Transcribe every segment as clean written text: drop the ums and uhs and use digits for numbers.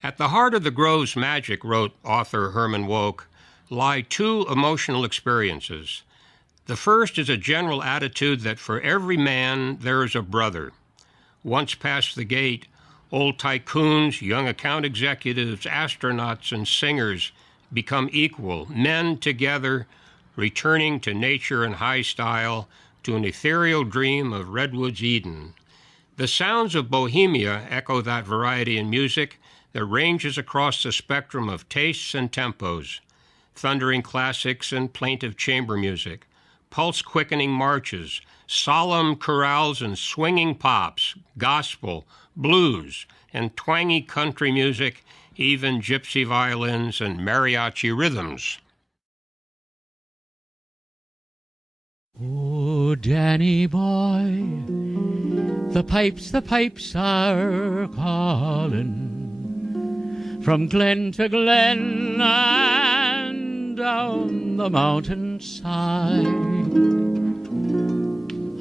At the heart of the Grove's magic, wrote author Herman Wouk, lie two emotional experiences. The first is a general attitude that for every man there is a brother. Once past the gate, old tycoons, young account executives, astronauts, and singers become equal, men together, returning to nature and high style, to an ethereal dream of Redwood's Eden. The sounds of Bohemia echo that variety in music that ranges across the spectrum of tastes and tempos, thundering classics and plaintive chamber music, pulse-quickening marches, solemn chorales and swinging pops, gospel, blues, and twangy country music, even gypsy violins and mariachi rhythms. Oh, Danny boy, the pipes are calling from glen to glen and down the mountainside.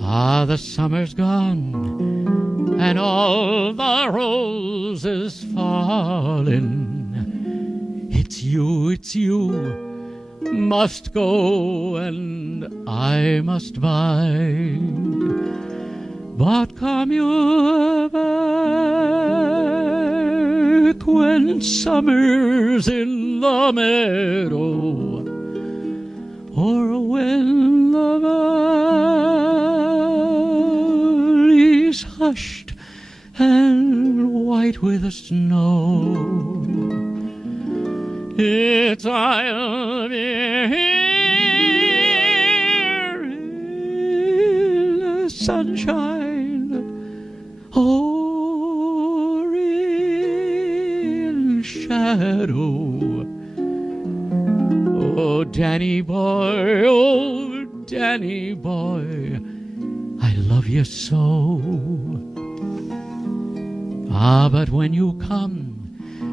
Ah, the summer's gone and all the roses falling. It's you, must go and I must bide. But come you back when summer's in the meadow, or when the valley's hushed and white with the snow. It's I'll be here in the sunshine or in shadow. Oh, Danny boy, I love you so. Ah, but when you come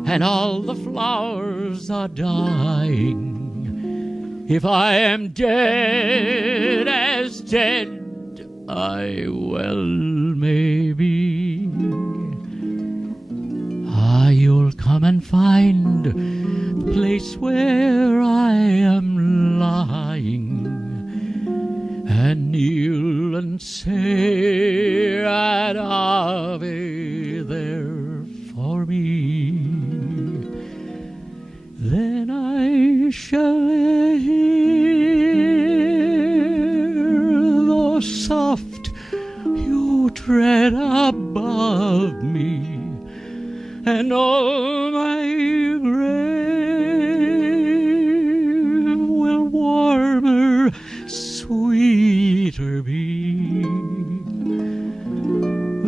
and all the flowers are dying, if I am dead as dead I well may be, ah, you'll come and find the place where I am lying, and kneel and say an Ave there for me. Then I shall hear the soft you tread above me, and all my grave will warmer, sweeter be.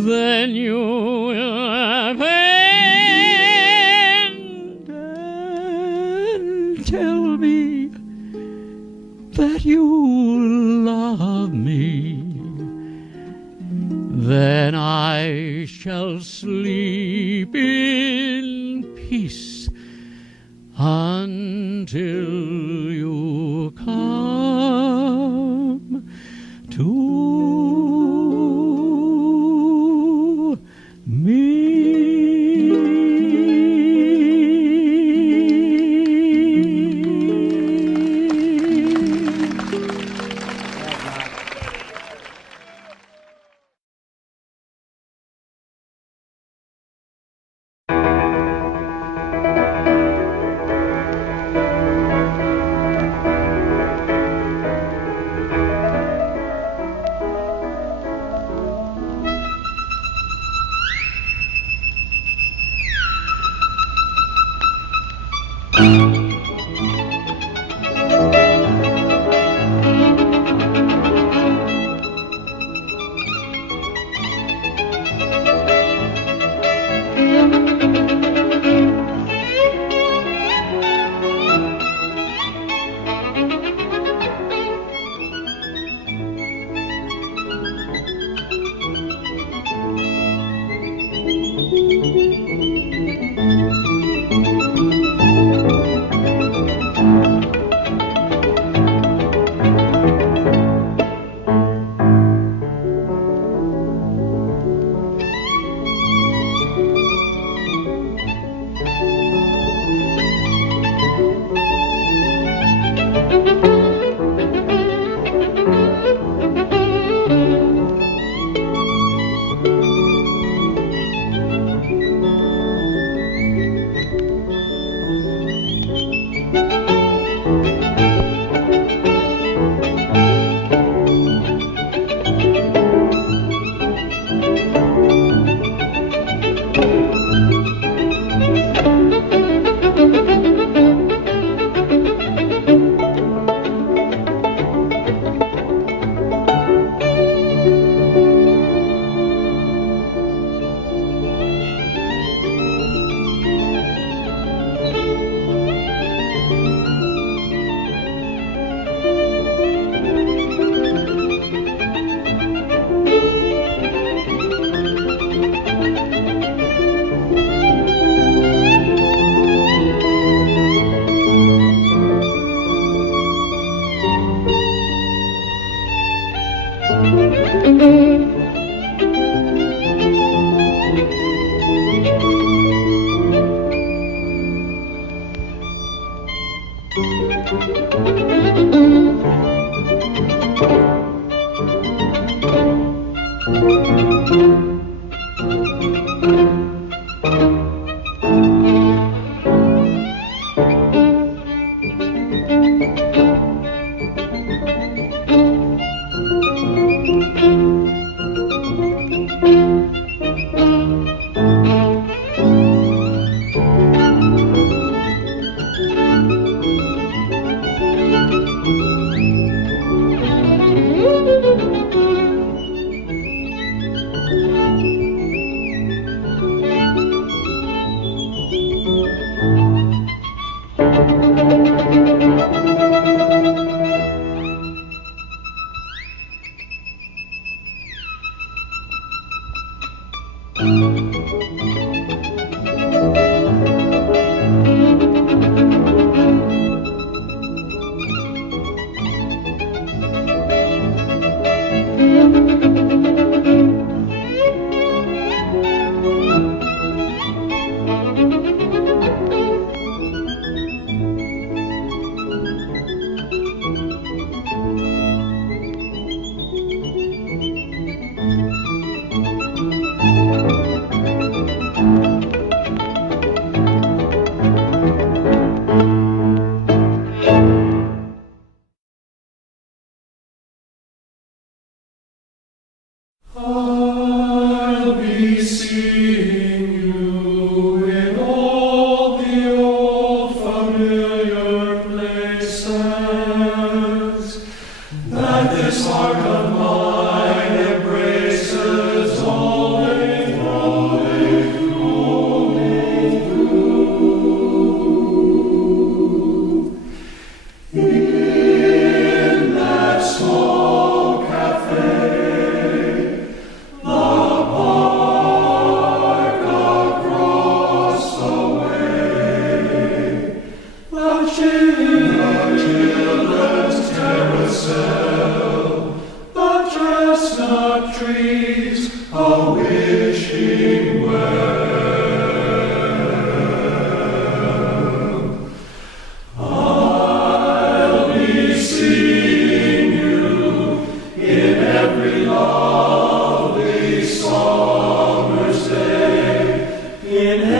Then you will have tell me that you love me. Then I shall sleep in peace until you come to me.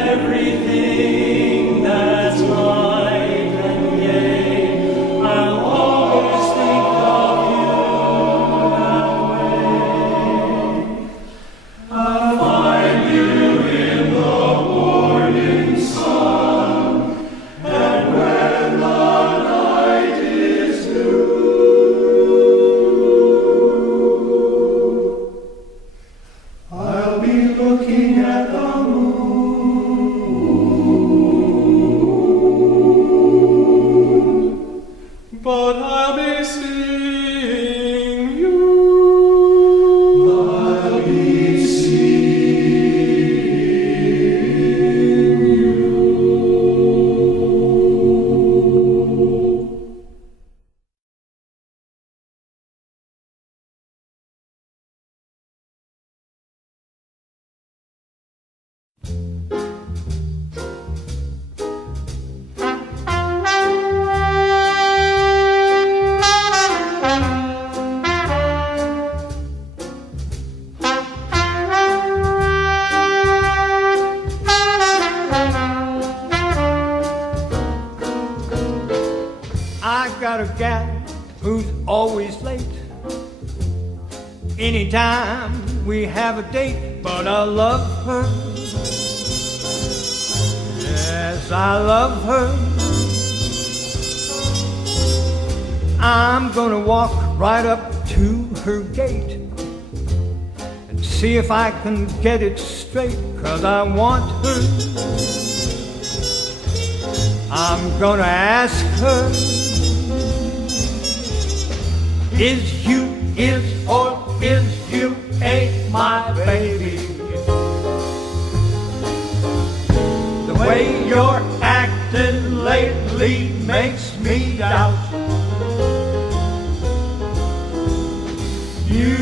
everything that's right and gay. I'll always think of you that way. I'll find you in the morning sun, and when the night is new, I'll be looking at the moon, but I'll be seeing you. I'll be seeing you. I got a gal who's always late. Anytime we have a date, but I love her. Yes, I love her. I'm gonna walk right up to her gate and see if I can get it straight, 'cause I want her. I'm gonna ask her, is or is you ain't my baby? The way you're acting lately makes me doubt you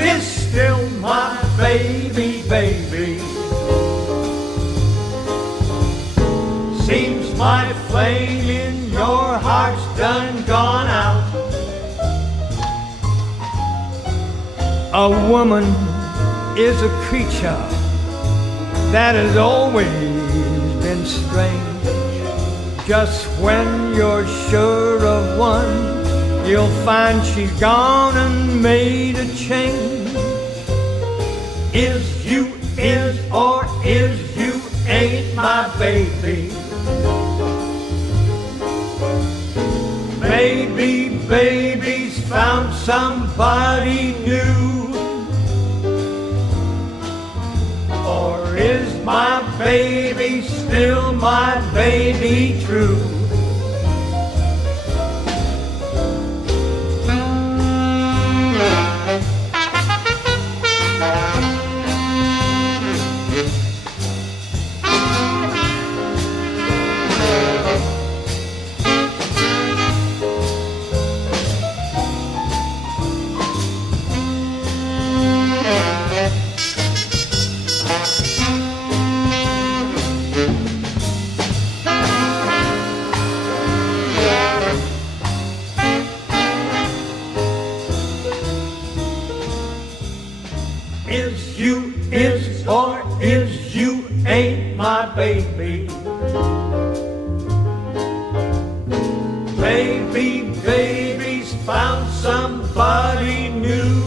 is still my baby, baby. Seems my flame in your heart's done gone out. A woman is a creature that has always been strange. Just when you're sure of one, you'll find she's gone and made a change. Is or is you ain't my baby? Maybe baby's found somebody new. Or is my baby still my baby true? Is or is you ain't my baby? Maybe baby's found somebody new.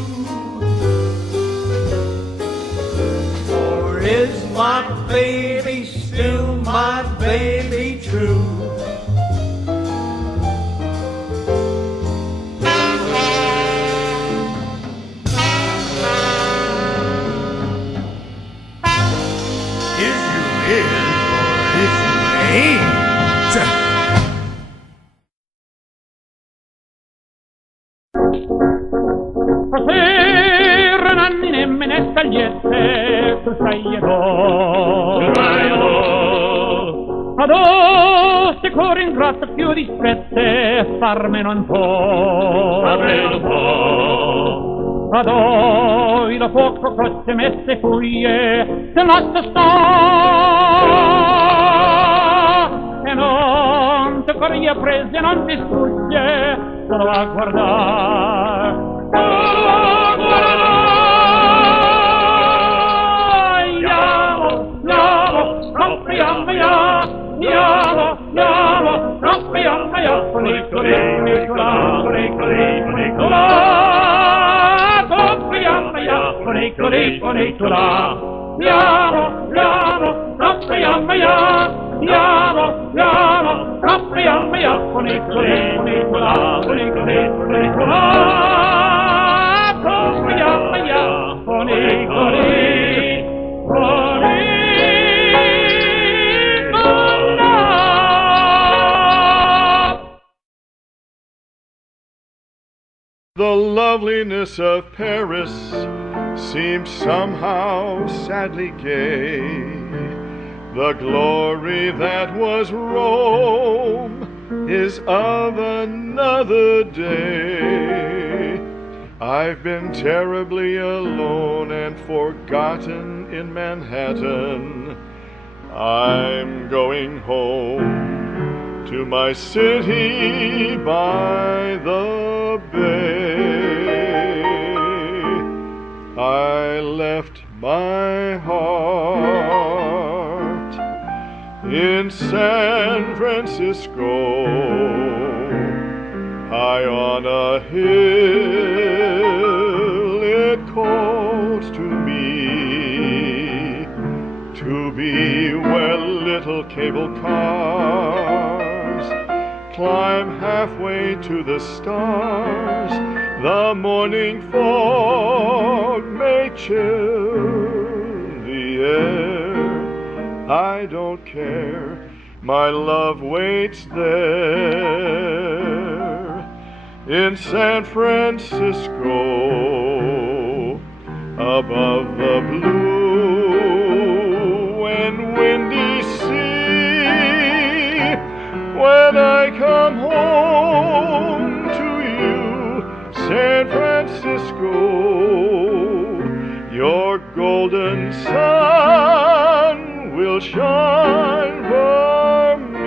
Or is my baby still my baby true? Stasera Nanni nemmeno stagliette tu sai adò se corri in grazia più disprette farmelo un po', adò il fuoco croce messe furie se nostro sta e non ti corri prese non ti sfugge solo a guardare. Andiamo Maya, Yama, Yama, Rapaya, Maya, Funiculi, Funicula, Funiculi, Funicula, Rapaya, Maya, Funiculi, Funicula, Yama, Yama, Rapaya, Maya, Yama, Yama, Rapaya, Maya, Funiculi, Funicula, Funiculi, Funicula, Rapaya, Maya, Funiculi, The loveliness of Paris seems somehow sadly gay. The glory that was Rome is of another day. I've been terribly alone and forgotten in Manhattan. I'm going home to my city by the bay. I left my heart in San Francisco, high on a hill. It calls to me to be where little cable cars climb halfway to the stars. The morning fog may chill the air. I don't care, my love waits there in San Francisco, above the blue and windy sea. When I come home to you, San Francisco, your golden sun will shine for me.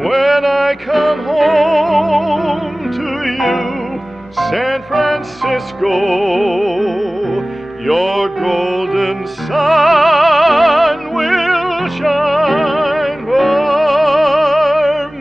When I come home to you, San Francisco, your golden sun will shine for me.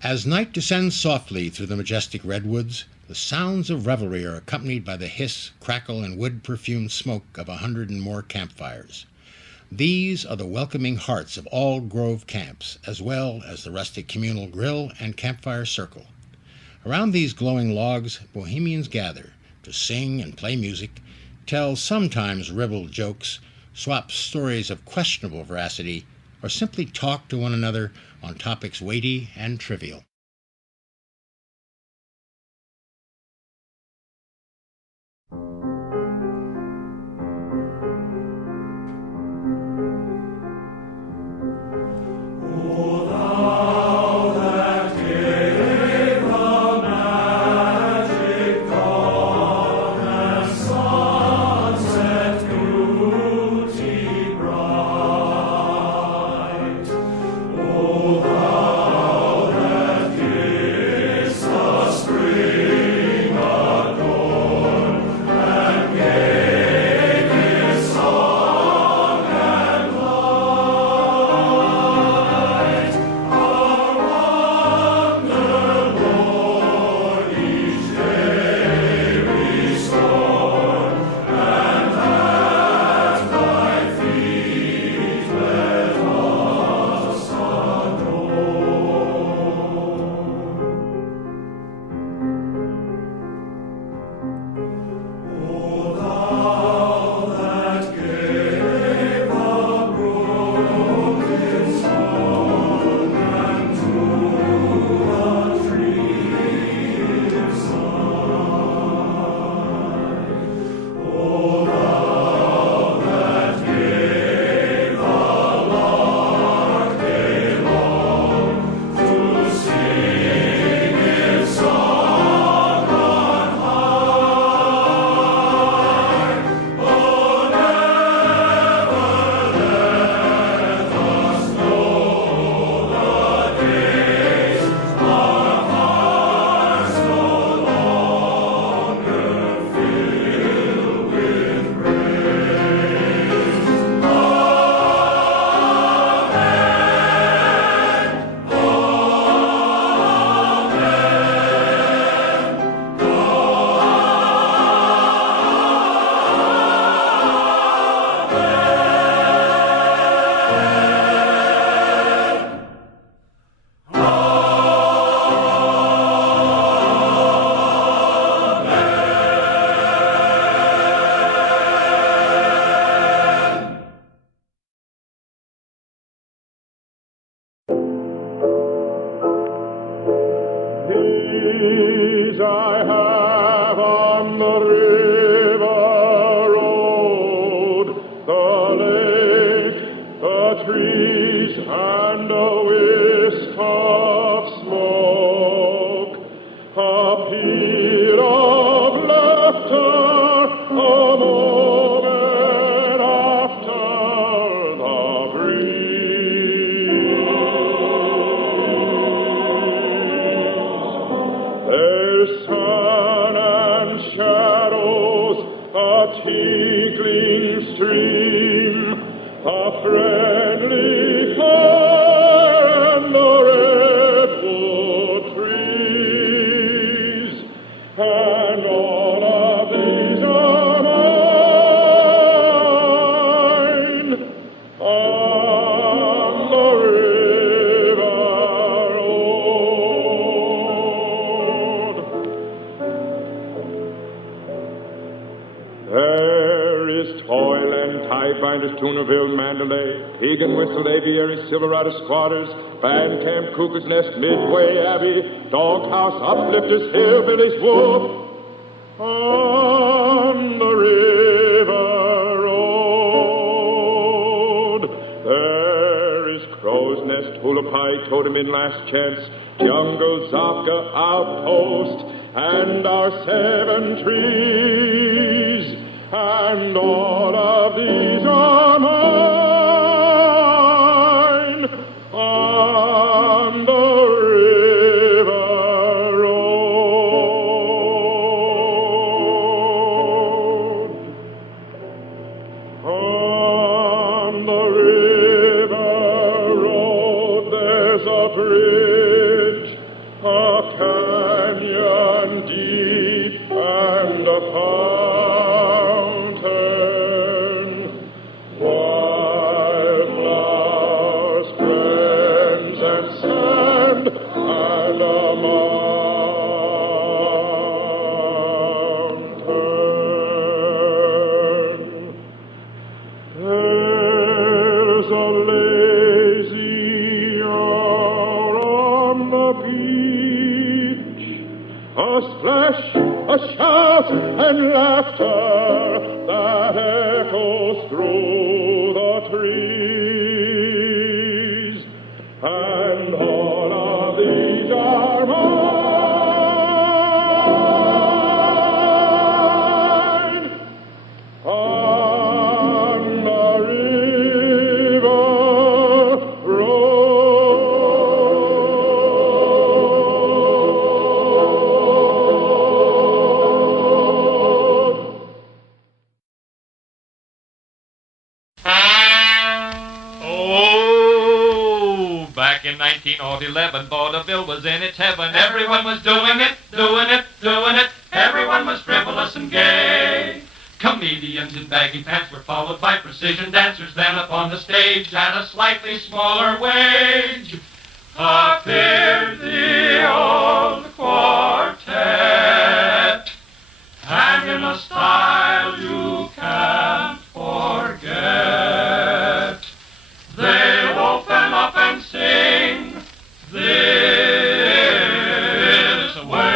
As night descends softly through the majestic redwoods, the sounds of revelry are accompanied by the hiss, crackle, and wood-perfumed smoke of 100 and more campfires. These are the welcoming hearts of all grove camps, as well as the rustic communal grill and campfire circle. Around these glowing logs, Bohemians gather to sing and play music, tell sometimes ribald jokes, swap stories of questionable veracity, or simply talk to one another on topics weighty and trivial. These I have on the river road, the lake, the trees, and a wisp of smoke, a peal of laughter, a moment after the breeze. There's sun and shadows, a tinkling stream, a friendly fire, and the redwood trees, and all of these are mine on the river road. There is toil and tie-binders, Tunaville, Mandalay, pig and whistle, aviary, Silverado squatters, band camp, Cuckoo's Nest, Midway Abbey, doghouse, uplifters, hillbillies, wolf, on the river road. There is Crow's Nest, Hula Pike, Totem in Last Chance, Jungle, Zapka, Outpost, and our 7 trees, and all of these are mine on the river road. On the river road there's a bridge canyon deep and a fountain, wildflowers, friends, and sand, and a mountain. There's a lazy hour on the beach, a splash, a shout, and laughter that echoes through the trees, and all of these are mine. On the river road. Oh, back in 1911, vaudeville was in its heaven. Everyone was doing it, doing it, doing it. Everyone was frivolous and gay. Comedians in baggy pants were followed by precision dancers. Then up on the stage at a slightly smaller wage appeared the old quartet, and in a style you can't forget, they'll open up and sing this way.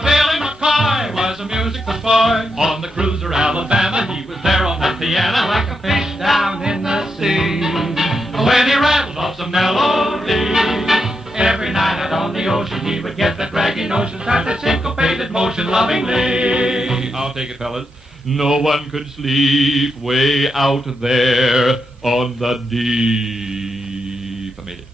Billy McCoy was a musical boy on the cruiser Alabama. He was there on the piano like a fish down in the sea. When he rattled off some melody, every night out on the ocean he would get that draggy notion, start that syncopated motion lovingly. I'll take it, fellas. No one could sleep way out there on the deep. I made it.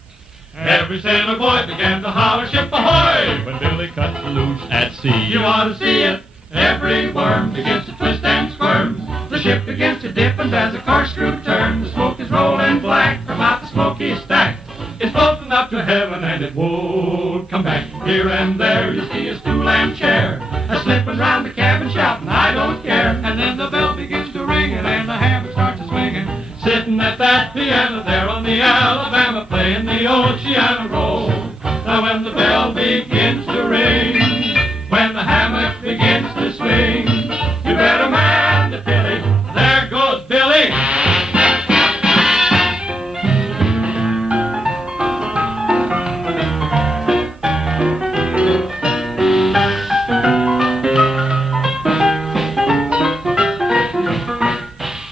Every sailor boy began to holler, ship ahoy, when Billy cut loose at sea. You ought to see it. Every worm begins to twist and squirm. The ship begins to dip, and as the corkscrew turns, the smoke is rolling black from out the smoky stack. It's floating up to heaven, and it won't come back. Here and there you see a stool and chair, a slipping round the cabin shouting, I don't care. And then the bell begins to ring, and the hammer starts to swinging. Sitting at that piano there on the Alabama, playing the Oceana roll. Now when the bell begins to ring, when the hammock begins to swing, you better man the tilly. There goes Billy.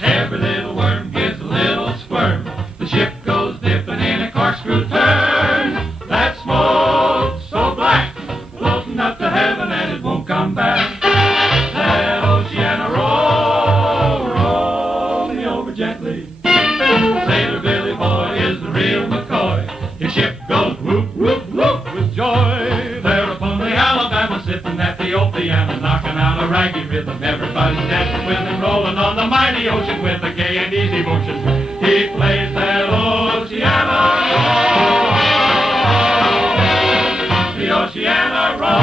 Every little worm gives a little squirm. The ship goes dipping in a corkscrew turn. That smoke so black, floating up to heaven, and it won't come back. That Oceana roll, roll me over gently. Sailor Billy Boy is the real McCoy. His ship goes whoop, whoop, whoop with joy. There upon the Alabama, sitting at the old piano, knocking out a raggy rhythm. Everybody's dancing with him, rolling on the mighty ocean with a gay and easy motion. He plays that Oceana roll, the Oceana roll.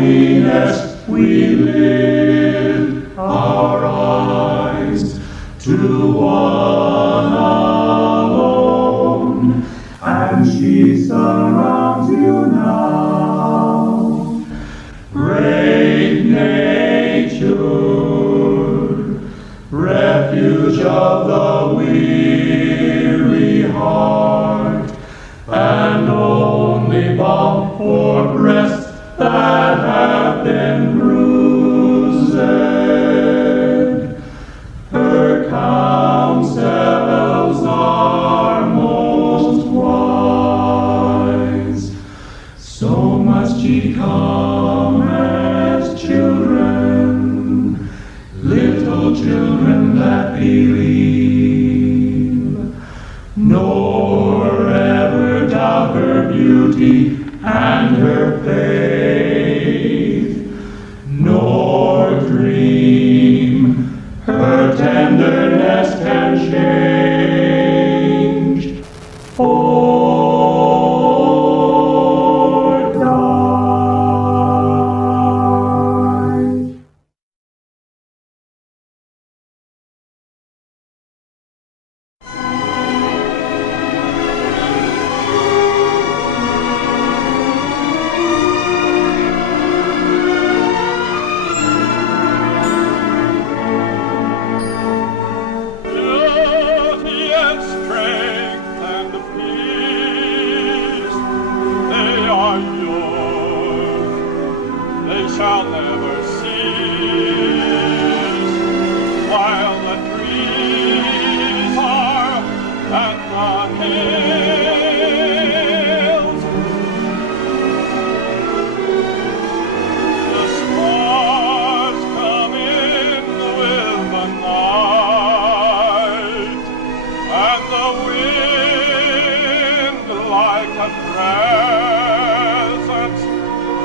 happiness we lift our eyes to one alone, and she surrounds you now. Great nature, refuge of the weary heart, and only balm for breasts that have been bruised. Her counsels are most wise. So must ye come as children, little children that believe, nor ever doubt her beauty and her faith, nor dream her tenderness can change or die. Beauty and strength and peace, they are yours, they shall never cease, while the trees are at the hills. The stars come in with the night, and the wind, like a presence,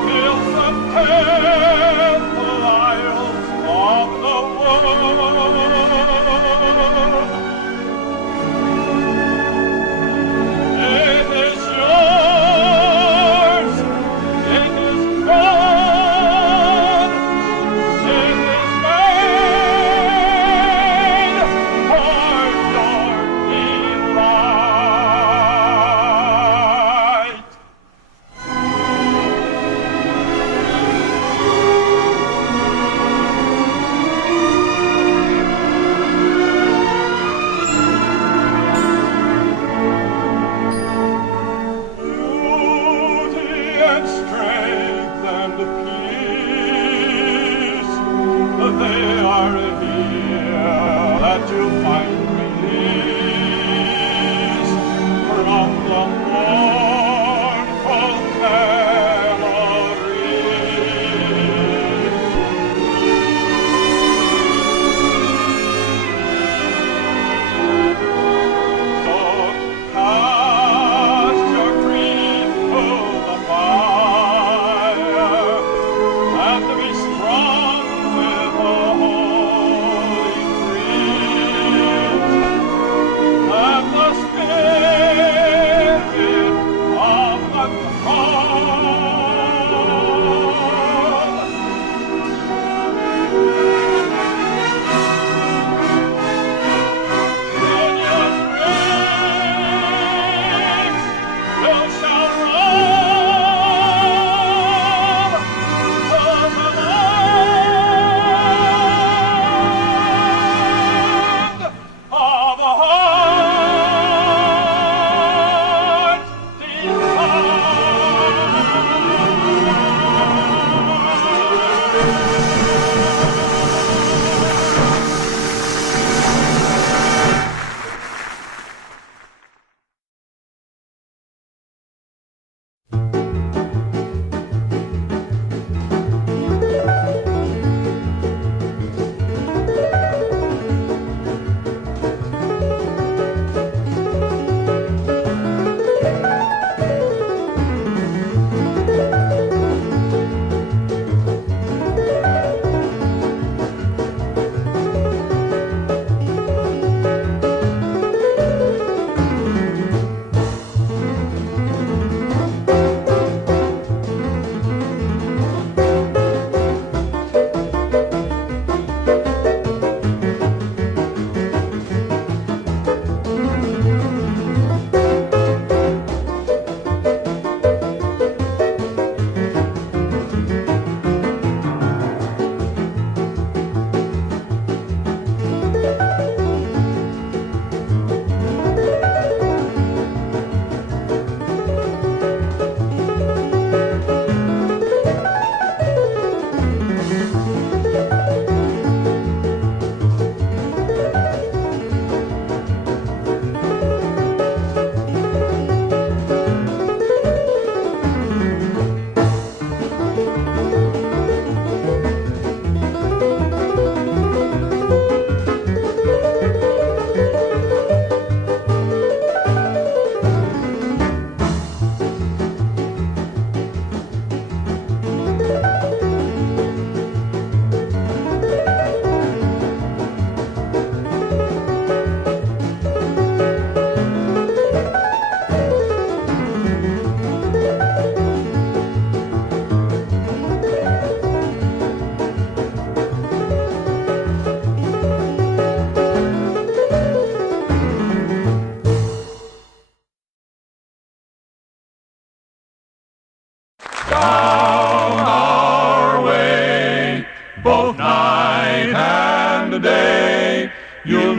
fills the temple aisles of the world. It is yours, it is gone, it is made for your delight.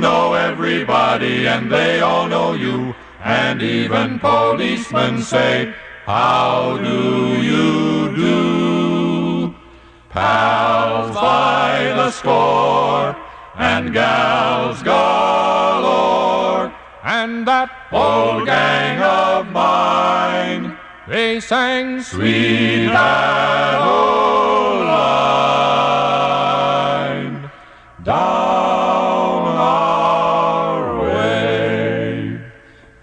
know everybody and they all know you. And even policemen say, how do you do? Pals by the score and gals galore. And that old gang of mine, they sang Sweetheart Line down our way.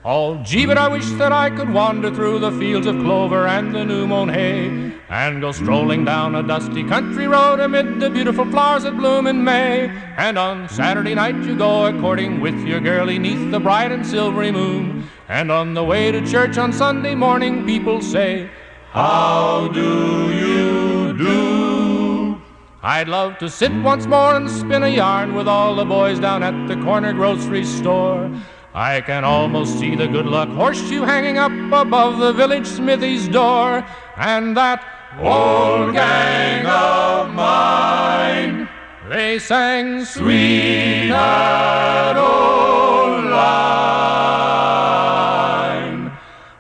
Oh, gee, but I wish that I could wander through the fields of clover and the new mown hay, and go strolling down a dusty country road amid the beautiful flowers that bloom in May. And on Saturday night you go a-courting with your girlie 'neath the bright and silvery moon. And on the way to church on Sunday morning people say, how do you do? I'd love to sit once more and spin a yarn with all the boys down at the corner grocery store. I can almost see the good luck horseshoe hanging up above the village smithy's door. And that old gang of mine, they sang Sweetheart Line.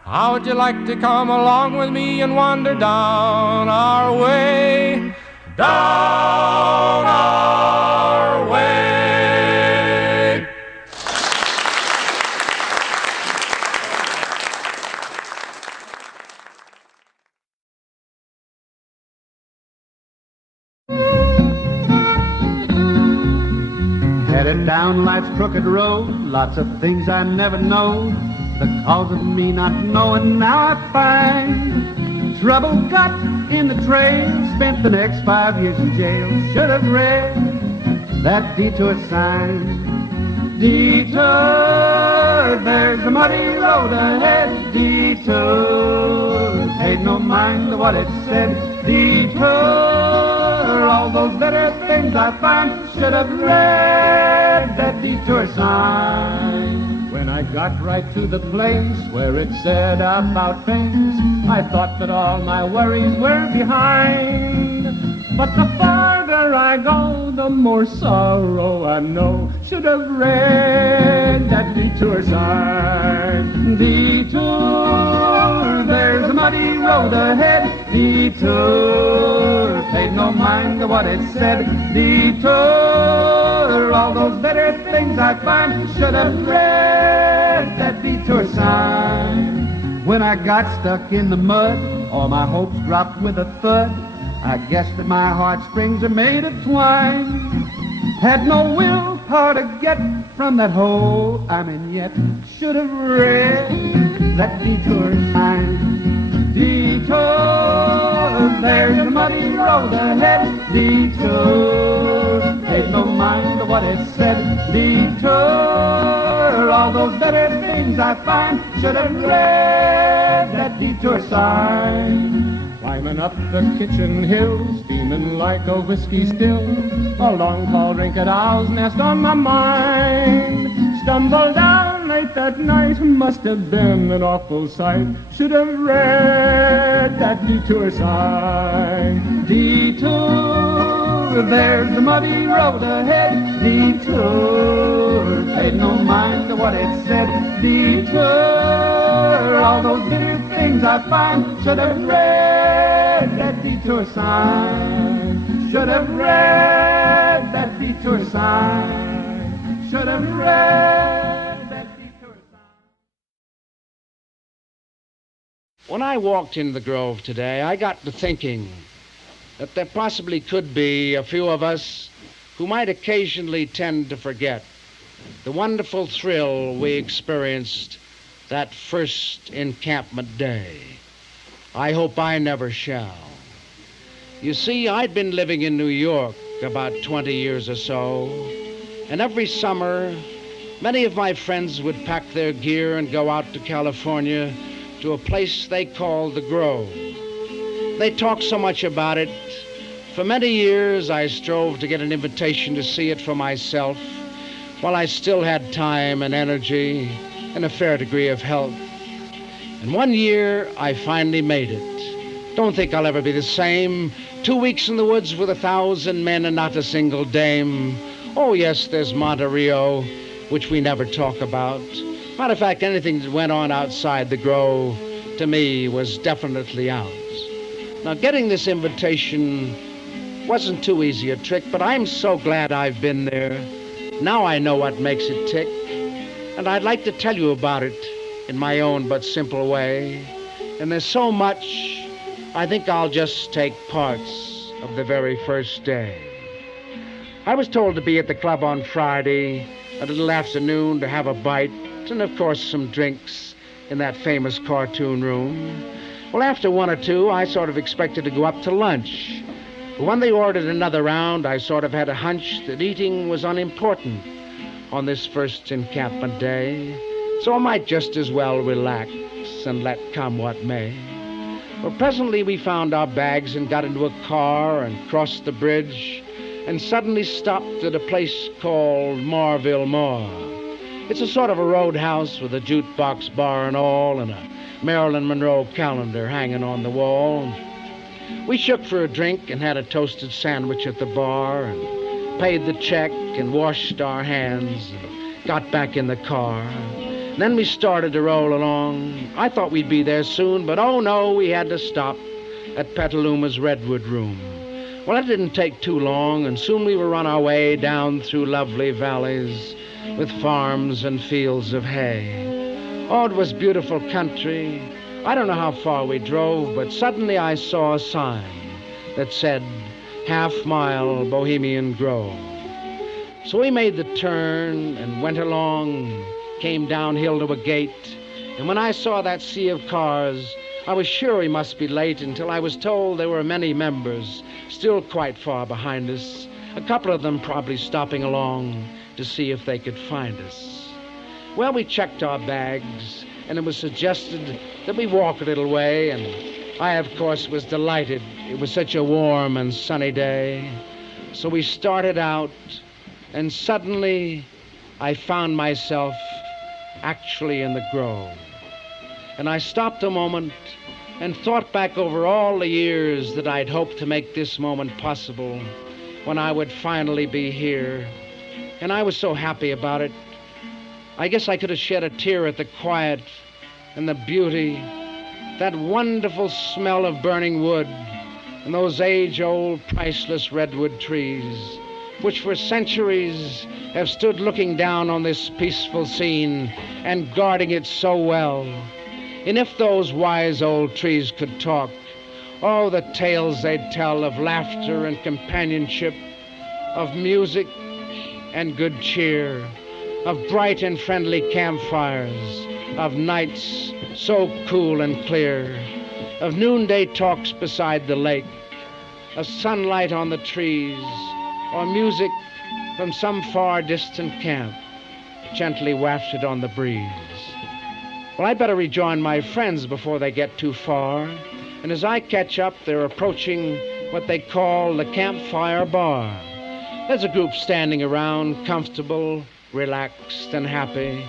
How would you like to come along with me and wander down our way? Down our way. Headed down life's crooked road, lots of things I never know. Because of me not knowing, now I find trouble got in the trail. Spent the next 5 years in jail. Should have read that detour sign. Detour, there's a muddy road ahead. Detour, paid no mind to what it said. Detour, all those better things I find. Should have read that detour sign. When I got right to the place where it said about things, I thought that all my worries were behind. But the farther I go, the more sorrow I know. Should have read that detour sign. Detour, there's a muddy road ahead. Detour, paid no mind to what it said. Detour, all those better things I find. Should have read that detour sign. When I got stuck in the mud, all my hopes dropped with a thud. I guess that my heartstrings are made of twine. Had no willpower to get from that hole I'm in yet. Should have read that detour sign. Detour, there's a muddy road ahead. Detour, paid no mind to what it said. Detour, all those better things I find. Should have read that detour sign. Climbing up the kitchen hill, steaming like a whiskey still. A long tall rinket owl's nest on my mind. Stumbled down late that night, must have been an awful sight. Should have read that detour sign. Detour, there's a muddy road ahead. Detour, paid no mind to what it said. Detour, all those bitter things I find. Should have read that detour sign. Should have read that detour sign. Should have read that detour sign. When I walked into the Grove today, I got to thinking that there possibly could be a few of us who might occasionally tend to forget the wonderful thrill we experienced that first encampment day. I hope I never shall. You see, I'd been living in New York about 20 years or so, and every summer, many of my friends would pack their gear and go out to California to a place they called the Grove. They talked so much about it. For many years, I strove to get an invitation to see it for myself while I still had time and energy and a fair degree of health. And one year, I finally made it. Don't think I'll ever be the same. 2 weeks in the woods with 1,000 men and not a single dame. Oh, yes, there's Monte Rio which we never talk about. Matter of fact, anything that went on outside the Grove, to me, was definitely out. Now, getting this invitation wasn't too easy a trick, but I'm so glad I've been there. Now I know what makes it tick, and I'd like to tell you about it in my own but simple way. And there's so much, I think I'll just take parts of the very first day. I was told to be at the club on Friday, a little afternoon, to have a bite, and of course some drinks in that famous cartoon room. Well, after one or two, I sort of expected to go up to lunch. But when they ordered another round, I sort of had a hunch that eating was unimportant on this first encampment day. So I might just as well relax and let come what may. Well, presently we found our bags and got into a car and crossed the bridge and suddenly stopped at a place called Marville Moor. It's a sort of a roadhouse with a jukebox bar and all, and a Marilyn Monroe calendar hanging on the wall. We shook for a drink and had a toasted sandwich at the bar and paid the check and washed our hands and got back in the car. And then we started to roll along. I thought we'd be there soon, but oh no, we had to stop at Petaluma's Redwood Room. Well, that didn't take too long, and soon we were on our way down through lovely valleys with farms and fields of hay. Oh, it was beautiful country. I don't know how far we drove, but suddenly I saw a sign that said, half-mile Bohemian Grove. So we made the turn and went along, came downhill to a gate, and when I saw that sea of cars, I was sure we must be late until I was told there were many members still quite far behind us, a couple of them probably stopping along to see if they could find us. Well, we checked our bags, and it was suggested that we walk a little way, and I, of course, was delighted. It was such a warm and sunny day. So we started out, and suddenly I found myself actually in the Grove. And I stopped a moment and thought back over all the years that I'd hoped to make this moment possible, when I would finally be here. And I was so happy about it. I guess I could have shed a tear at the quiet and the beauty, that wonderful smell of burning wood, and those age-old priceless redwood trees, which for centuries have stood looking down on this peaceful scene and guarding it so well. And if those wise old trees could talk, oh, the tales they'd tell of laughter and companionship, of music and good cheer, of bright and friendly campfires, of nights so cool and clear, of noonday talks beside the lake, of sunlight on the trees, or music from some far distant camp, gently wafted on the breeze. Well, I'd better rejoin my friends before they get too far, and as I catch up, they're approaching what they call the campfire bar. There's a group standing around, comfortable, relaxed, and happy,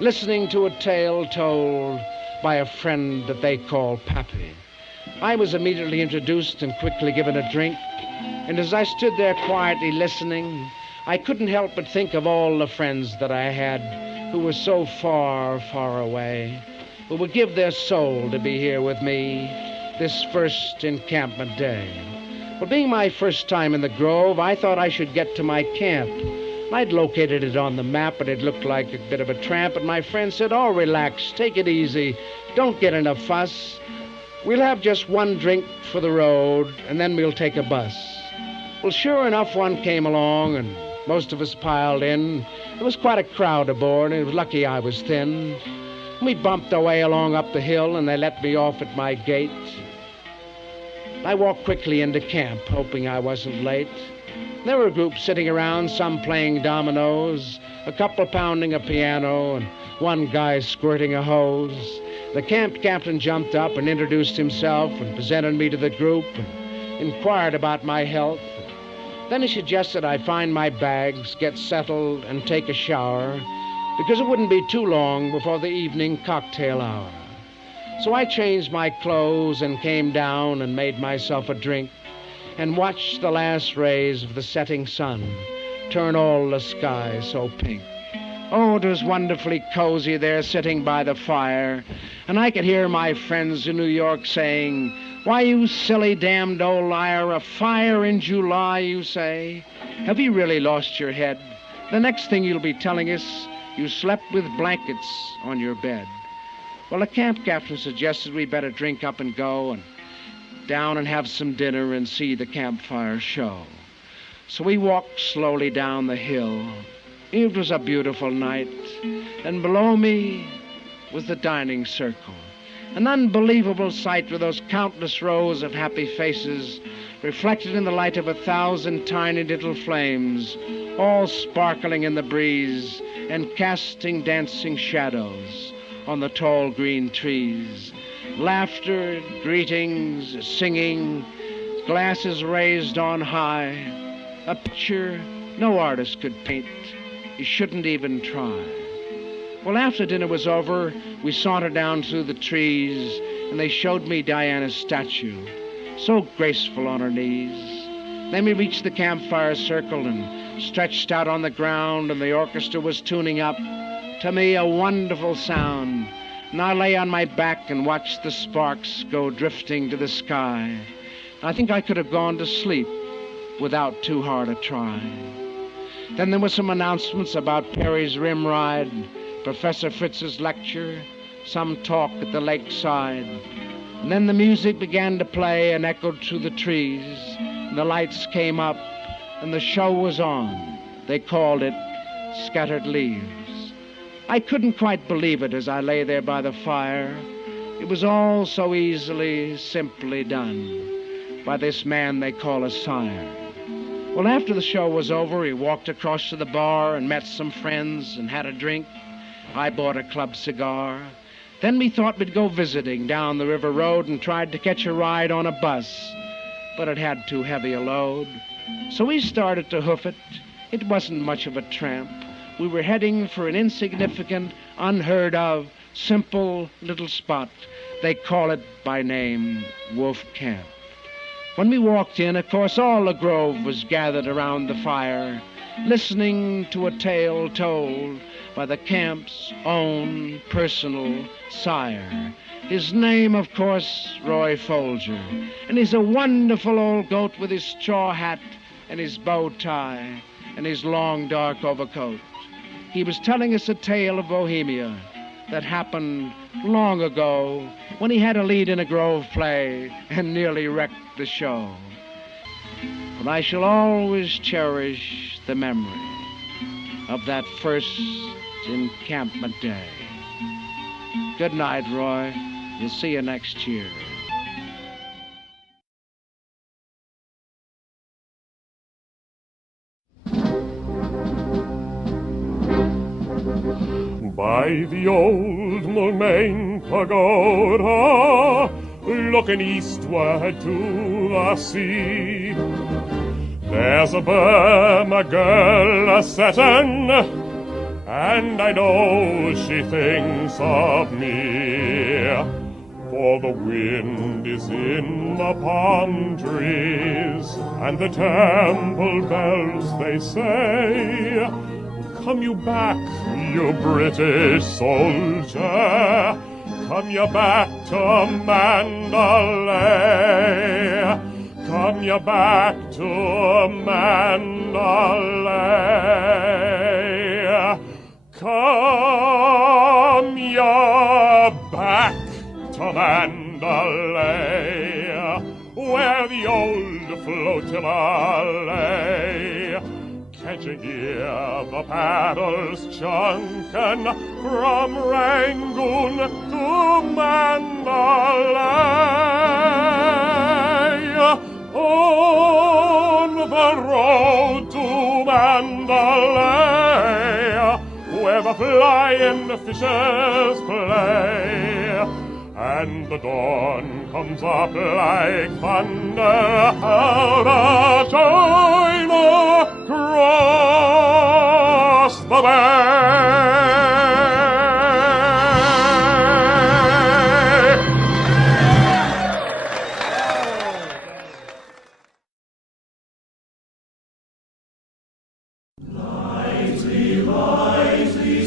listening to a tale told by a friend that they call Pappy. I was immediately introduced and quickly given a drink, and as I stood there quietly listening, I couldn't help but think of all the friends that I had who were so far, far away, who would give their soul to be here with me this first encampment day. Well, being my first time in the Grove, I thought I should get to my camp. I'd located it on the map, but it looked like a bit of a tramp, and my friend said, oh, relax, take it easy, don't get in a fuss. We'll have just one drink for the road, and then we'll take a bus. Well, sure enough, one came along, and most of us piled in. There was quite a crowd aboard, and it was lucky I was thin. We bumped our way along up the hill, and they let me off at my gate. I walked quickly into camp, hoping I wasn't late. There were groups sitting around, some playing dominoes, a couple pounding a piano, and one guy squirting a hose. The camp captain jumped up and introduced himself and presented me to the group and inquired about my health. Then he suggested I find my bags, get settled, and take a shower, because it wouldn't be too long before the evening cocktail hour. So I changed my clothes and came down and made myself a drink and watched the last rays of the setting sun turn all the sky so pink. Oh, it was wonderfully cozy there sitting by the fire, and I could hear my friends in New York saying, "Why, you silly damned old liar, a fire in July, you say? Have you really lost your head? The next thing you'll be telling us, you slept with blankets on your bed." Well, the camp captain suggested we better drink up and go and down and have some dinner and see the campfire show. So we walked slowly down the hill. It was a beautiful night, and below me was the dining circle. An unbelievable sight with those countless rows of happy faces reflected in the light of 1,000 tiny little flames, all sparkling in the breeze and casting dancing shadows on the tall green trees. Laughter, greetings, singing, glasses raised on high. A picture no artist could paint. You shouldn't even try. Well, after dinner was over, we sauntered down through the trees, and they showed me Diana's statue, so graceful on her knees. Then we reached the campfire circle and stretched out on the ground, and the orchestra was tuning up. To me, a wonderful sound, and I lay on my back and watched the sparks go drifting to the sky. I think I could have gone to sleep without too hard a try. Then there were some announcements about Perry's Rim Ride, Professor Fritz's lecture, some talk at the lakeside. And then the music began to play and echoed through the trees, and the lights came up, and the show was on. They called it Scattered Leaves. I couldn't quite believe it as I lay there by the fire. It was all so easily, simply done by this man they call a sire. Well, after the show was over, he walked across to the bar and met some friends and had a drink. I bought a club cigar. Then we thought we'd go visiting down the river road and tried to catch a ride on a bus, but it had too heavy a load. So we started to hoof it. It wasn't much of a tramp. We were heading for an insignificant, unheard of, simple little spot. They call it by name Wolf Camp. When we walked in, of course, all the grove was gathered around the fire, listening to a tale told by the camp's own personal sire. His name, of course, Roy Folger, and he's a wonderful old goat with his straw hat and his bow tie and his long dark overcoat. He was telling us a tale of Bohemia that happened long ago when he had a lead in a grove play and nearly wrecked the show. But I shall always cherish the memory of that first encampment day. Good night, Roy. We'll see you next year. By the old Mulmain Pagoda, looking eastward to the sea, there's a Burma girl a-settin', and I know she thinks of me. For the wind is in the palm trees, and the temple bells, they say, "Come you back, you British soldier, come you back to Mandalay, come you back to Mandalay, come you back to Mandalay, where the old flotilla lay. Can't you hear the paddles chunkin' from Rangoon to Mandalay? On the road to Mandalay, where the flying fishes play, and the dawn comes up like thunder out of China, across the bay. Lightly, lightly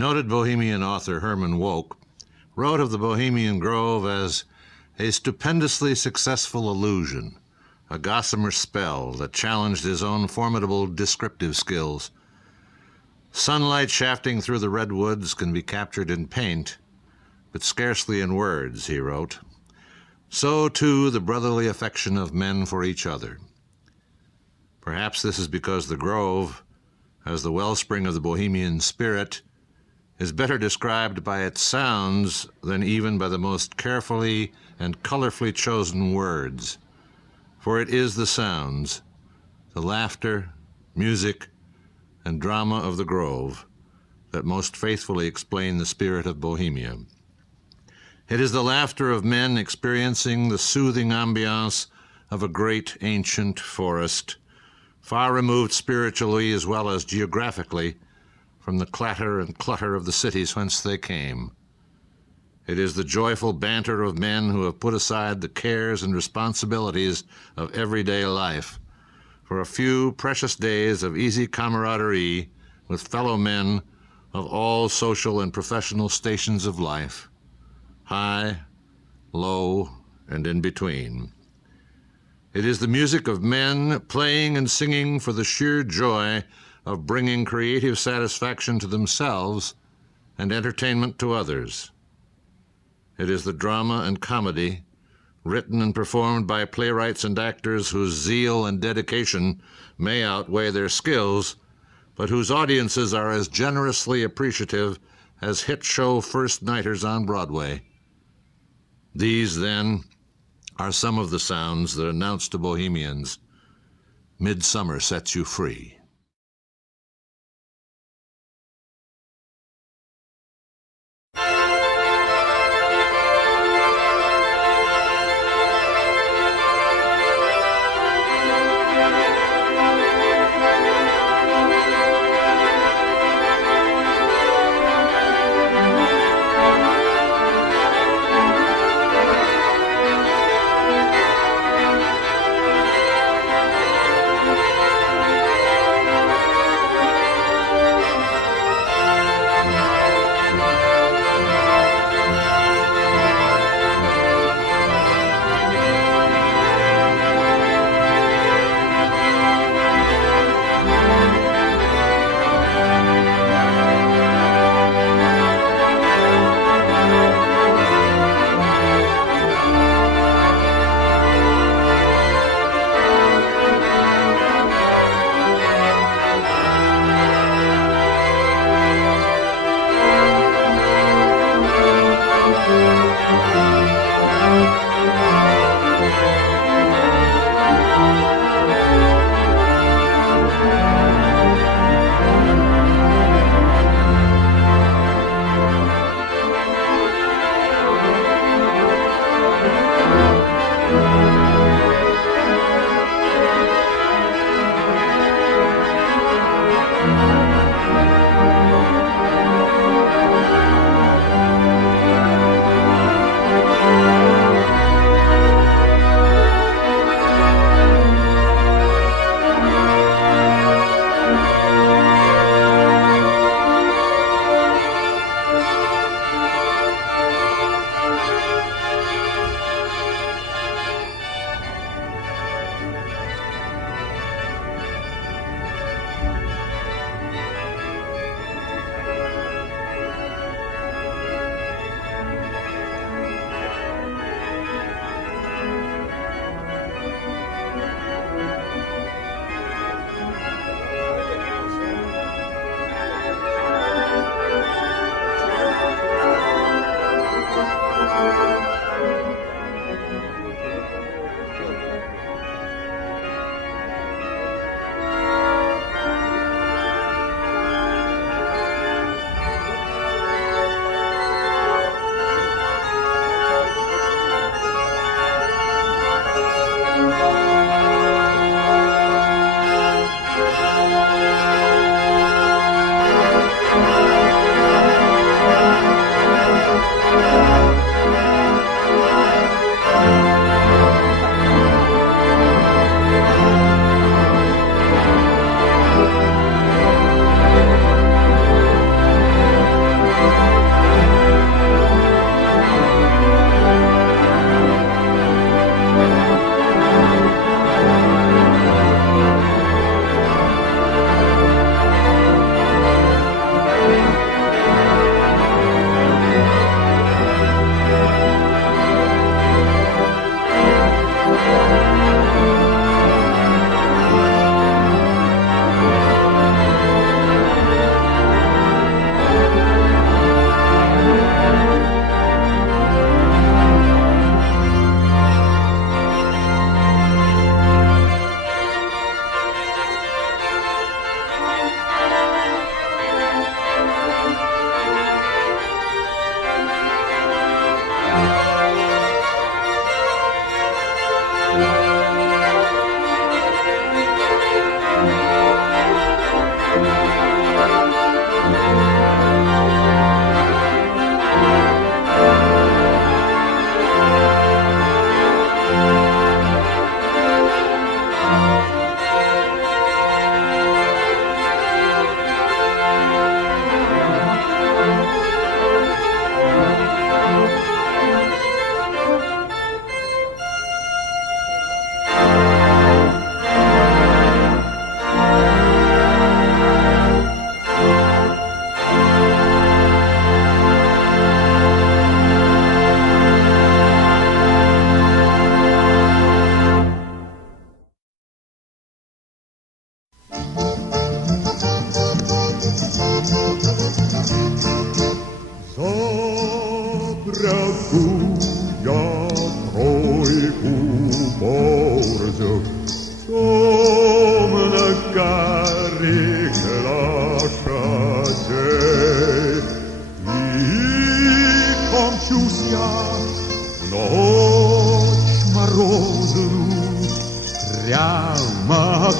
Noted Bohemian author Herman Wouk wrote of the Bohemian Grove as a stupendously successful illusion, a gossamer spell that challenged his own formidable descriptive skills. Sunlight shafting through the redwoods can be captured in paint, but scarcely in words, he wrote. So, too, the brotherly affection of men for each other. Perhaps this is because the Grove, as the wellspring of the Bohemian spirit, is better described by its sounds than even by the most carefully and colorfully chosen words. For it is the sounds, the laughter, music, and drama of the Grove that most faithfully explain the spirit of Bohemia. It is the laughter of men experiencing the soothing ambiance of a great ancient forest, far removed spiritually as well as geographically from the clatter and clutter of the cities whence they came. It is the joyful banter of men who have put aside the cares and responsibilities of everyday life for a few precious days of easy camaraderie with fellow men of all social and professional stations of life, high, low, and in between. It is the music of men playing and singing for the sheer joy of bringing creative satisfaction to themselves and entertainment to others. It is the drama and comedy, written and performed by playwrights and actors whose zeal and dedication may outweigh their skills, but whose audiences are as generously appreciative as hit show first-nighters on Broadway. These, then, are some of the sounds that announce to Bohemians, midsummer sets you free.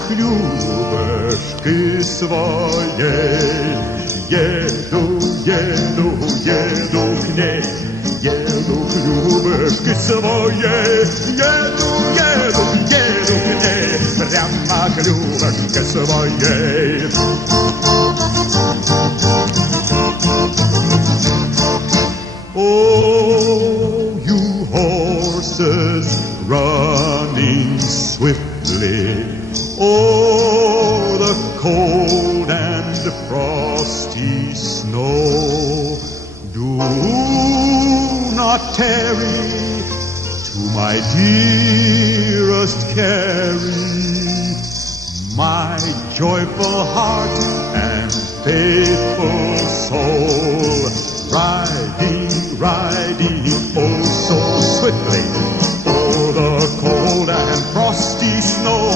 клювешки своей. Еду, еду, еду к ней, еду к клювешки своей. Еду, еду, еду к ней, прямо к клювешке своей. Oh, you horses running swiftly, oh, the cold and frosty snow, do not tarry to my dearest carry my joyful heart and faithful soul, riding, riding oh so swiftly o'er the cold and frosty snow.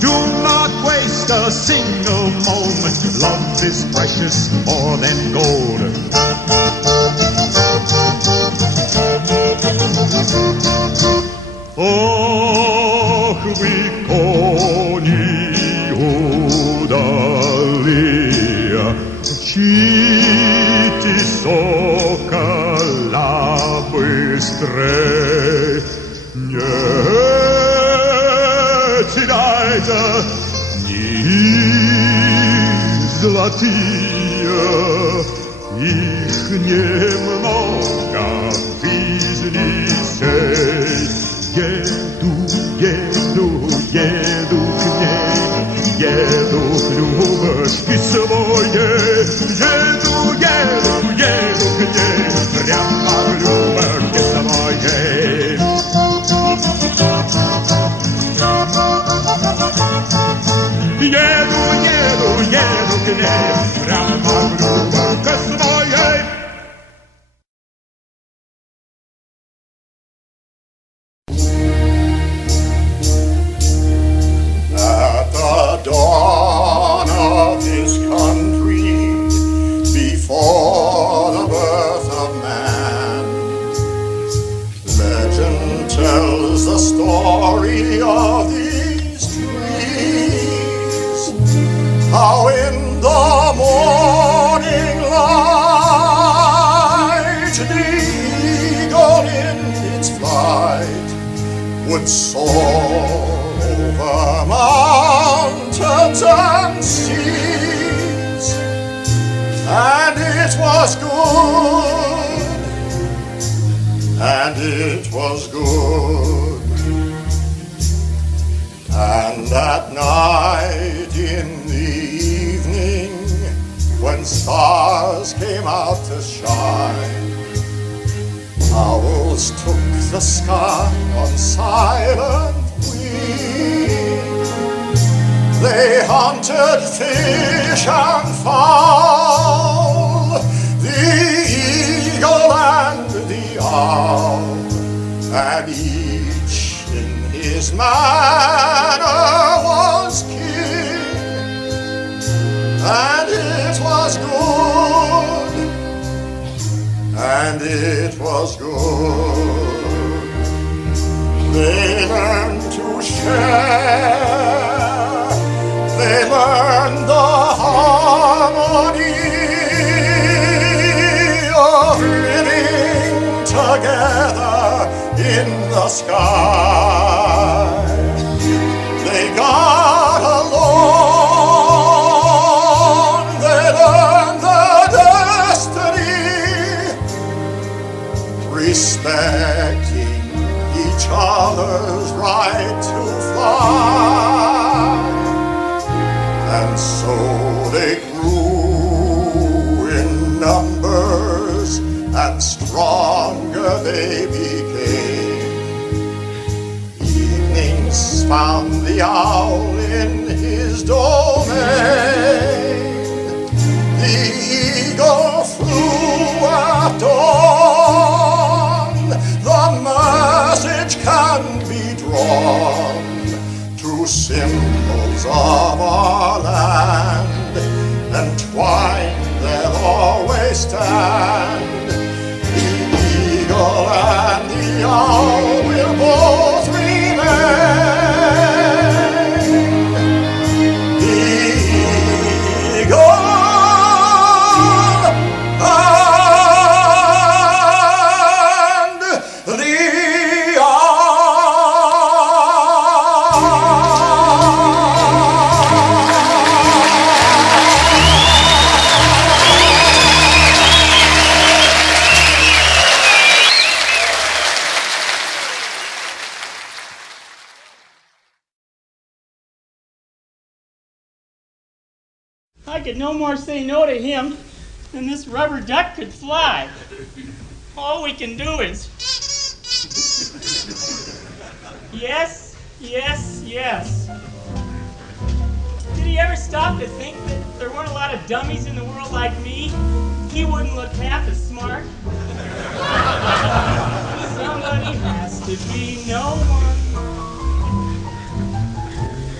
Do not waste a single moment, love is precious more than gold. Oh, we кони удали, мчите сокола быстрей. Не теряйте ни золотые, их немного изнесей. Еду, еду, еду к ней, еду к Любочке своей. Еду, еду, еду к ней, прямо к Любочке своей. Еду, еду, еду к ней, прямо к Любочке своей. Dawn of his country, before the birth of man, legend tells the story of these trees, how in the morning light the eagle in its flight would soar over mountains and seas, and it was good, and it was good. And at night in the evening, when stars came out to shine, owls took the sky on silent wing. They hunted fish and fowl, the eagle and the owl, and each in his manner was king. And it was good, and it was good. They learned to share, they learned the harmony of living together in the sky. They got along, they learned the destiny, respecting each other's right to fly. And so they grew in numbers, and stronger they became. Evenings found the owl in his domain. The eagle flew at dawn. The message can be drawn to symbols of our land, entwined they'll always stand. The eagle and the owl will both remain. I could no more say no to him than this rubber duck could fly. All we can do is yes, yes, yes. Did he ever stop to think that there weren't a lot of dummies in the world like me? He wouldn't look half as smart. Somebody has to be no one.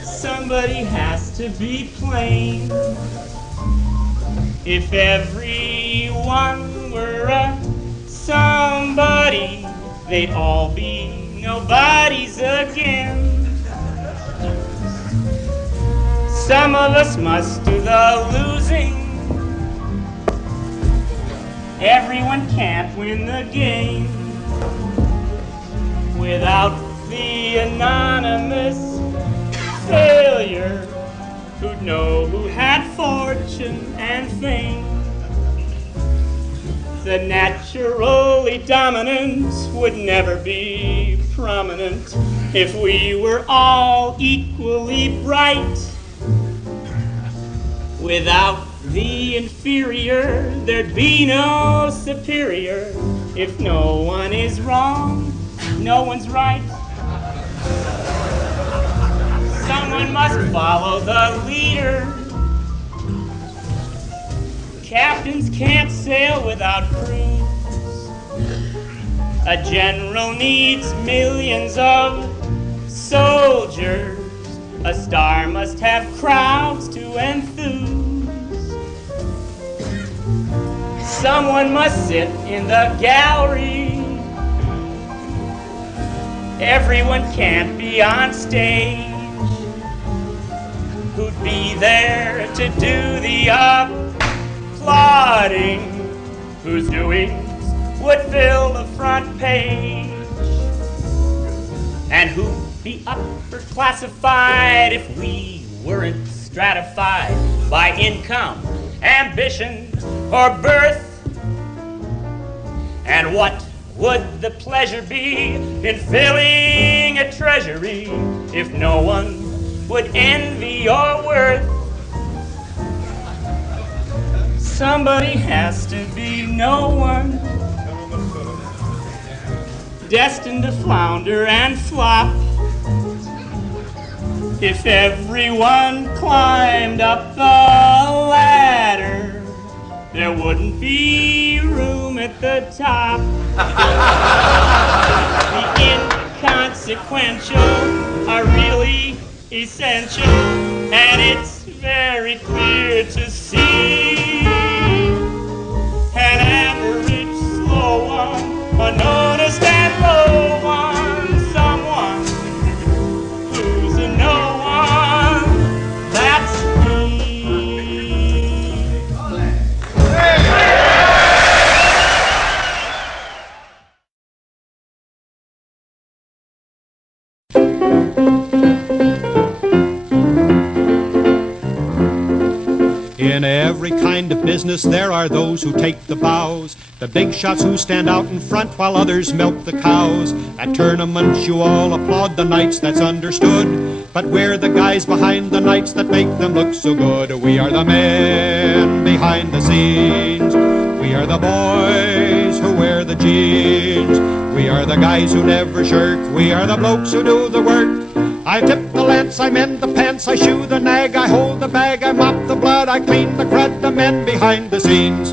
Somebody has to be plain. If everyone were a somebody, they'd all be nobodies again. Some of us must do the losing. Everyone can't win the game without the anonymous failure who'd know who had fortune and fame. The naturally dominant would never be prominent if we were all equally bright. Without the inferior, there'd be no superior. If no one is wrong, no one's right. Someone must follow the leader. Captains can't sail without crews. A general needs millions of soldiers. A star must have crowds to enthuse. Someone must sit in the gallery. Everyone can't be on stage. Who'd be there to do the applauding? Whose doings would fill the front page? And who'd be upper classified if we weren't stratified by income, ambition, or birth? And what would the pleasure be in filling a treasury if no one would envy your worth? Somebody has to be no one, destined to flounder and flop. If everyone climbed up the ladder, there wouldn't be room at the top. The inconsequential are really essential, and it's very clear to see. An average slow one, unnoticed and low one, someone who's a no one, that's me. In every kind of business there are those who take the bows, the big shots who stand out in front while others milk the cows. At tournaments you all applaud the knights, that's understood, but we're the guys behind the knights that make them look so good. We are the men behind the scenes, we are the boys who wear the jeans, we are the guys who never shirk, we are the blokes who do the work. I tip the lance, I mend the pants, I shoe the nag, I hold the bag, I mop the blood, I clean the crud, the men behind the scenes.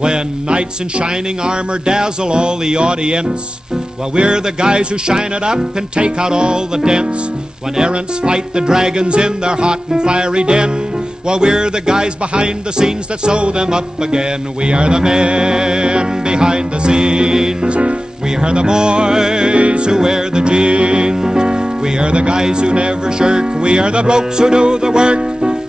When knights in shining armor dazzle all the audience, well, we're the guys who shine it up and take out all the dents. When errants fight the dragons in their hot and fiery den, well, we're the guys behind the scenes that sew them up again. We are the men behind the scenes, we are the boys who wear the jeans, we are the guys who never shirk, we are the blokes who do the work.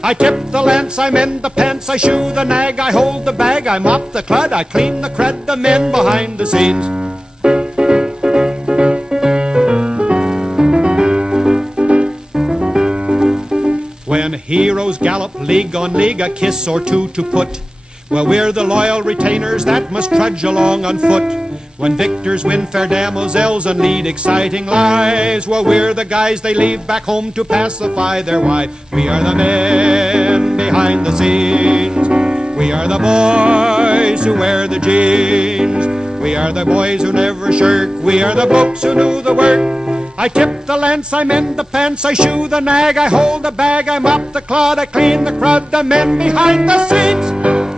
I tip the lance, I mend the pants, I shoe the nag, I hold the bag, I mop the crud, I clean the crud, the men behind the scenes. When heroes gallop league on league, a kiss or two to put, Well, we're the loyal retainers that must trudge along on foot. When victors win fair damosels and lead exciting lives, well, we're the guys they leave back home to pacify their wives. We are the men behind the scenes. We are the boys who wear the jeans. We are the boys who never shirk. We are the books who do the work. I tip the lance, I mend the pants, I shoe the nag, I hold the bag, I mop the clod, I clean the crud, the men behind the scenes.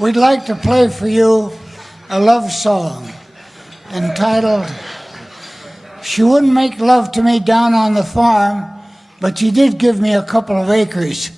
We'd like to play for you a love song entitled, She Wouldn't Make Love to Me Down on the Farm, but She Did Give Me a Couple of Acres.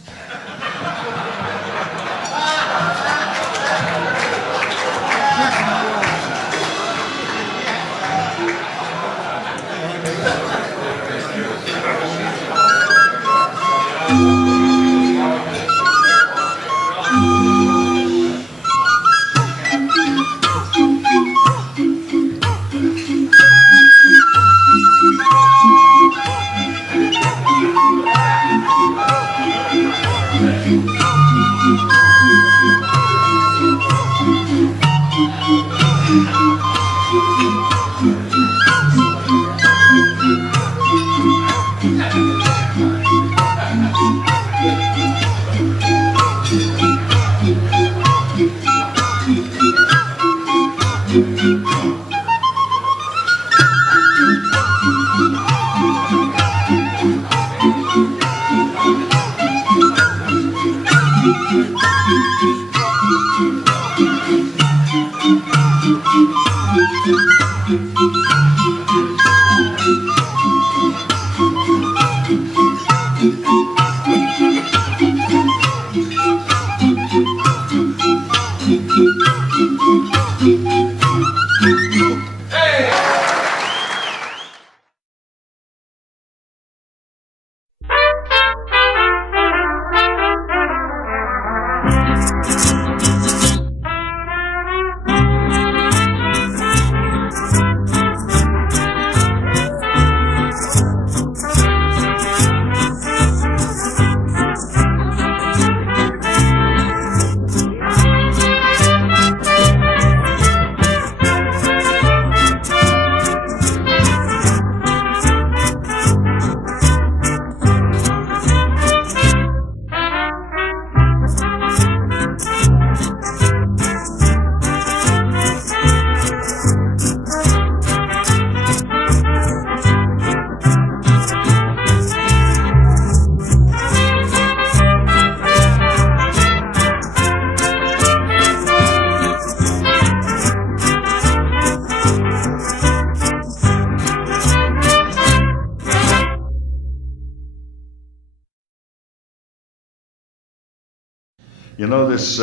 You know, this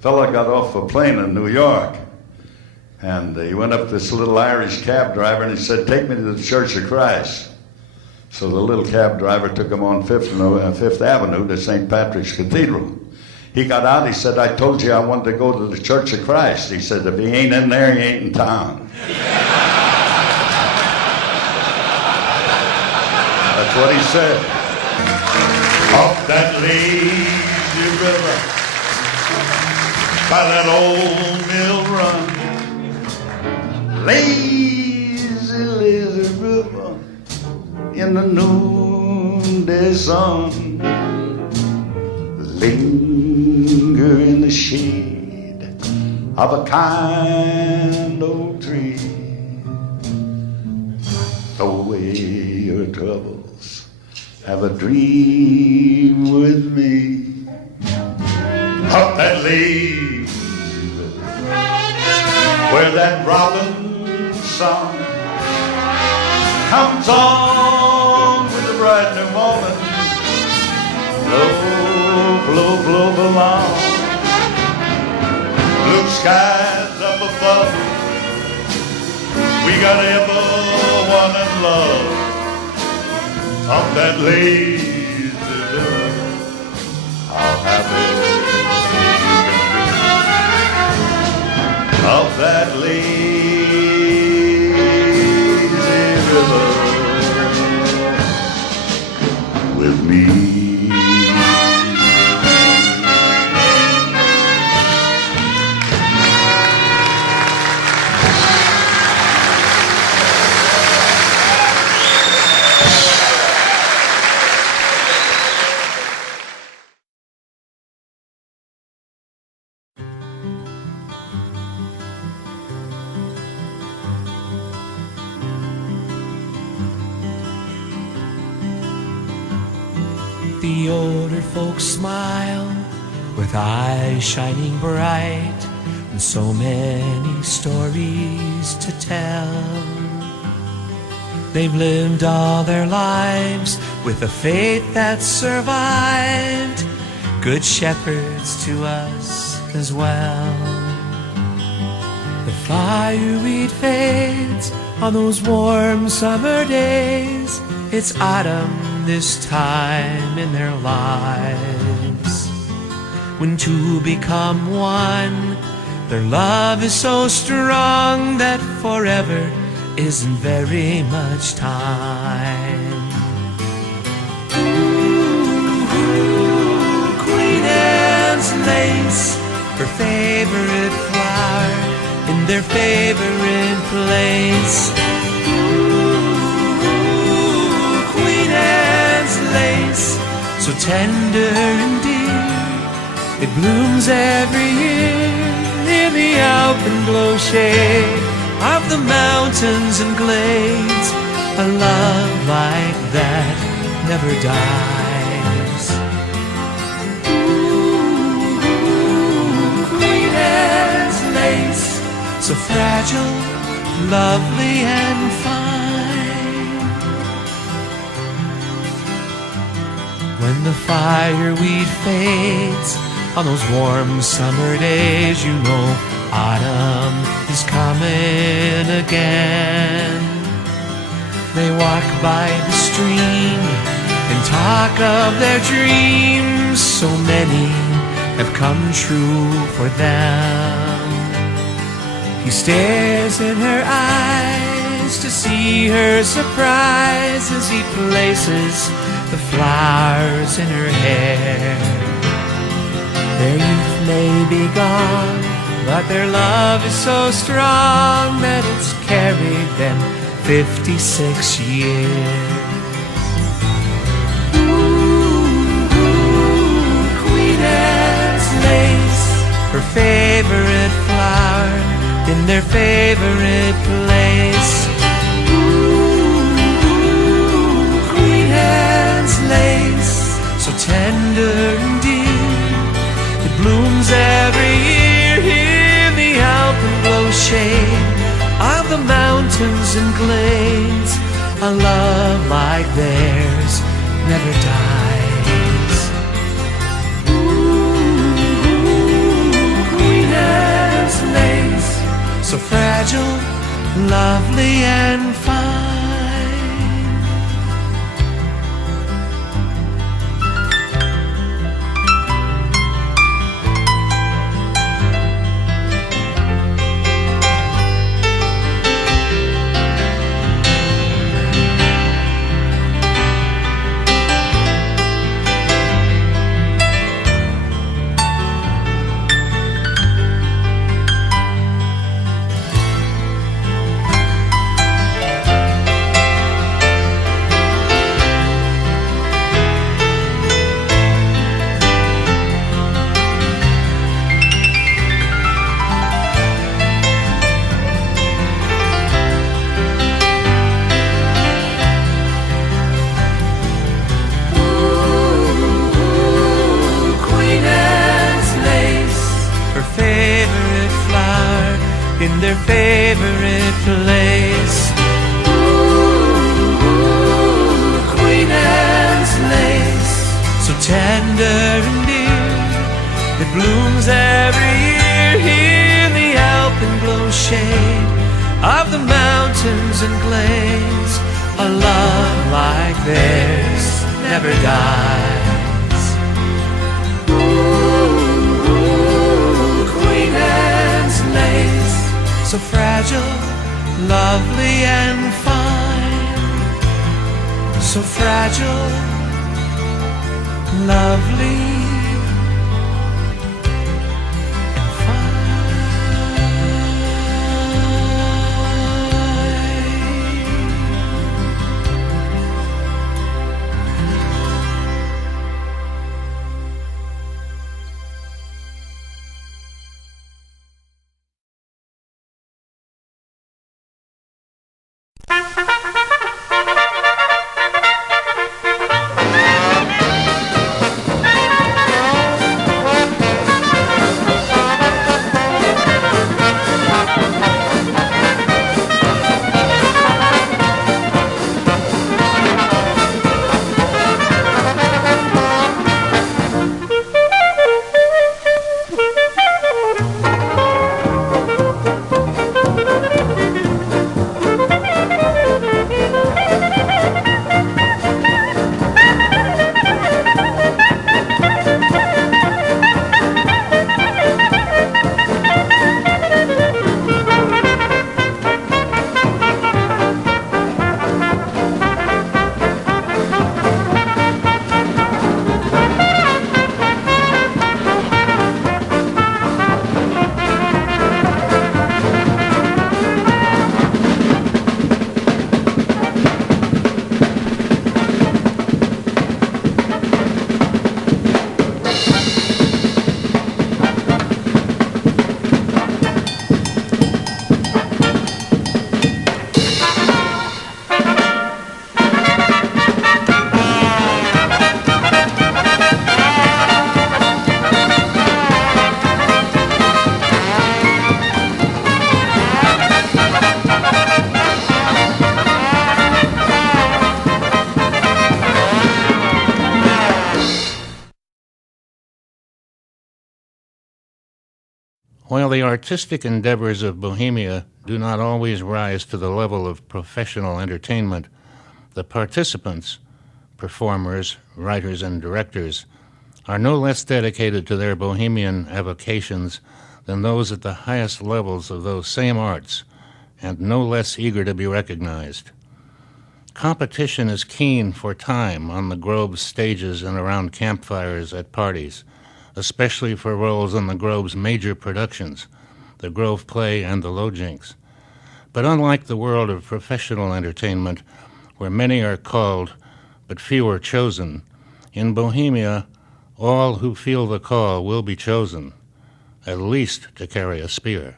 fella got off a plane in New York, and he went up to this little Irish cab driver, and he said, "Take me to the Church of Christ." So the little cab driver took him on Fifth Avenue to St. Patrick's Cathedral. He got out, he said, "I told you I wanted to go to the Church of Christ." He said, "If he ain't in there, he ain't in town." That's what he said. Up that lazy river, by that old mill run, lazy, lazy river, in the noonday sun, linger in the shade of a kind old tree. Throw away your troubles, have a dream with me. Up that lazy river, where that robin song comes on with the bright new morning. Blow, blow, blow along. Blue skies up above. We got everyone in love. Up that lazy river, how happy you can be. Up that lazy river with me. The older folks smile with eyes shining bright, and so many stories to tell. They've lived all their lives with a faith that survived, good shepherds to us as well. The fireweed fades on those warm summer days. It's autumn this time in their lives. When two become one, their love is so strong that forever isn't very much time. Ooh, Queen Anne's lace, her favorite flower in their favorite place. Lace, so tender and dear, it blooms every year in the alpenglow shade of the mountains and glades. A love like that never dies. Ooh, Queen Anne's lace, so fragile, lovely and fine. When the fireweed fades on those warm summer days, you know autumn is coming again. They walk by the stream and talk of their dreams. So many have come true for them. He stares in her eyes to see her surprise as he places the flowers in her hair. Their youth may be gone, but their love is so strong that it's carried them 56 years. Ooh, Queen Anne's lace, her favorite flower in their favorite place. Lace, so tender and dear, it blooms every year in the alpenglow shade of the mountains and glades. A love like theirs never dies. Ooh, lovely and fine. In their favorite place. Ooh, Queen Anne's lace, so tender and dear, it blooms every year here in the alpenglow shade of the mountains and glades. A love like theirs never dies. Ooh, Queen Anne's lace, so fragile, lovely and fine. So fragile, lovely and While the artistic endeavors of Bohemia do not always rise to the level of professional entertainment, the participants, performers, writers, and directors, are no less dedicated to their Bohemian avocations than those at the highest levels of those same arts, and no less eager to be recognized. Competition is keen for time on the Grove's stages and around campfires at parties, especially for roles in the Grove's major productions, the Grove Play and the Low Jinks. But unlike the world of professional entertainment, where many are called but few are chosen, in Bohemia, all who feel the call will be chosen, at least to carry a spear.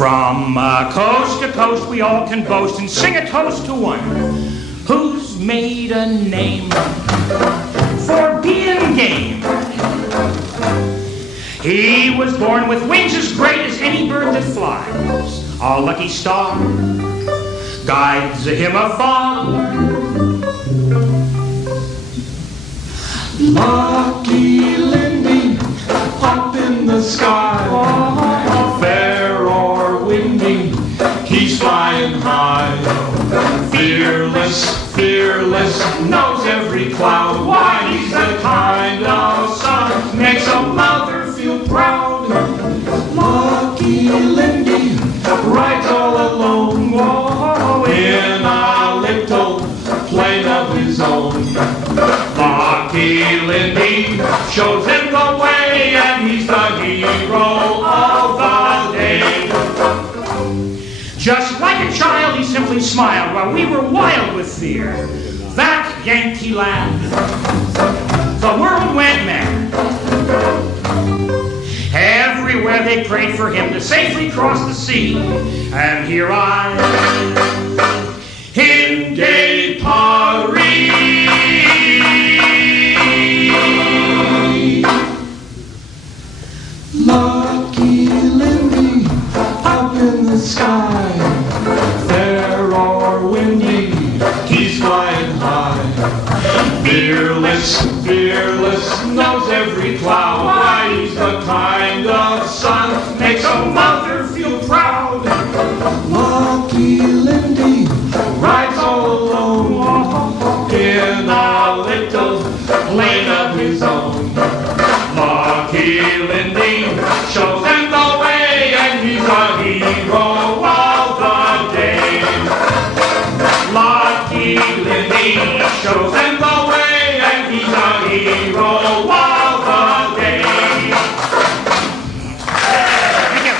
From coast to coast we all can boast and sing a toast to one who's made a name for being game. He was born with wings as great as any bird that flies. A lucky star guides him afar. Lucky Lindy, up in the sky, fair or windy, he's flying high. Fearless, fearless, knows every cloud. Why, he's the kind of son makes a mother feel proud. Lucky Lindy rides all alone, in a little plane of his own. Lucky Lindy shows him the way, and he's the hero of the day. Just like a child, he simply smiled while we were wild with fear. That Yankee lad, the world went mad. Everywhere they prayed for him to safely cross the sea. And here I, in gay Paris, Lucky Lindy, up in the sky, fair or windy, he's flying high. Fearless, fearless, knows every cloud. Why, he's the kind of son makes a mother feel proud. Lucky Lindy rides all alone, in a little plane of his own. Lucky Lindy shows them the way, and he's a hero of the day. Lucky Lindy shows them the way, and he's a hero of the day. Thank you.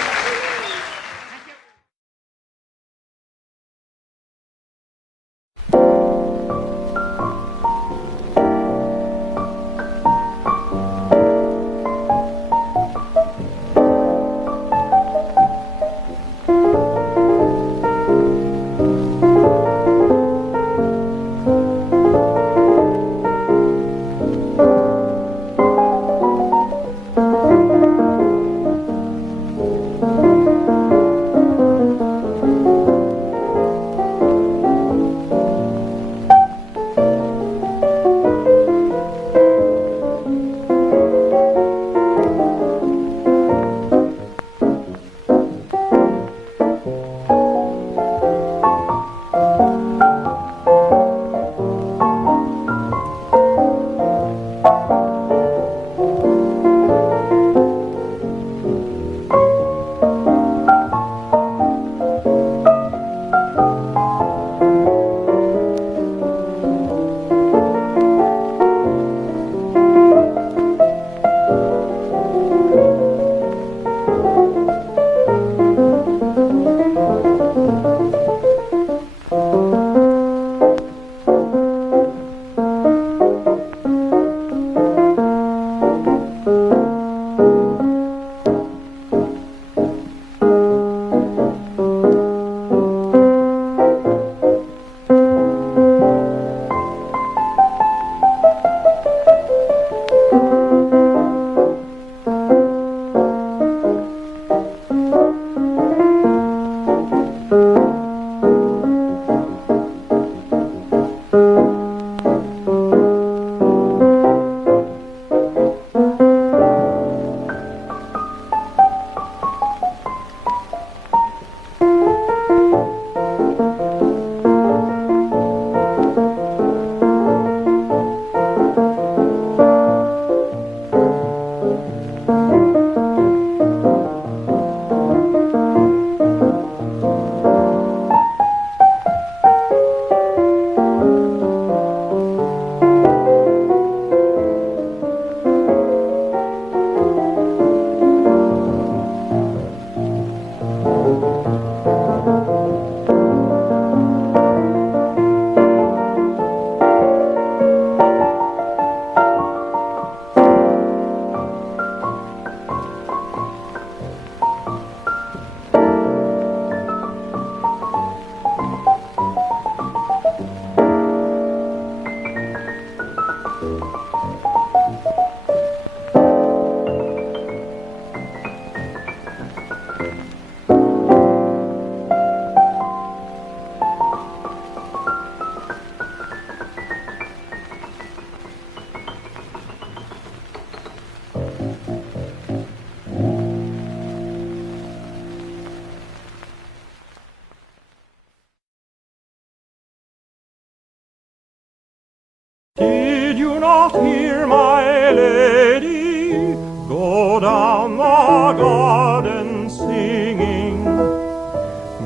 Did you not hear my lady go down the garden singing?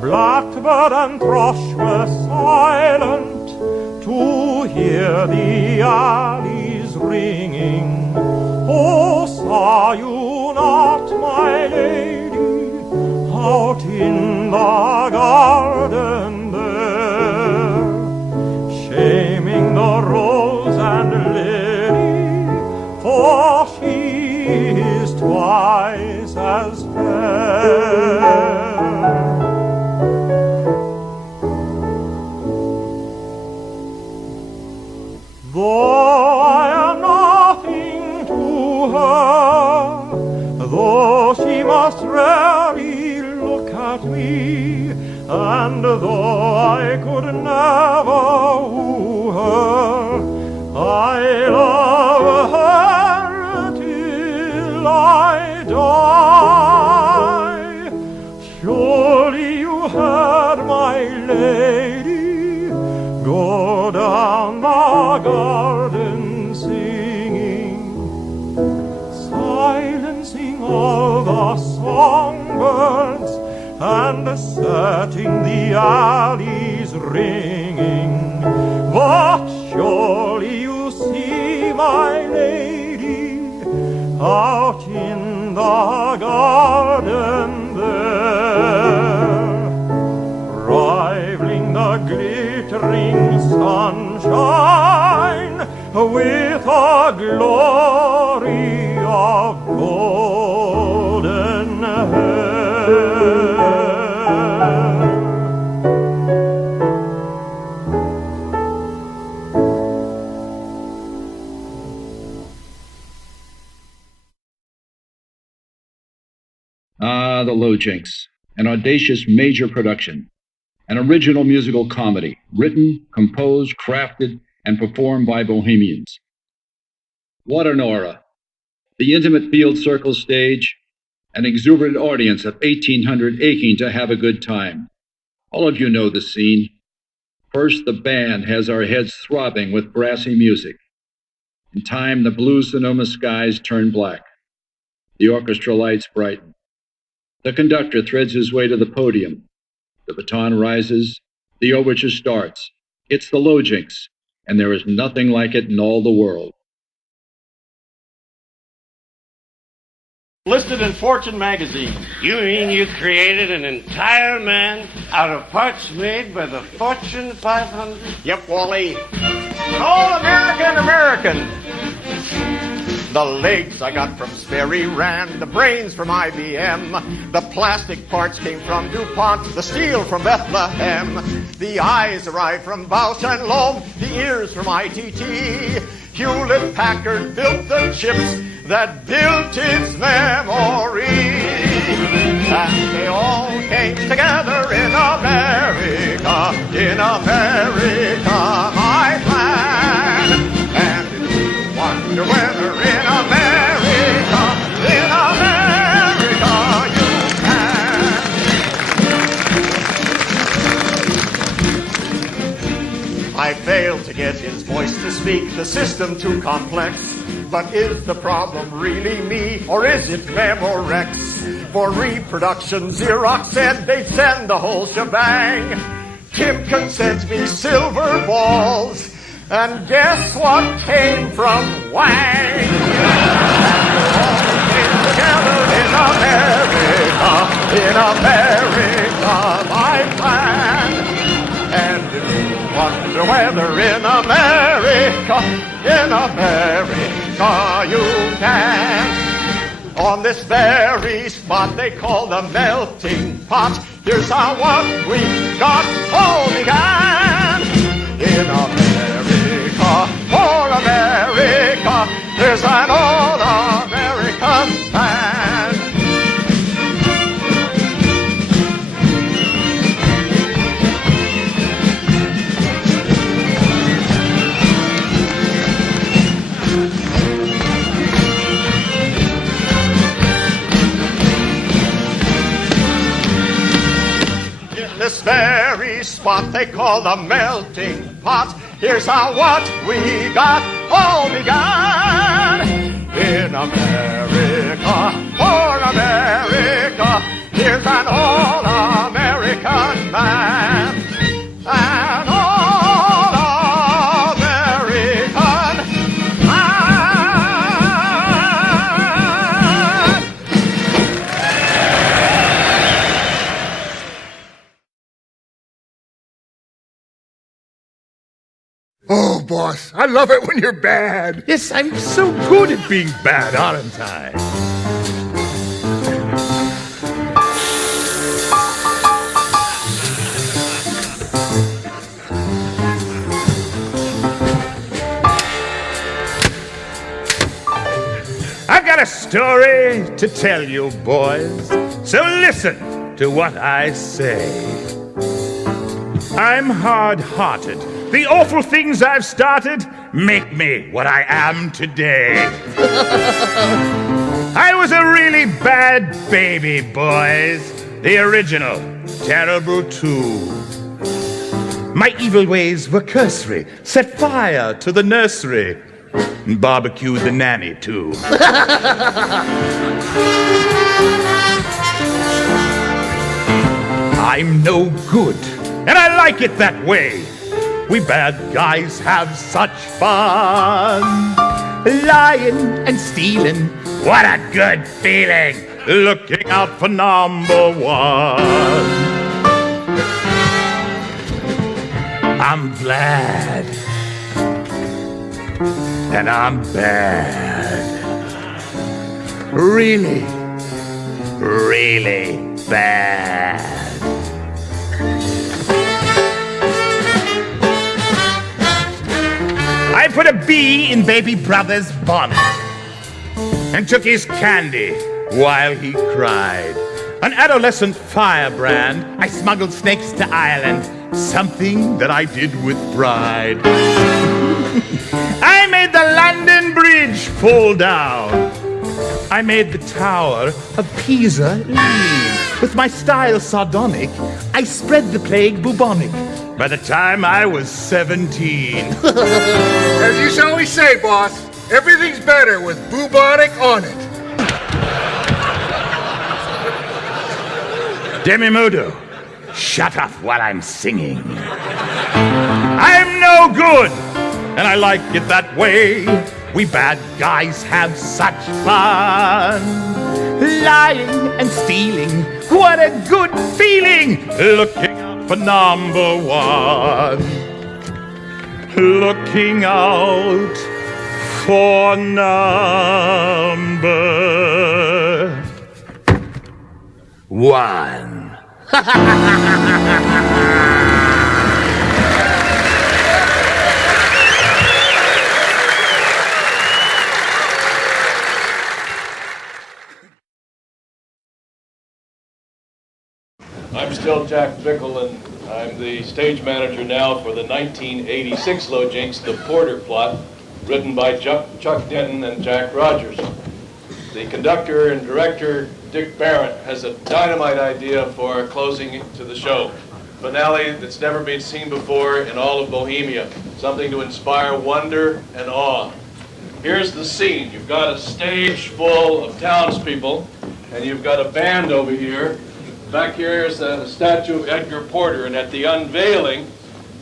Blackbird and thrush were silent to hear the alleys ringing. Oh, saw you not my lady out in the garden there, shaming the rose and lily, for she is twice as fair. Though I am nothing to her, though she must rarely look at me, and though I could never woo her, I love her till I die. Surely you heard my lady go down the garden singing, silencing all the songbirds and setting the alleys ringing. But surely you see my lady out in the garden there, rivaling the glittering sunshine with a glory of golden hair. The Low Jinks, an audacious major production, an original musical comedy, written, composed, crafted, and performed by Bohemians. What an aura! The intimate field circle stage, an exuberant audience of 1,800 aching to have a good time. All of you know the scene. First, the band has our heads throbbing with brassy music. In time, the blue Sonoma skies turn black. The orchestra lights brighten. The conductor threads his way to the podium. The baton rises. The overture starts. It's the Low Jinks, and there is nothing like it in all the world. Listed in Fortune magazine. You mean you created an entire man out of parts made by the Fortune 500? Yep, Wally. An all-American American. The legs I got from Sperry Rand, the brains from IBM, the plastic parts came from DuPont, the steel from Bethlehem, the eyes arrived from Bausch & Lomb, the ears from ITT. Hewlett-Packard built the chips that built its memory, and they all came together in America, my plan. And if you wonder whether in America, you can. I failed to get his voice to speak, the system too complex. But is the problem really me, or is it Memorex? For reproduction, Xerox said they'd send the whole shebang. Timken sent me silver balls, and guess what came from Wang? All came together in America, my plan. And if you wonder whether in America, you can. On this very spot they call the melting pot, here's how what we got all began. In America, for America, there's an all-American band. This very what they call the melting pot. Here's how what we got all began in America, for America. Here's an all-American man, an all-American man. Oh, boss, I love it when you're bad. Yes, I'm so good at being bad, aren't I? I've got a story to tell you, boys, so listen to what I say. I'm hard-hearted. The awful things I've started make me what I am today. I was a really bad baby, boys. The original, terrible too. My evil ways were cursory, set fire to the nursery, and barbecued the nanny too. I'm no good, and I like it that way. We bad guys have such fun. Lying and stealing, what a good feeling. Looking out for number one. I'm glad. And I'm bad. Really, really bad. I put a bee in baby brother's bonnet and took his candy while he cried. An adolescent firebrand, I smuggled snakes to Ireland, something that I did with pride. I made the London Bridge fall down. I made the Tower of Pisa lean. With my style sardonic, I spread the plague bubonic by the time I was 17. As you always say, boss, everything's better with bubonic on it. Demi-Modo, shut up while I'm singing. I'm no good, and I like it that way. We bad guys have such fun. Lying and stealing, what a good feeling. Looking out for number one. Looking out for number one. I'm still Jack Bickle, and I'm the stage manager now for the 1986 Low Jinks, The Porter Plot, written by Chuck Denton and Jack Rogers. The conductor and director, Dick Barrett, has a dynamite idea for closing to the show. Finale that's never been seen before in all of Bohemia. Something to inspire wonder and awe. Here's the scene. You've got a stage full of townspeople, and you've got a band over here. Back here is a statue of Edgar Porter, and at the unveiling,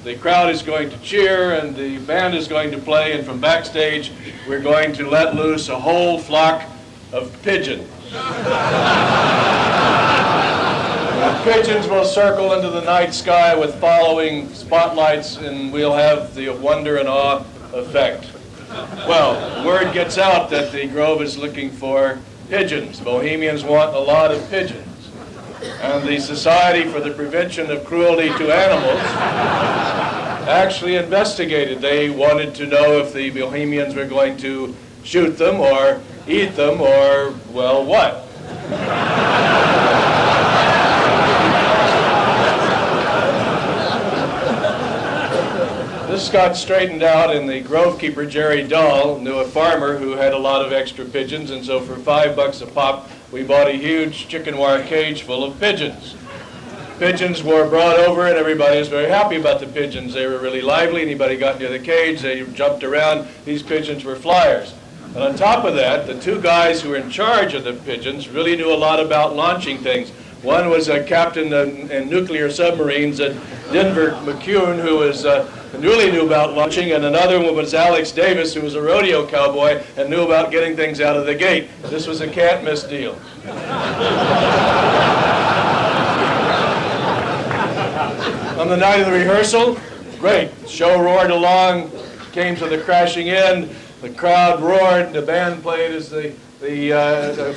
the crowd is going to cheer and the band is going to play, and from backstage, we're going to let loose a whole flock of pigeons. The pigeons will circle into the night sky with following spotlights, and we'll have the wonder and awe effect. Well, word gets out that the Grove is looking for pigeons. Bohemians want a lot of pigeons. And the Society for the Prevention of Cruelty to Animals actually investigated. They wanted to know if the Bohemians were going to shoot them or eat them or, well, what? This got straightened out, and the grovekeeper, Jerry Dahl, knew a farmer who had a lot of extra pigeons, and so for $5 a pop, we bought a huge chicken wire cage full of pigeons. pigeons were brought over, and everybody was very happy about the pigeons. They were really lively. Anybody got near the cage, they jumped around. These pigeons were flyers. And on top of that, the two guys who were in charge of the pigeons really knew a lot about launching things. One was a captain in nuclear submarines at Denver McCune, who was really knew about launching, and another one was Alex Davis, who was a rodeo cowboy and knew about getting things out of the gate. This was a can't-miss deal. On the night of the rehearsal, great. The show roared along, came to the crashing end. The crowd roared, the band played as the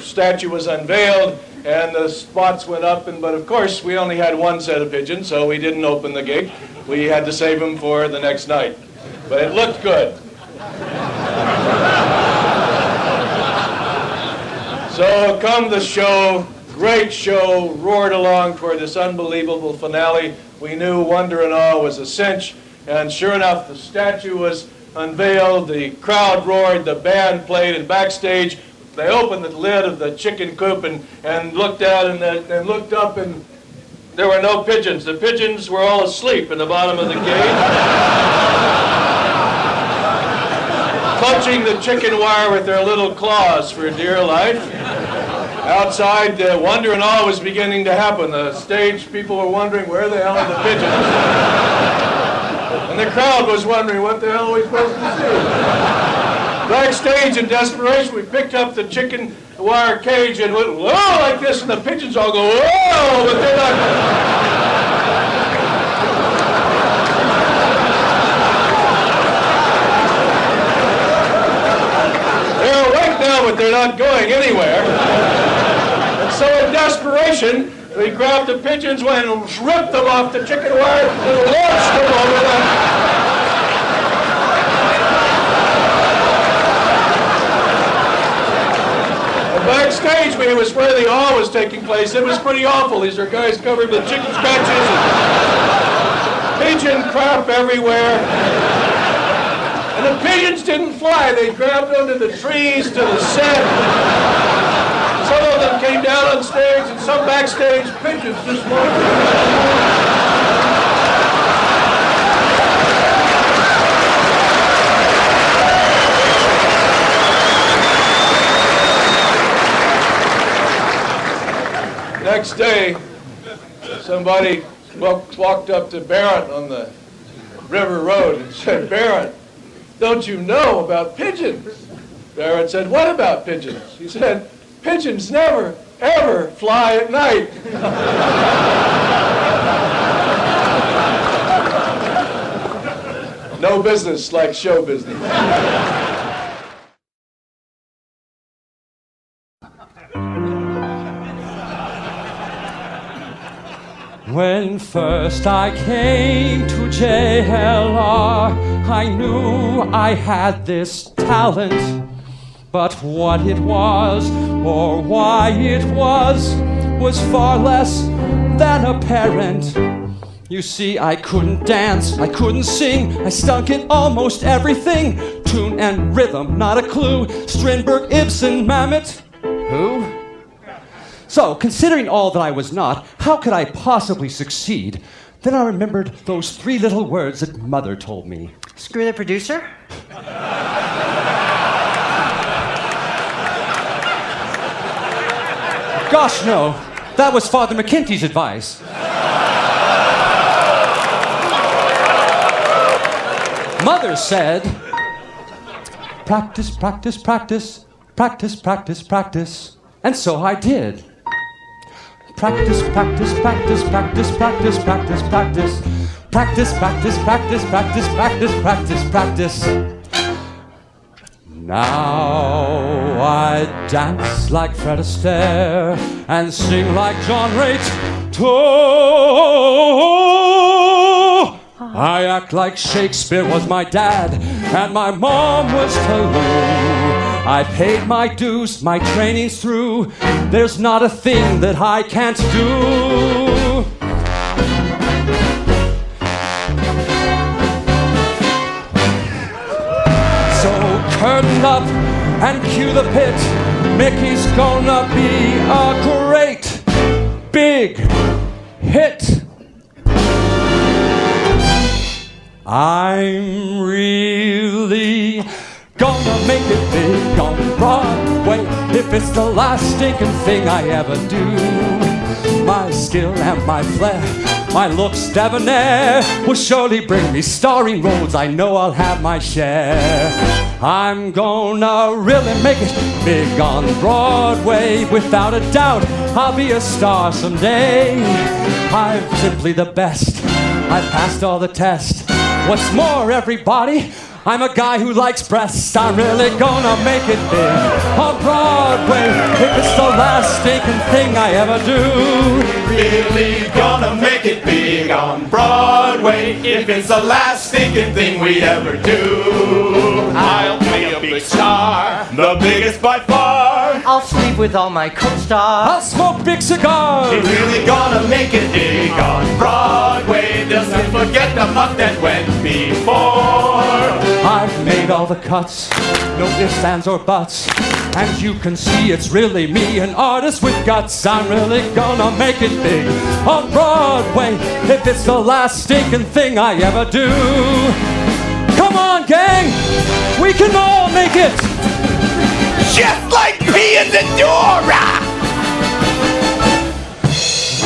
statue was unveiled, and the spots went up. But of course, we only had one set of pigeons, so we didn't open the gate. We had to save them for the next night. But it looked good. So come the show, great show, roared along toward this unbelievable finale. We knew wonder and awe was a cinch, and sure enough, the statue was unveiled, the crowd roared, the band played, and backstage they opened the lid of the chicken coop and looked out and looked up, and there were no pigeons. The pigeons were all asleep in the bottom of the cage, clutching the chicken wire with their little claws for dear life. Outside, wonder and awe was beginning to happen. The stage people were wondering, where the hell are the pigeons? And the crowd was wondering, what the hell are we supposed to see? Backstage, in desperation, we picked up the chicken wire cage and went, whoa, like this, and the pigeons all go, whoa, but they're not. They're awake now, but they're not going anywhere. And so in desperation, we grabbed the pigeons, went and ripped them off the chicken wire and launched them over the... Backstage, it was where the awe was taking place. It was pretty awful. These are guys covered with chicken scratches and pigeon crap everywhere. And the pigeons didn't fly. They grabbed onto the trees to the set. Some of them came down on stage, and some backstage pigeons just walked. Next day, somebody walked up to Barrett on the River Road and said, Barrett, don't you know about pigeons? Barrett said, what about pigeons? He said, pigeons never, ever fly at night. No business like show business. When first I came to JLR, I knew I had this talent. But what it was, or why it was far less than apparent. You see, I couldn't dance, I couldn't sing, I stunk at almost everything. Tune and rhythm, not a clue. Strindberg, Ibsen, Mamet. Who? So, considering all that I was not, how could I possibly succeed? Then I remembered those 3 little words that Mother told me. Screw the producer? Gosh, no. That was Father McKinty's advice. Mother said, practice, practice, practice, practice, practice, practice. And so I did. Practice, practice, practice, practice, practice, practice, practice. Practice, practice, practice, practice, practice, practice, practice. Now I dance like Fred Astaire and sing like John Raitt. I act like Shakespeare was my dad and my mom was Tallulah. I paid my dues, my training's through. There's not a thing that I can't do. So curtain up and cue the pit. Mickey's gonna be a great big hit. I'm really gonna make it big on Broadway if it's the last stinking thing I ever do. My skill and my flair, my looks debonair will surely bring me starring roles. I know I'll have my share. I'm gonna really make it big on Broadway. Without a doubt, I'll be a star someday. I'm simply the best. I've passed all the tests. What's more, everybody, I'm a guy who likes breasts. I'm really gonna make it big on Broadway if it's the last stinking thing I ever do. Really gonna make it big on Broadway if it's the last stinking thing we ever do. I'll be a big star, the biggest by far. I'll sleep with all my co-stars. I'll smoke big cigars. We're really gonna make it big on Broadway. Just don't forget the muck that went before. I've made all the cuts, no ifs, ands, or buts. And you can see it's really me, an artist with guts. I'm really gonna make it big on Broadway if it's the last stinking thing I ever do. Come on, gang, we can all make it. Just like P and the Dora.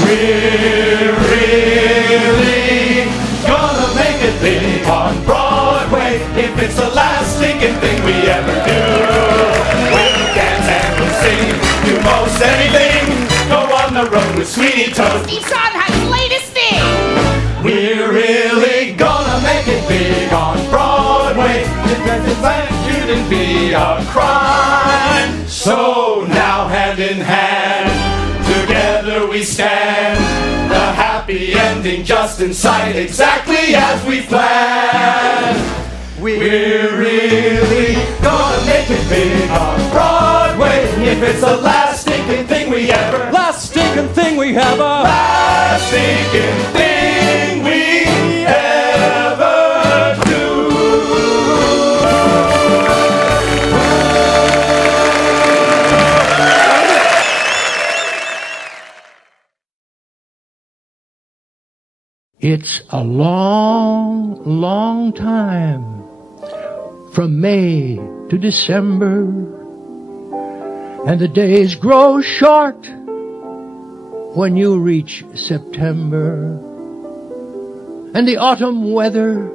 We're really gonna make it big on Broadway if it's the last stinking thing we ever do. We'll dance and we'll sing, do most anything. Go on the road with Sweetie Toast. Steve Sondheim's latest thing. We're really gonna make it big on Broadway. If the fact shouldn't be a crime. So now hand in hand, together we stand. The happy ending just in sight, exactly as we planned. We're really gonna make it big on Broadway if it's the last stinking thing we ever. Last stinking thing we ever. Last stinking thing we ever do. It's a long, long time from May to December, and the days grow short when you reach September, and the autumn weather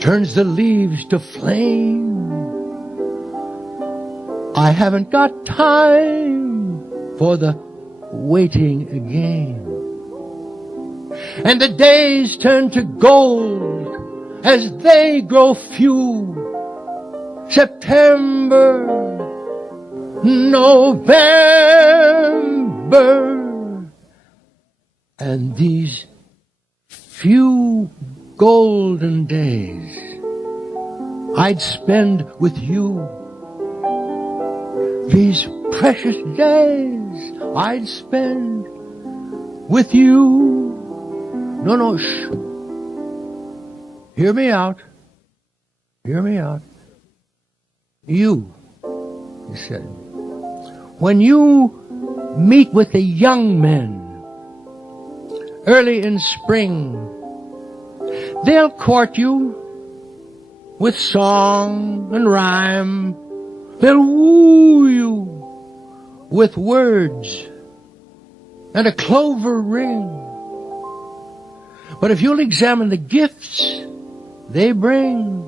turns the leaves to flame. I haven't got time for the waiting game. And the days turn to gold as they grow few. September, November, and these few golden days I'd spend with you. These precious days I'd spend with you. No, shh. Hear me out. Hear me out. You, he said, when you meet with the young men early in spring, they'll court you with song and rhyme. They'll woo you with words and a clover ring. But if you'll examine the gifts they bring,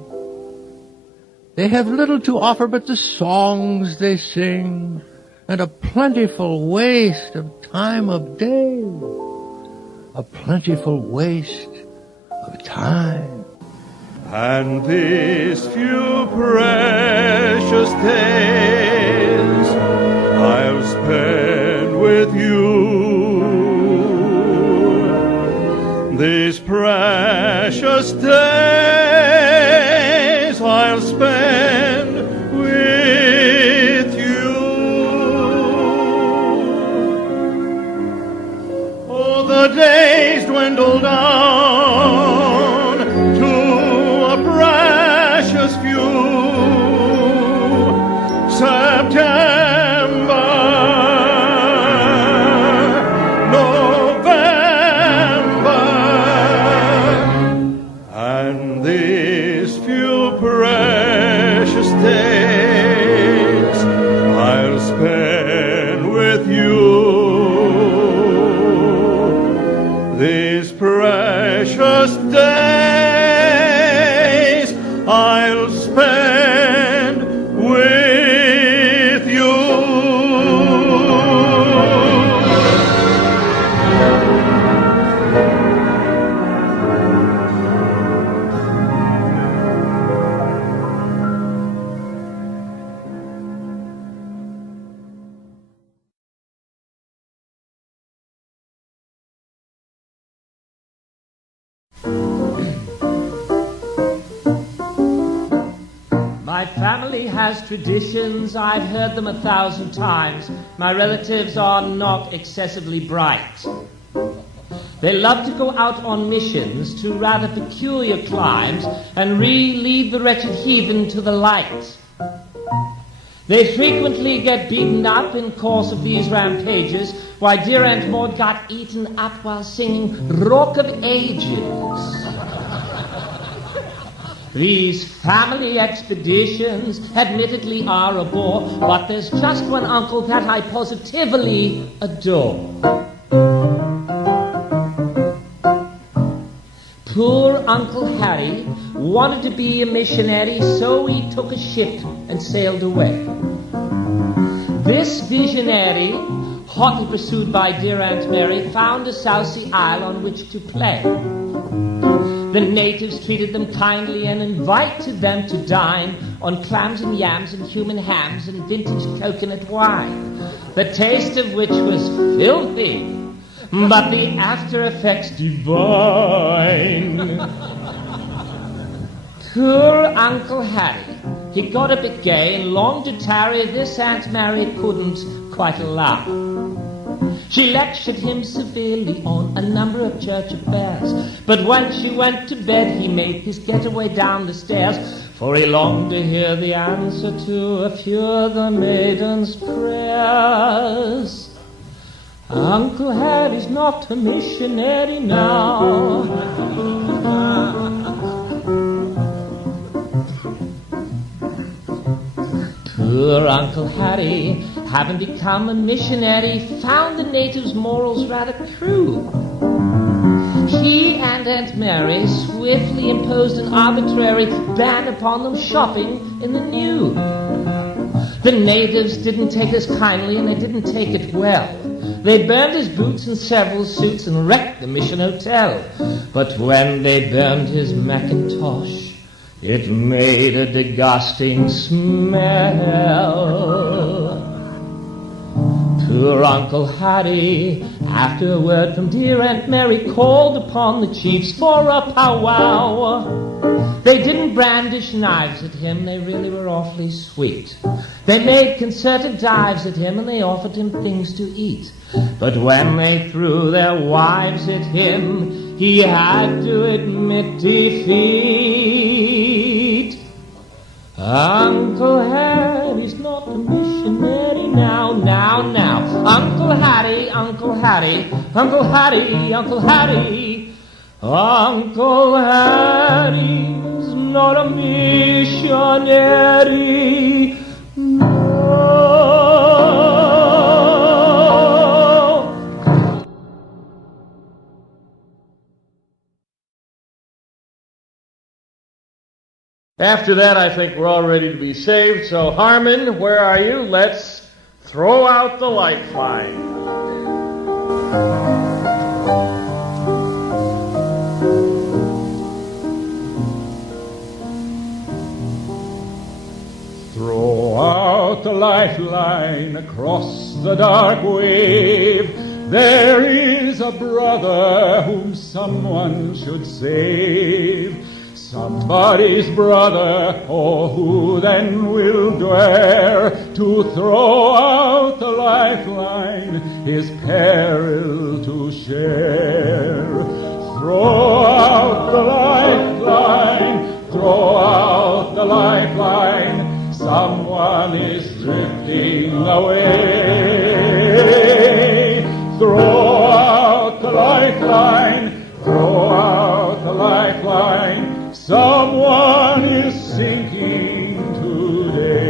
they have little to offer but the songs they sing, and a plentiful waste of time of day, a plentiful waste of time. And these few precious days I'll spend with you. These precious days I'll spend with you. Oh, the days dwindle down to a precious few. September, November, and My family has traditions, I've heard them 1,000 times. My relatives are not excessively bright. They love to go out on missions to rather peculiar climes and lead the wretched heathen to the light. They frequently get beaten up in course of these rampages, while dear Aunt Maud got eaten up while singing Rock of Ages. These family expeditions admittedly are a bore, but there's just one uncle that I positively adore. Poor Uncle Harry wanted to be a missionary, so he took a ship and sailed away. This visionary, hotly pursued by dear Aunt Mary, found a South Sea isle on which to play. The natives treated them kindly and invited them to dine on clams and yams and human hams and vintage coconut wine, the taste of which was filthy, but the after effects divine. Poor Uncle Harry, he got a bit gay and longed to tarry. This Aunt Mary couldn't quite allow. She lectured him severely on a number of church affairs, but when she went to bed he made his getaway down the stairs, for he longed to hear the answer to a few of the maiden's prayers. Uncle Harry's not a missionary now. Poor Uncle Harry, having become a missionary, found the natives' morals rather crude. He and Aunt Mary swiftly imposed an arbitrary ban upon them shopping in the nude. The natives didn't take this kindly, and they didn't take it well. They burned his boots and several suits and wrecked the mission hotel. But when they burned his Macintosh, it made a disgusting smell. Poor Uncle Harry, after a word from dear Aunt Mary, called upon the chiefs for a powwow. They didn't brandish knives at him, they really were awfully sweet. They made concerted dives at him and they offered him things to eat. But when they threw their wives at him, he had to admit defeat. Uncle Harry's not a missionary now. Uncle Harry, Uncle Harry, Uncle Harry, Uncle Harry. Uncle Harry's not a missionary. After that, I think we're all ready to be saved. So, Harmon, where are you? Let's throw out the lifeline. Throw out the lifeline across the dark wave. There is a brother whom someone should save. Somebody's brother, oh, who then will dare to throw out the lifeline, his peril to share? Throw out the lifeline, throw out the lifeline, someone is drifting away. Throw out the lifeline, throw out the lifeline, someone is sinking today.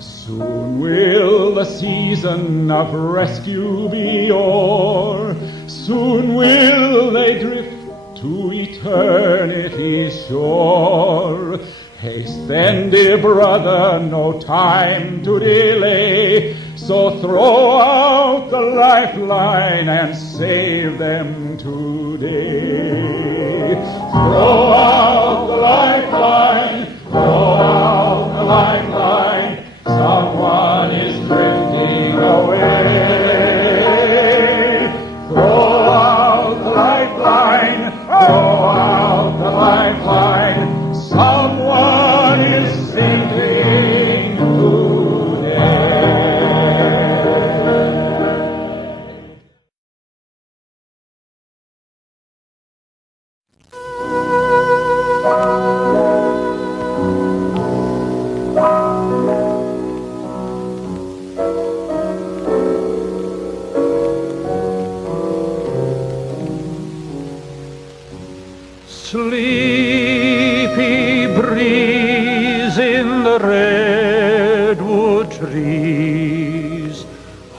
Soon will the season of rescue be o'er. Soon will they drift to eternity's shore. Haste then, dear brother, no time to delay. So throw out the lifeline and save them today. Throw out the lifeline, throw out the lifeline, someone is drifting away. Throw out the lifeline, throw out the lifeline, someone is sinking today. Sleepy breeze in the redwood trees,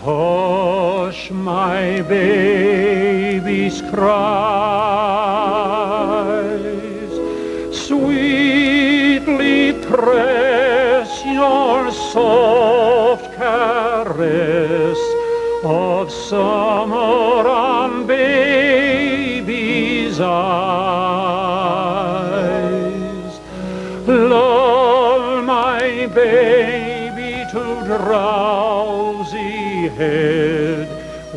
hush my baby's cries, sweetly press your soft caress of summer on baby's eyes. Lull my baby to drowsy head,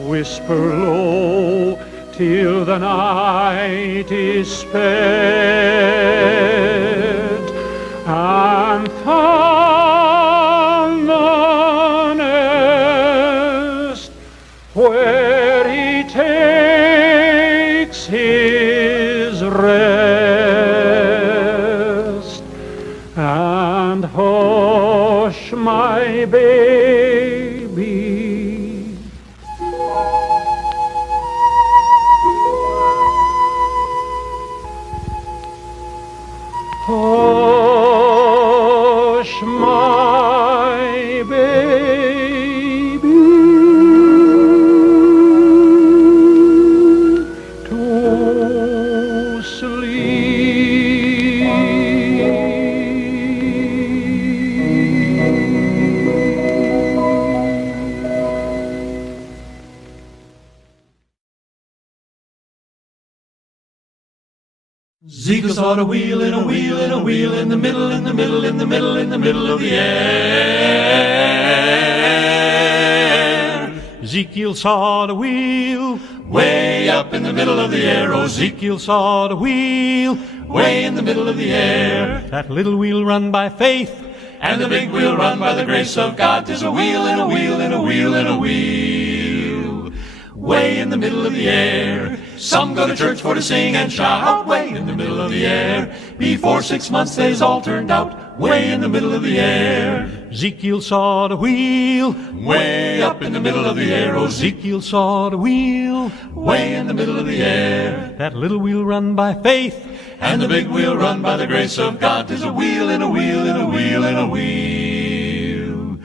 whisper low till the night is spent, and found the nest where he takes his rest. And hush my baby, hush my baby to Ezekiel saw the wheel in a wheel in a wheel in the middle, in the middle, in the middle, in the middle of the air. Ezekiel saw the wheel Way up in the middle of the air. Oh, Ezekiel saw the wheel way in the middle of the air. That little wheel run by faith, And the big wheel run by the grace of God. 'Tis a wheel in a wheel in a wheel in a wheel. Way in the middle of the air. Some go to church for to sing and shout. Way in the middle of the air. Before 6 months they's all turned out. Way in the middle of the air. Ezekiel saw the wheel Way up in the middle of the air. Oh, Ezekiel saw the wheel way in the middle of the air. That little wheel run by faith, And the big wheel run by the grace of God. 'Tis a wheel in a wheel in a wheel in a wheel.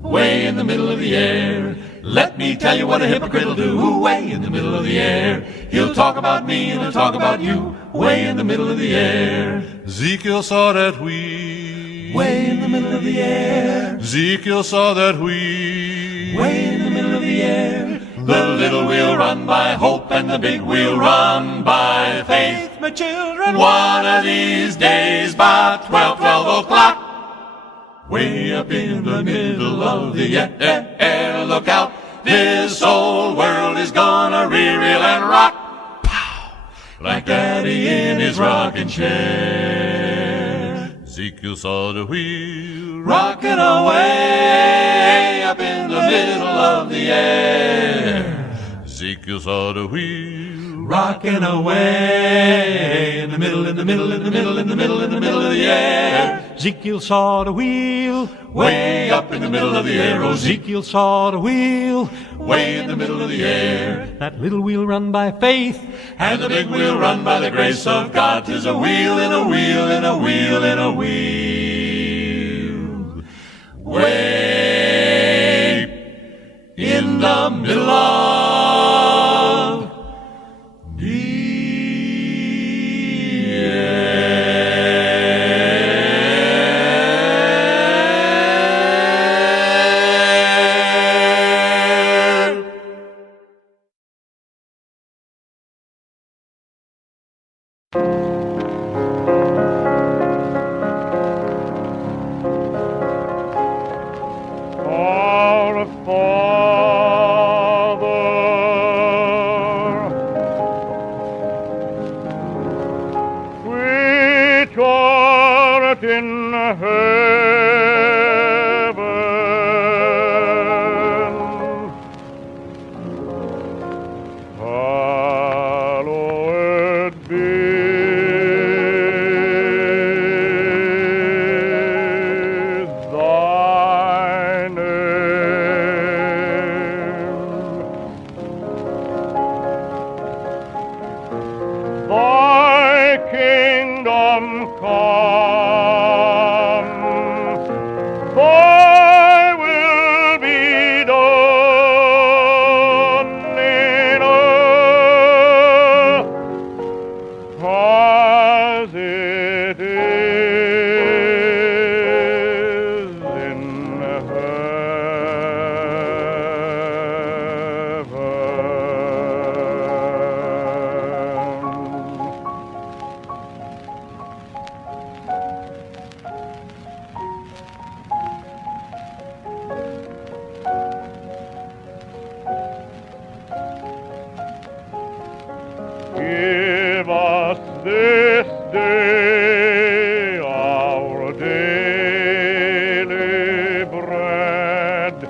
Way in the middle of the air. Let me tell you what a hypocrite'll do. Way in the middle of the air. He'll talk about me and he'll talk about you. Way in the middle of the air. Ezekiel saw that wheel. Way in the middle of the air. Ezekiel saw that wheel. Way in the middle of the air. The little wheel run by hope and the big wheel run by faith. my children. One of these days, by 12 o'clock, way up in the middle of the air, look out, this old world is gonna rear, reel, and rock, pow, like Daddy in his rocking chair. Ezekiel saw the wheel Rocking away up in the middle of the air. Ezekiel saw the wheel Rocking away in the middle, in the middle, in the middle, in the middle, in the middle of the air. Ezekiel saw the wheel way up in the middle of the air. Oh, Ezekiel saw the wheel way in the middle of the air. That little wheel run by faith, and the big wheel run by the grace of God. 'Tis a wheel in a wheel in a wheel in a wheel. Way in the middle of art in heaven, hallowed be thy name. Thy kingdom come, thy will be done in earth as it is in Give us this day our daily bread,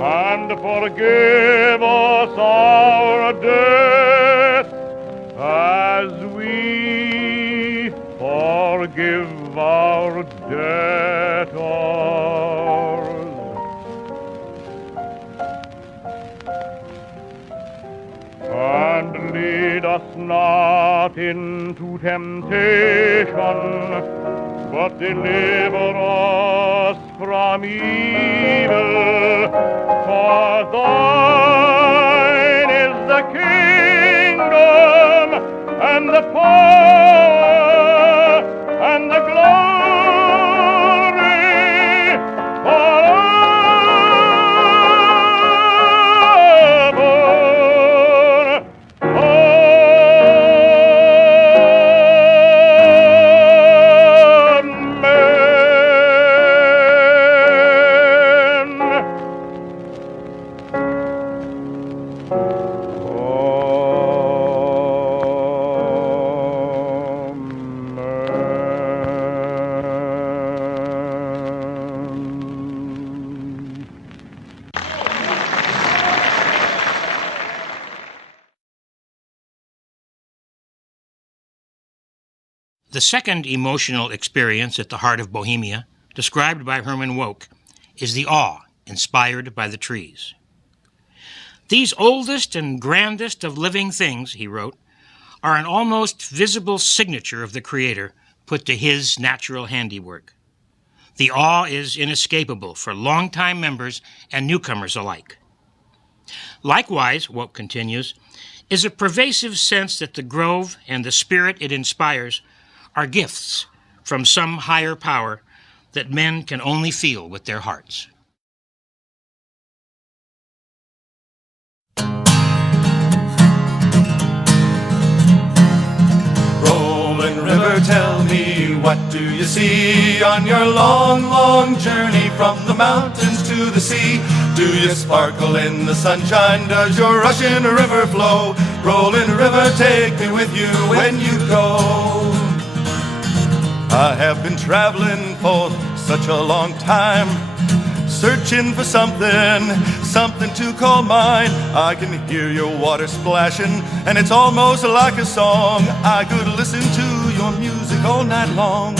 and forgive us our debts as we forgive our debtors. And lead us not into temptation, but deliver us from evil. For thine is the kingdom, and the power, and the glory forever. The second emotional experience at the heart of Bohemia, described by Herman Wouk, is the awe inspired by the trees. These oldest and grandest of living things, he wrote, are an almost visible signature of the Creator put to his natural handiwork. The awe is inescapable for longtime members and newcomers alike. Likewise, Wouk continues, is a pervasive sense that the grove and the spirit it inspires are gifts from some higher power that men can only feel with their hearts. Rolling river, tell me, what do you see on your long, long journey from the mountains to the sea? Do you sparkle in the sunshine? Does your rushing river flow? Rolling river, take me with you when you go. I have been traveling for such a long time, searching for something to call mine. I can hear your water splashing, and it's almost like a song. I could listen to your music all night long.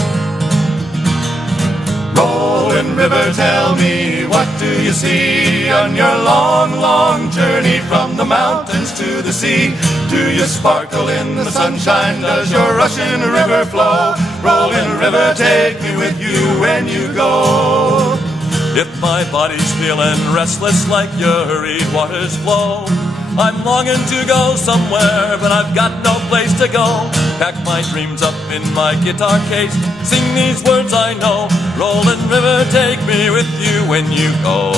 Rolling river, tell me, what do you see on your long, long journey from the mountains to the sea? Do you sparkle in the sunshine? Does your rushing river flow? Rolling river, take me with you when you go. If my body's feeling restless like your hurried waters flow, I'm longing to go somewhere, but I've got no place to go. Pack my dreams up in my guitar case, sing these words I know. Rolling river, take me with you when you go.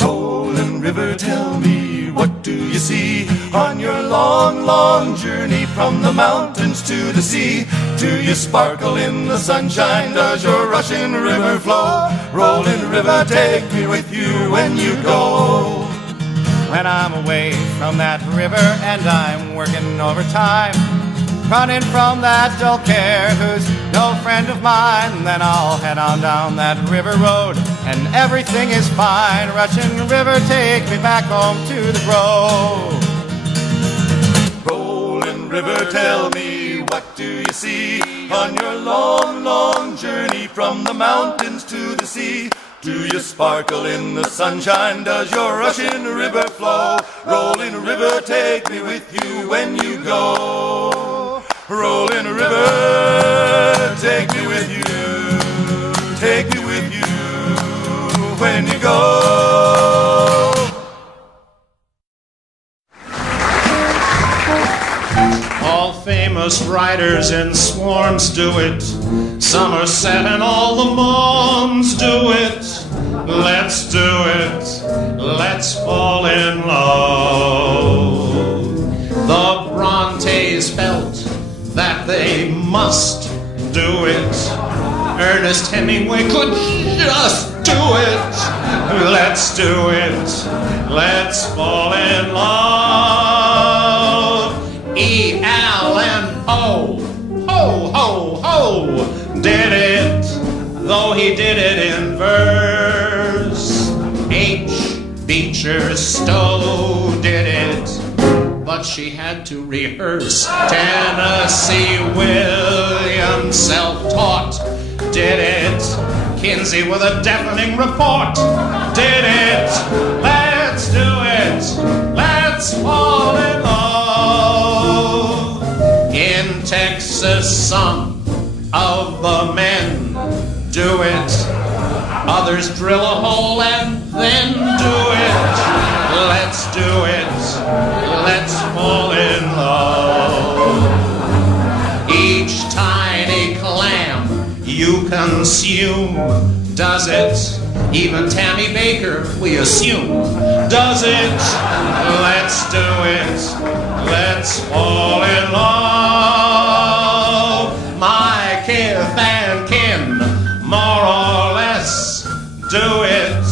Rolling river, tell me, what do you see on your long, long journey from the mountains to the sea? Do you sparkle in the sunshine? Does your rushing river flow? Rolling river, take me with you when you go. When I'm away from that river and I'm working overtime, running from that dull care whose no old friend of mine. Then I'll head on down that river road, and everything is fine. Russian River, take me back home to the Grove. Rolling river, tell me, what do you see on your long, long journey from the mountains to the sea? Do you sparkle in the sunshine? Does your Russian river flow? Rolling river, take me with you when you go. Rolling river, take me with you. Take me with you when you go. All famous riders in swarms do it. Somerset and all the moms do it. Let's do it. Let's fall in love. The Brontes felt that they must do it. Ernest Hemingway could just do it. Let's do it. Let's fall in love. E.L.N.O. Ho, ho, ho, did it, though he did it in verse. H. Beecher Stowe did it, but she had to rehearse. Tennessee Williams, self-taught, did it. Kinsey with a deafening report, did it. Let's do it. Let's fall in love. In Texas, some of the men do it. Others drill a hole and then do it. Let's do it. Let's fall in love. Each tiny clam you consume does it. Even Tammy Baker, we assume, does it. Let's do it. Let's fall in love. My kith and kin, more or less, do it.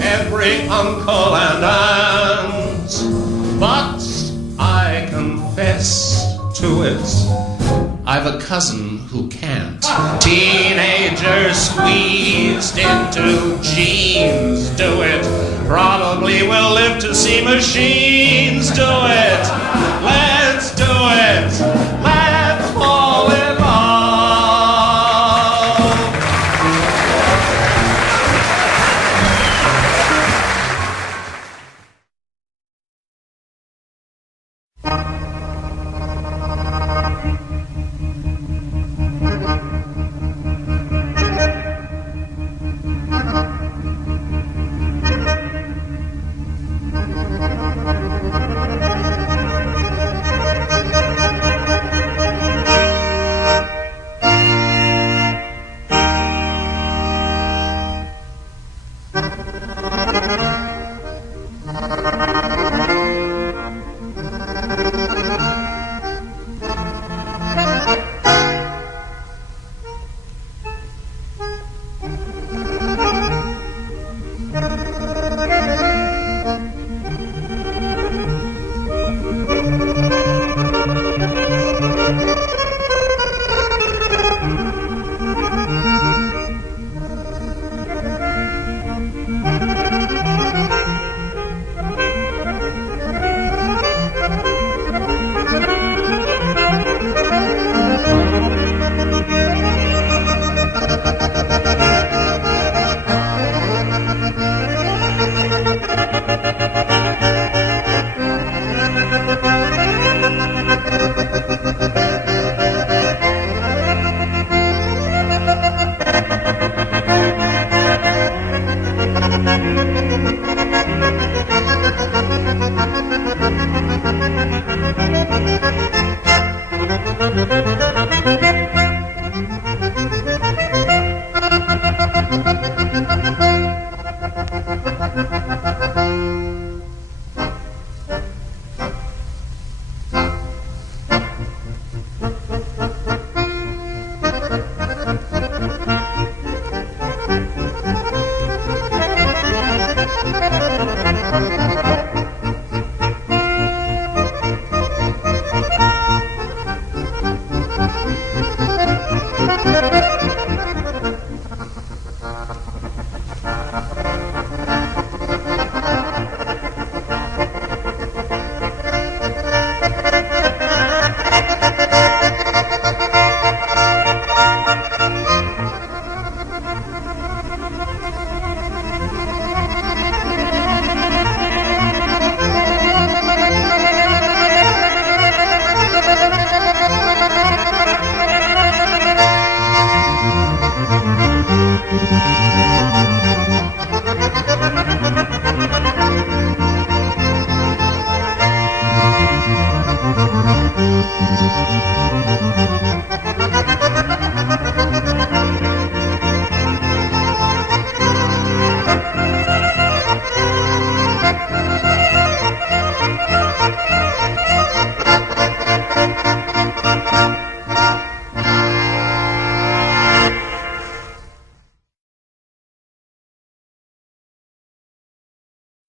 Every uncle and aunt. But I confess to it, I've a cousin who can't. Teenagers squeezed into jeans do it. Probably will live to see machines do it. Let's do it. Let's fall in love.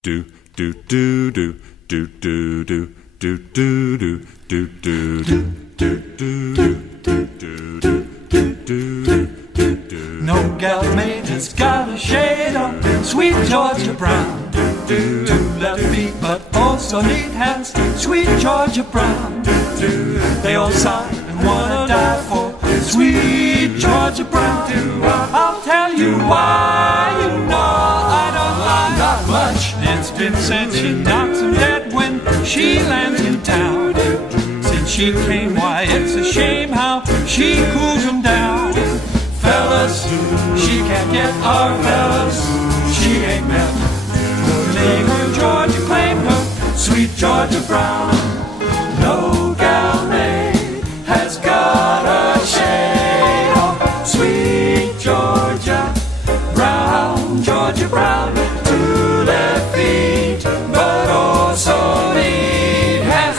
do do do do do do do do do do do do do. No gal maid has got a shade on sweet Georgia Brown. Two left feet, but also neat hands, sweet Georgia Brown. They all sigh and wanna die for sweet Georgia Brown. I'll tell you why, you know I don't lie. Not much. It's been said she knocks 'em dead when she lands in town. Since she came, why it's a shame how she cools 'em down. Fellas, she can't get our fellas, she ain't met. Name her Georgia, claim her sweet Georgia Brown. No gal maid has got a shade of sweet Georgia Brown. Georgia Brown, two left feet, but also neat hands.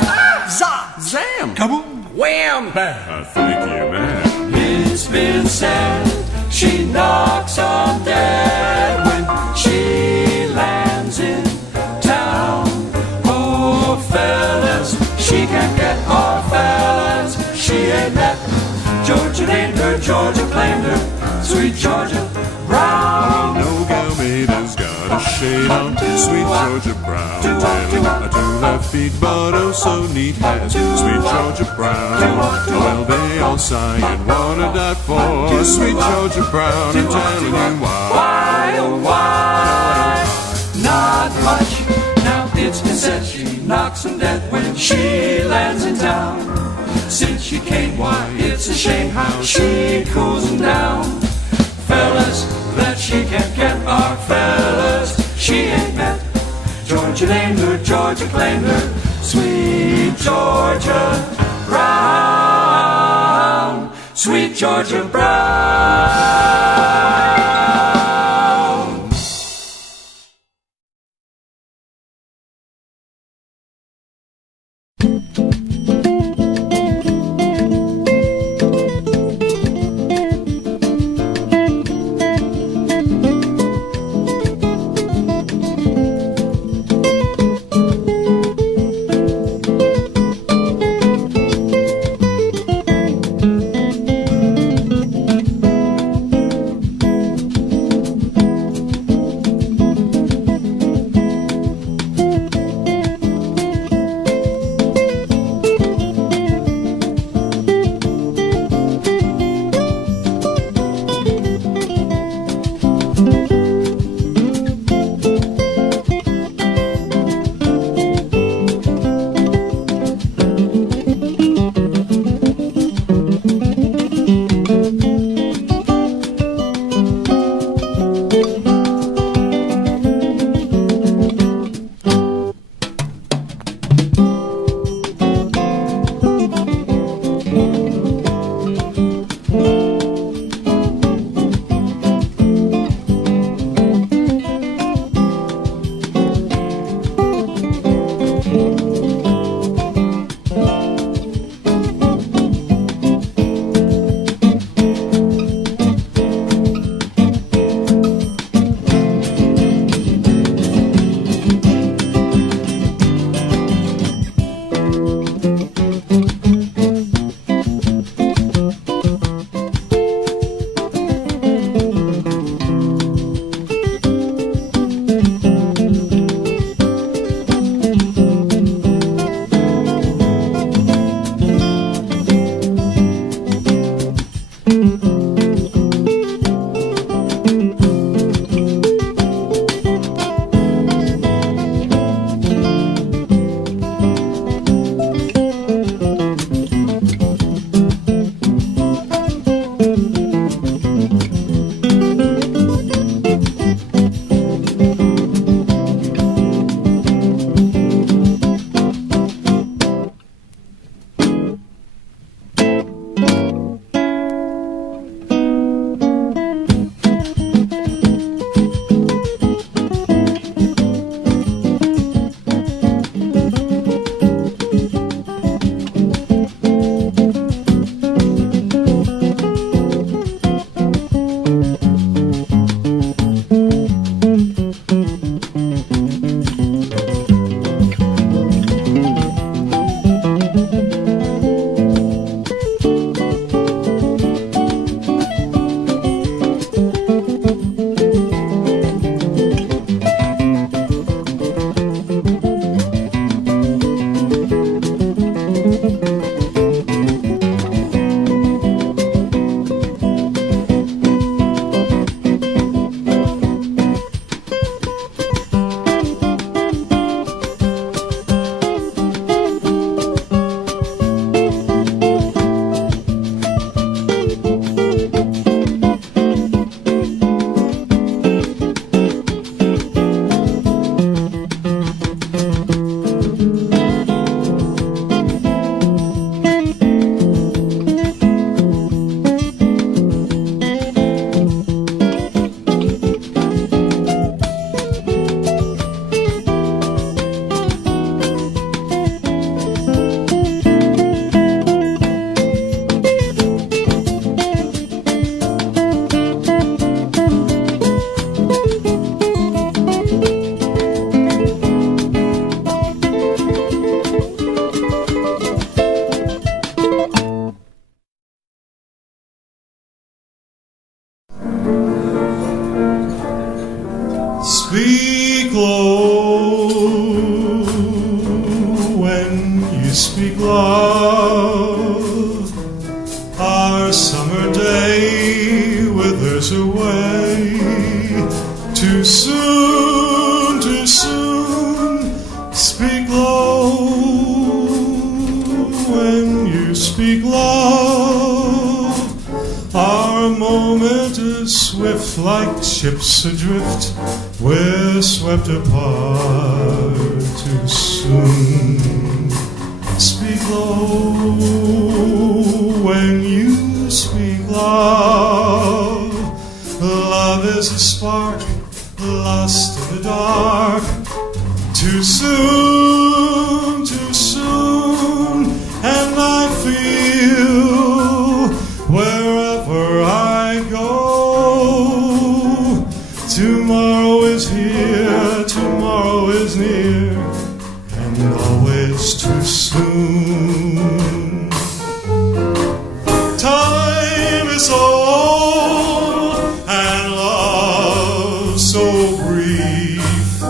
Zam! Kaboom! Wham! Thank you, man. It's been said she knocks 'em dead when she lands in town. Oh, fellas, she can't get our fellas, she ain't met. Georgia named her, Georgia claimed her, sweet Georgia Brown. No gal maid has got a shade on sweet Georgia Brown. Tailing two left feet, but oh so neat hands, sweet Georgia Brown. Well, they all sigh and wanna die for sweet Georgia Brown. I'm telling you why. Why, oh why? Not much. Now it's been said she knocks 'em dead when she lands in town. Since she came, why it's a shame how she cools 'em down. Fellas, that she can't get our fellas, she ain't met. Georgia named her, Georgia claimed her, sweet Georgia Brown. Sweet Georgia Brown. summer day withers away. Too soon, speak low. When you speak love, our moment is swift like ships adrift. We're swept apart too soon. Speak low when you speak love. Love is a spark lost in the dark. Too soon, and I feel wherever I go, tomorrow is here, tomorrow is near, and always too soon. Time is old and love so brief.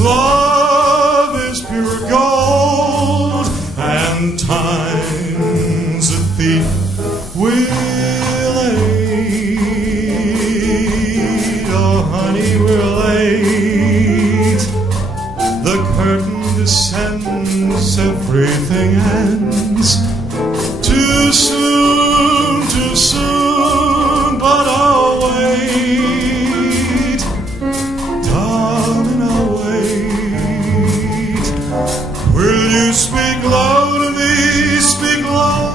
Love is pure gold and time's a thief. We're late, oh honey, we're late. The curtain descends, everything ends. Too soon, but I'll wait. Darling, I'll wait. Will you speak low to me, speak low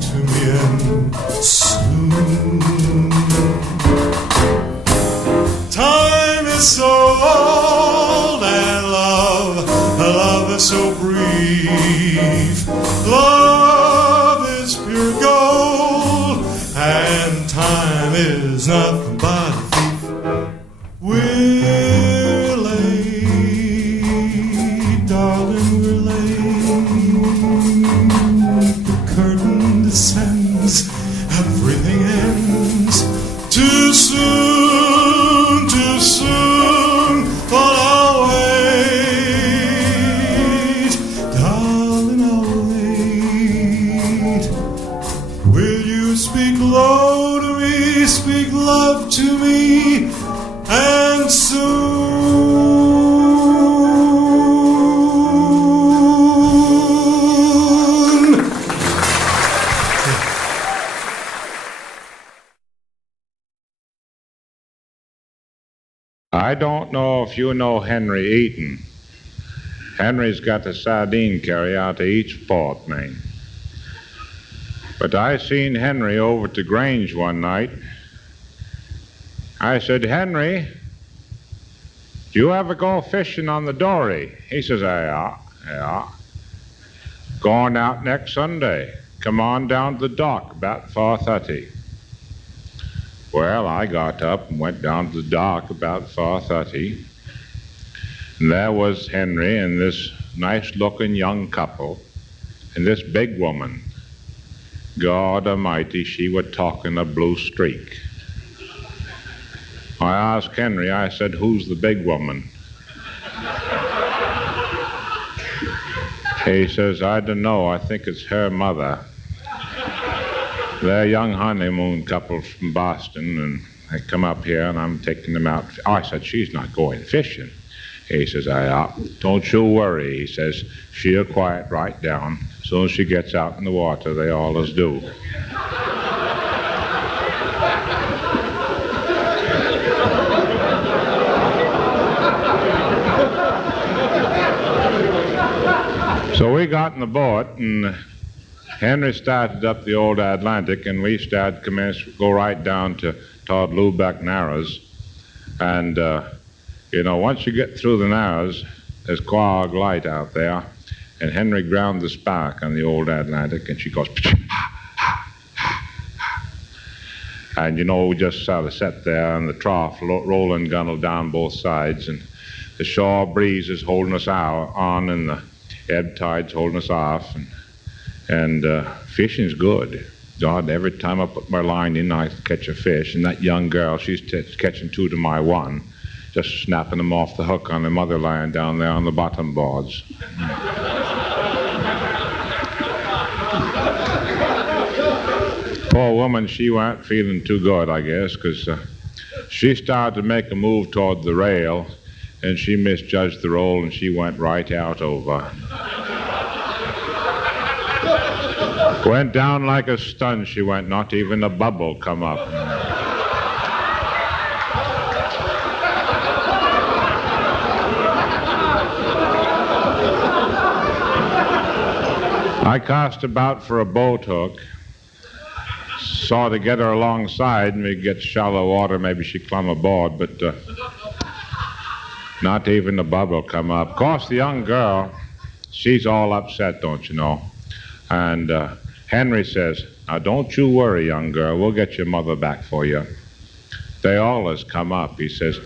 to me and soon. Time is so old and love is so brief. Love is pure gold and time is nothing but a thief. We're late, darling, we're late. The curtain descends, everything ends. Too soon, but I'll wait. Darling, I'll wait. Will you speak low to me, speak love to me, and soon. I don't know if you know Henry Eaton. Henry's got the sardine carry out to each port, man. But I seen Henry over at the Grange one night. I said, Henry, do you ever go fishing on the dory? He says, yeah. Going out next Sunday. Come on down to the dock about 4:30. Well, I got up and went down to the dock about 4:30. And there was Henry and this nice-looking young couple and this big woman. God Almighty, she was talking a blue streak. I asked Henry, I said, who's the big woman? He says, I don't know, I think it's her mother. They're a young honeymoon couple from Boston, and they come up here, and I'm taking them out. I said, she's not going fishing. He says, don't you worry. He says, she'll quiet right down. As soon as she gets out in the water, they always do. So we got in the boat, and Henry started up the old Atlantic, and we started go right down toward Lubeck Narrows. And, once you get through the Narrows, there's Quag Light out there, and Henry ground the spark on the old Atlantic, and she goes, and, we just sort of sat there in the trough, rolling gunnel down both sides, and the shore breeze is holding us on, and the ebb tide's holding us off, and fishing's good. God, every time I put my line in, I catch a fish, and that young girl, she's catching 2 to my 1, just snapping them off the hook on the mother line down there on the bottom boards. Poor woman, she weren't feeling too good, I guess, because she started to make a move toward the rail, and she misjudged the roll, and she went right out over. Went down like a stun, she went, not even a bubble come up. I cast about for a boat hook, saw to get her alongside, and we get shallow water, maybe she clumb aboard, but not even a bubble come up. Of course, the young girl, she's all upset, don't you know? And Henry says, now don't you worry, young girl, we'll get your mother back for you. They always come up, he says.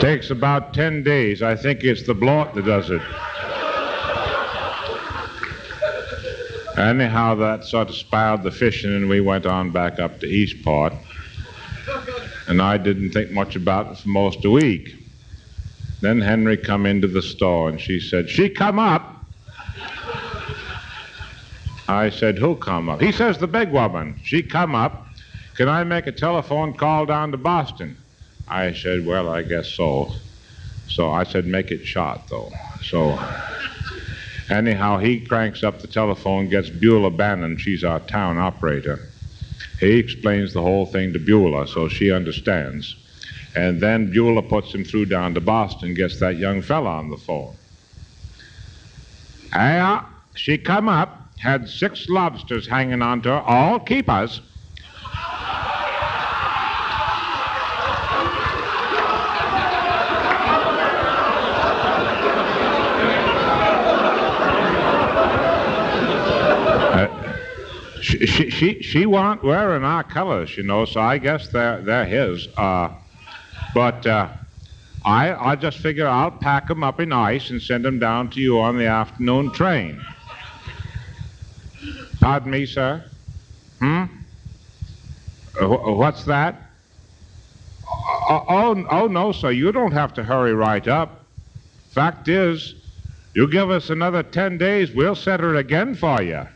Takes about 10 days. I think it's the bloat that does it. Anyhow, that sort of spiled the fishing, and we went on back up to Eastport. And I didn't think much about it for most a week. Then Henry come into the store, and she said, she come up. I said, who come up? He says, the big woman. She come up. Can I make a telephone call down to Boston? I said, well, I guess so. So I said, make it short, though. So anyhow, he cranks up the telephone, gets Beulah Bannon, she's our town operator. He explains the whole thing to Beulah, so she understands. And then Beulah puts him through down to Boston, gets that young fella on the phone. She come up, had 6 lobsters hanging on to her, all keepers. She weren't wearing our colors, you know, so I guess they're his. But I just figure I'll pack them up in ice and send them down to you on the afternoon train. Pardon me, sir? What's that? Oh, no, sir, you don't have to hurry right up. Fact is, you give us another 10 days, we'll set her again for you.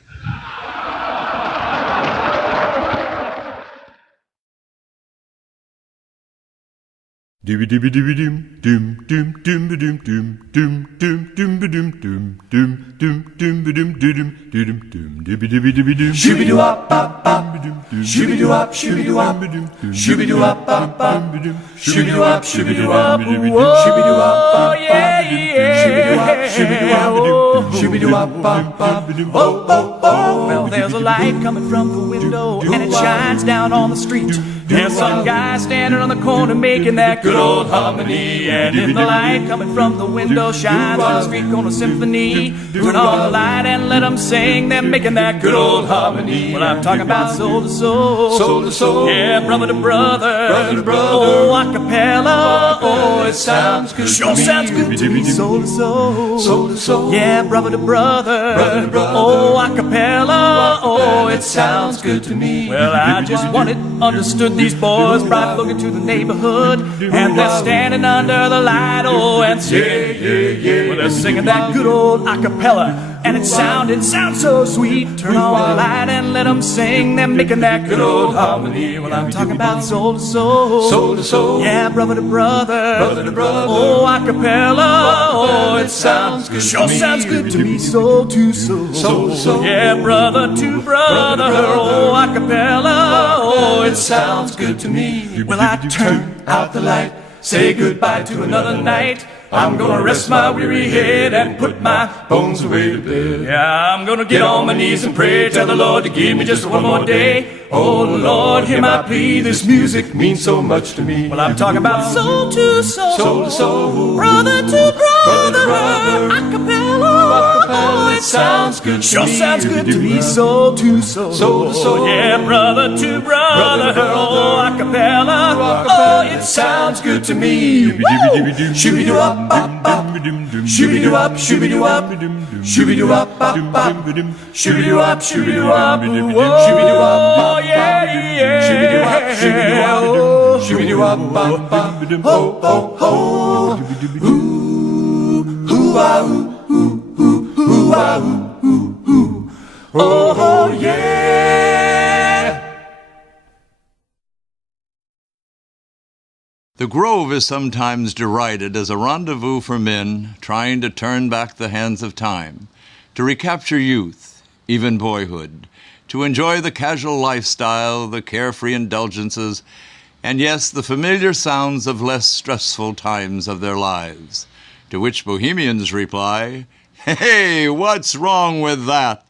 Dooby dooby dooby doom doom doom doom ba doom doom doom doom doom ba doom doom doom doom doom ba doom doom doom doom dooby dooby dooby doom Shooby doo up up up shooby doo up shooby doo up shooby doo up up up shooby doo up shooby doo up shooby doo up yeah yeah shooby doo up up oh oh oh well there's a light coming from the window and it shines down on the street. There's some guy standing on the corner making that good old harmony. And in the light coming from the window shines on the street corner symphony. Turn on the light and let them sing. They're making that good old harmony. Well, I'm talking about soul to soul. Soul to soul. Yeah, brother to brother. Brother to brother. Oh, a cappella. Oh, it sounds good. Sure sounds good to me. Soul to soul. Soul to soul. Yeah, brother to brother. Brother to brother. Oh, a cappella. Oh, it sounds good to me. Well, I just want it understood. These boys brought looking to the neighborhood, and they're standing under the light, oh, and singing, well, they're singing that good old acapella, and it sounds so sweet. Turn on the light and let them sing. They're making that good old harmony. Well, I'm talking about soul to soul, soul to soul. Yeah, brother to brother, brother to brother. Oh, acapella, oh, it sounds good. Sure sounds good to me. Soul to soul, soul to soul. Yeah, brother to brother. Oh, acapella, oh, it sounds good to me. Well, I turn out the light, say goodbye to another night. I'm gonna rest my weary head and put my bones away to bed. Yeah, I'm gonna get on my knees and pray, tell the Lord to give me just one more day. Oh Lord, hear my plea, this music means so much to me. Well, I'm talking about soul to soul, soul to soul, brother to brother, acapella. Oh, it sounds good to me. Sure sounds good to me. Soul to soul, soul to soul. Yeah, brother to brother, oh, acapella. Oh, it sounds good to me. Shooby doo up. Shooby doo up, shooby doo up, shooby doo up, up, up, shooby doo up, shooby doo up, shooby doo up, yeah, yeah, shooby doo up, shooby doo up, shoo-be-doo-wop-bop-bop, ho, ho, ho. Ooh, hoo-ah, ooh, ooh, ooh, hoo-ah, ooh, ooh, ooh. Oh, oh, yeah. The Grove is sometimes derided as a rendezvous for men trying to turn back the hands of time, to recapture youth, even boyhood, to enjoy the casual lifestyle, the carefree indulgences, and yes, the familiar sounds of less stressful times of their lives. To which Bohemians reply, "Hey, what's wrong with that?"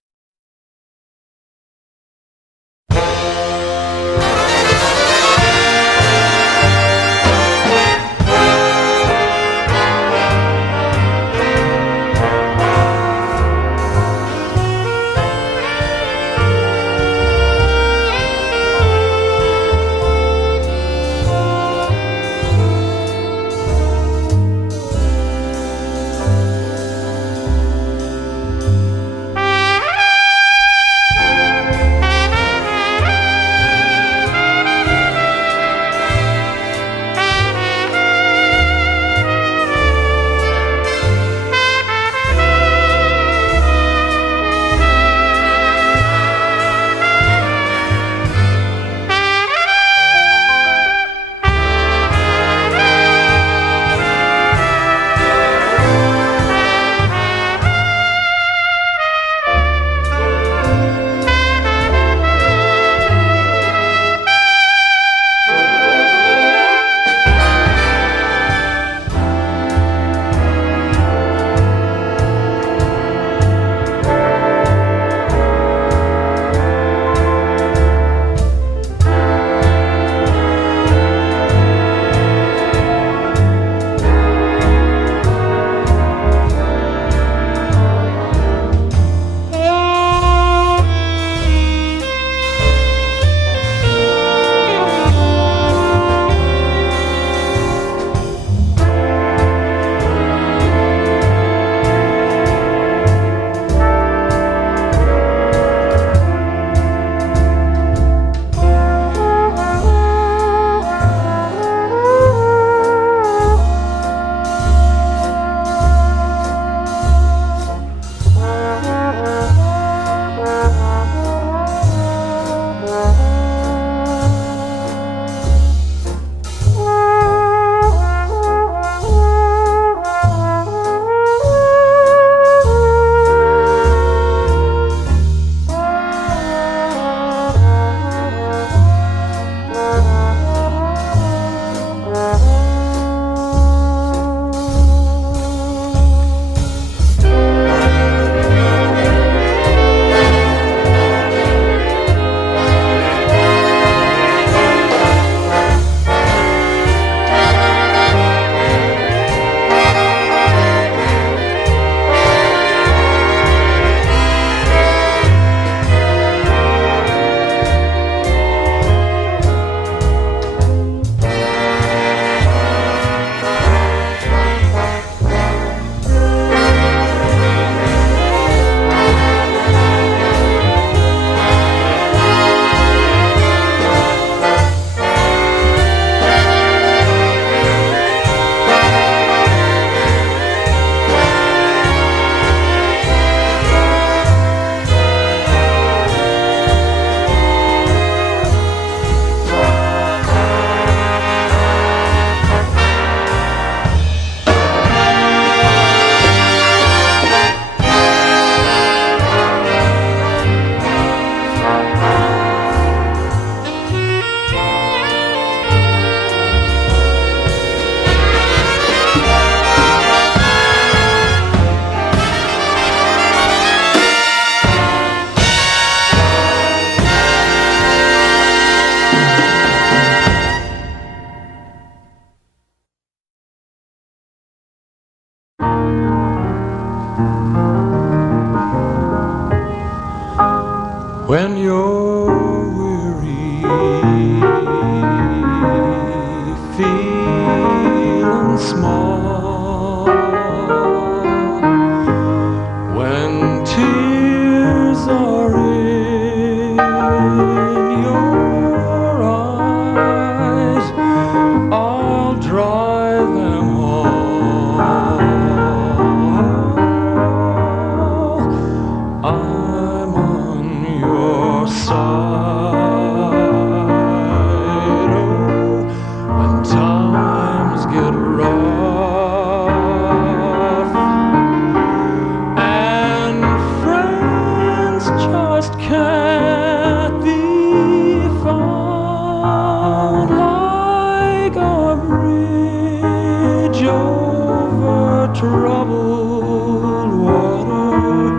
troubled water,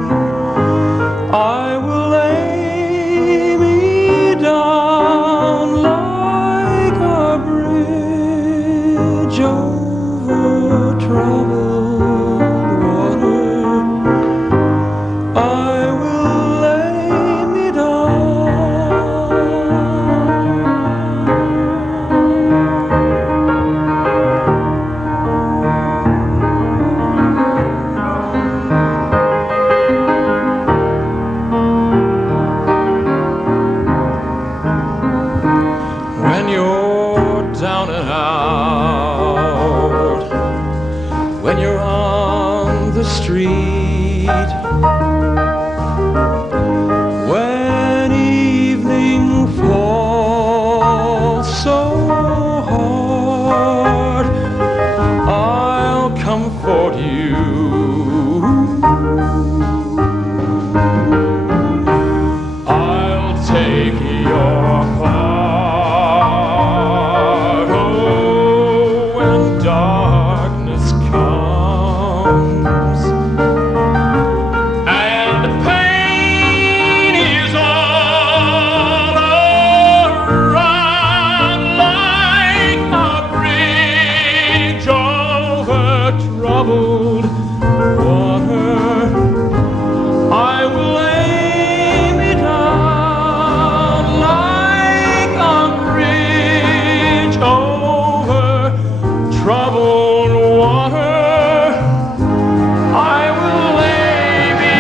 I will lay me down like a bridge over troubled water. I will lay me when you're down and out, when you're on the street, when evening falls so hard, I'll comfort you. I'll take your part. Oh, when darkness comes and pain is all around, like a bridge over troubled water, I will lay me down like a bridge over troubled water. I will lay me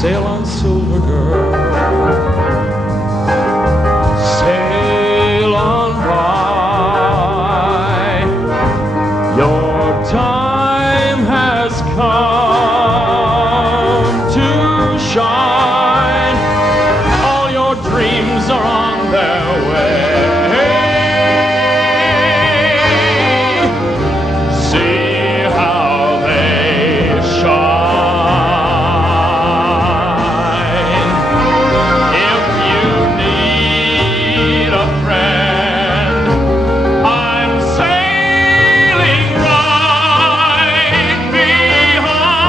sail on, silver girl, sail on by. Your time has come to shine. All your dreams are on their way. See how they shine. If you need a friend, I'm sailing right behind.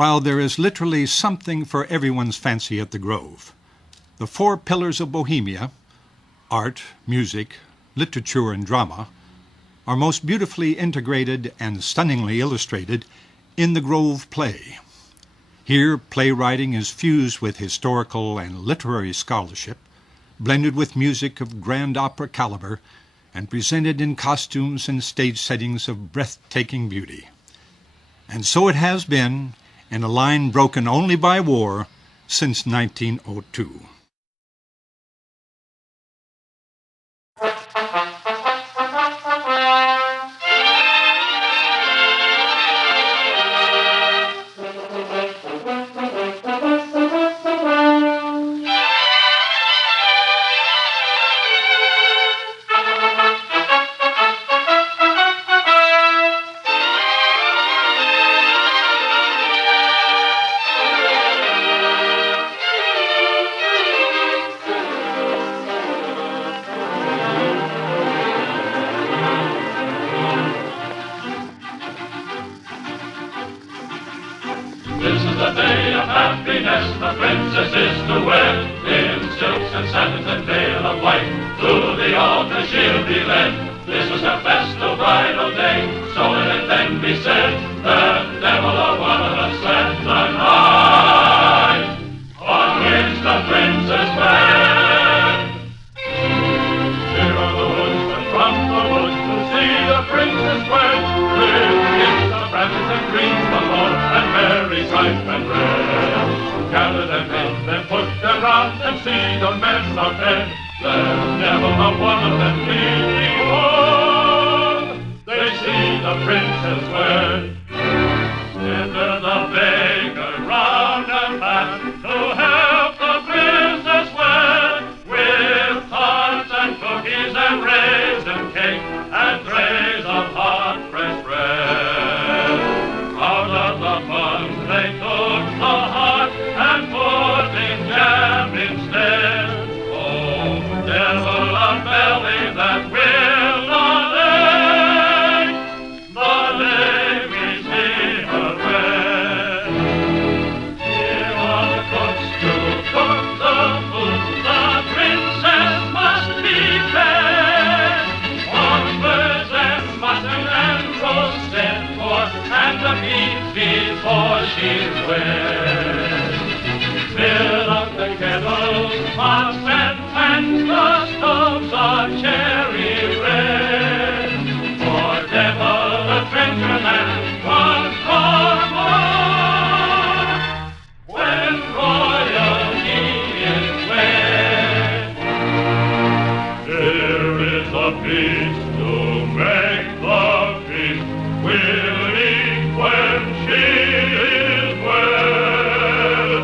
while there is literally something for everyone's fancy at the Grove. The four pillars of Bohemia, art, music, literature, and drama, are most beautifully integrated and stunningly illustrated in the Grove play. Here, playwriting is fused with historical and literary scholarship, blended with music of grand opera caliber, and presented in costumes and stage settings of breathtaking beauty. And so it has been, in a line broken only by war, since 1902. This is the day of happiness, the princess is to wed. In silks and satins and veil of white, to the altar she'll be led. This is her festal bridal day, so let it then be said, the devil of one of us led the night on which the princess wed. Here are the woodsmen from the woods to see the princess wed, with gifts of branches and greens galore, and merry stripe and red. Gather them in, then put them round, and see the men are fed. Let never a one of them be one. They see the princess wed. Enter the beggar round and back to help the princess wed, with tarts and cookies and raisin cake and trays of hot fresh bread. Out of the buns they took the heart and put in jam instead. Oh, devil of belly that will not ache the day we see her wed. Here are the cooks to cook the food, the princess must be fed. Oxfords and mutton and roasted pork, and the beef before she's wed. Fill up the kettles, pots and pans, the stoves are cherry red. For devil the trencherman once more, when royalty is wed. Here is a feast to make the feast. We'll eat when she is wed.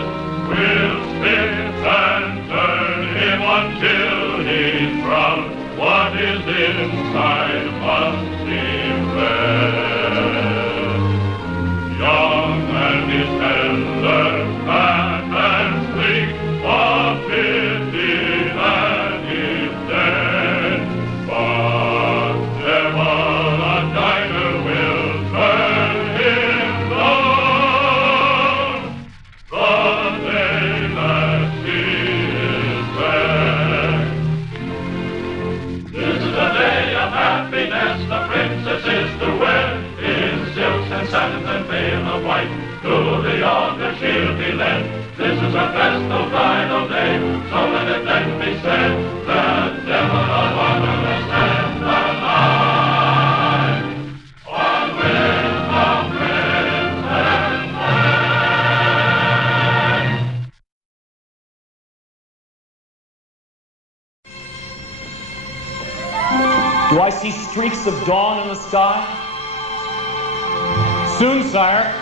We'll spin and turn him until he's brown. What is inside must be read. Young and his tender, fat and sleek, of 15 and he's dead. But never a diner will turn him down the day that he is wed. This is the day of happiness, the princess is to wed. In silks and satins and veil of white, to the altar she'll be led. This is a festal bridal day, so let it then be said, the devil of one of us led the night on which the princess wed. Do I see streaks of dawn in the sky? Soon, sire.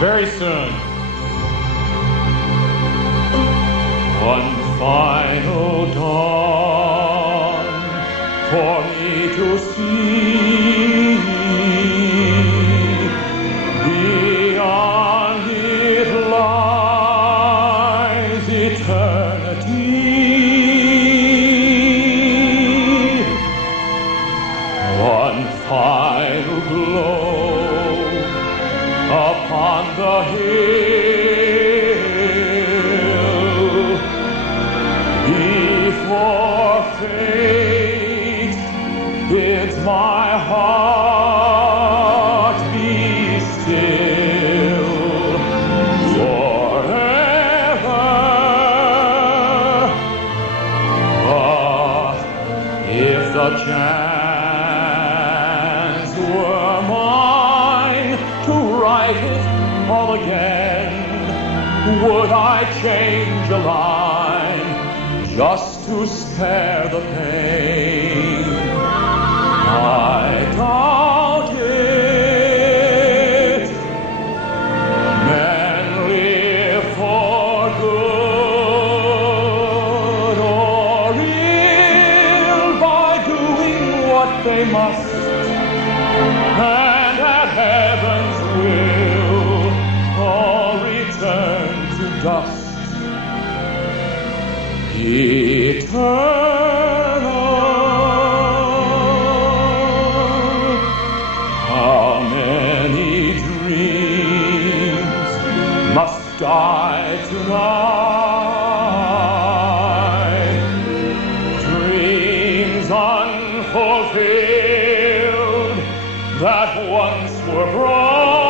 Very soon. One final dawn for me to see. Beyond it lies eternity. One final glow for fate bids my heart be still forever. But if the chance were mine to write it all again, would I change a line just to spare the pain? I doubt it. Men live for good or ill by doing what they must, and at heaven's will all return to dust. Eternal, how many dreams must die tonight? Dreams unfulfilled that once were bright.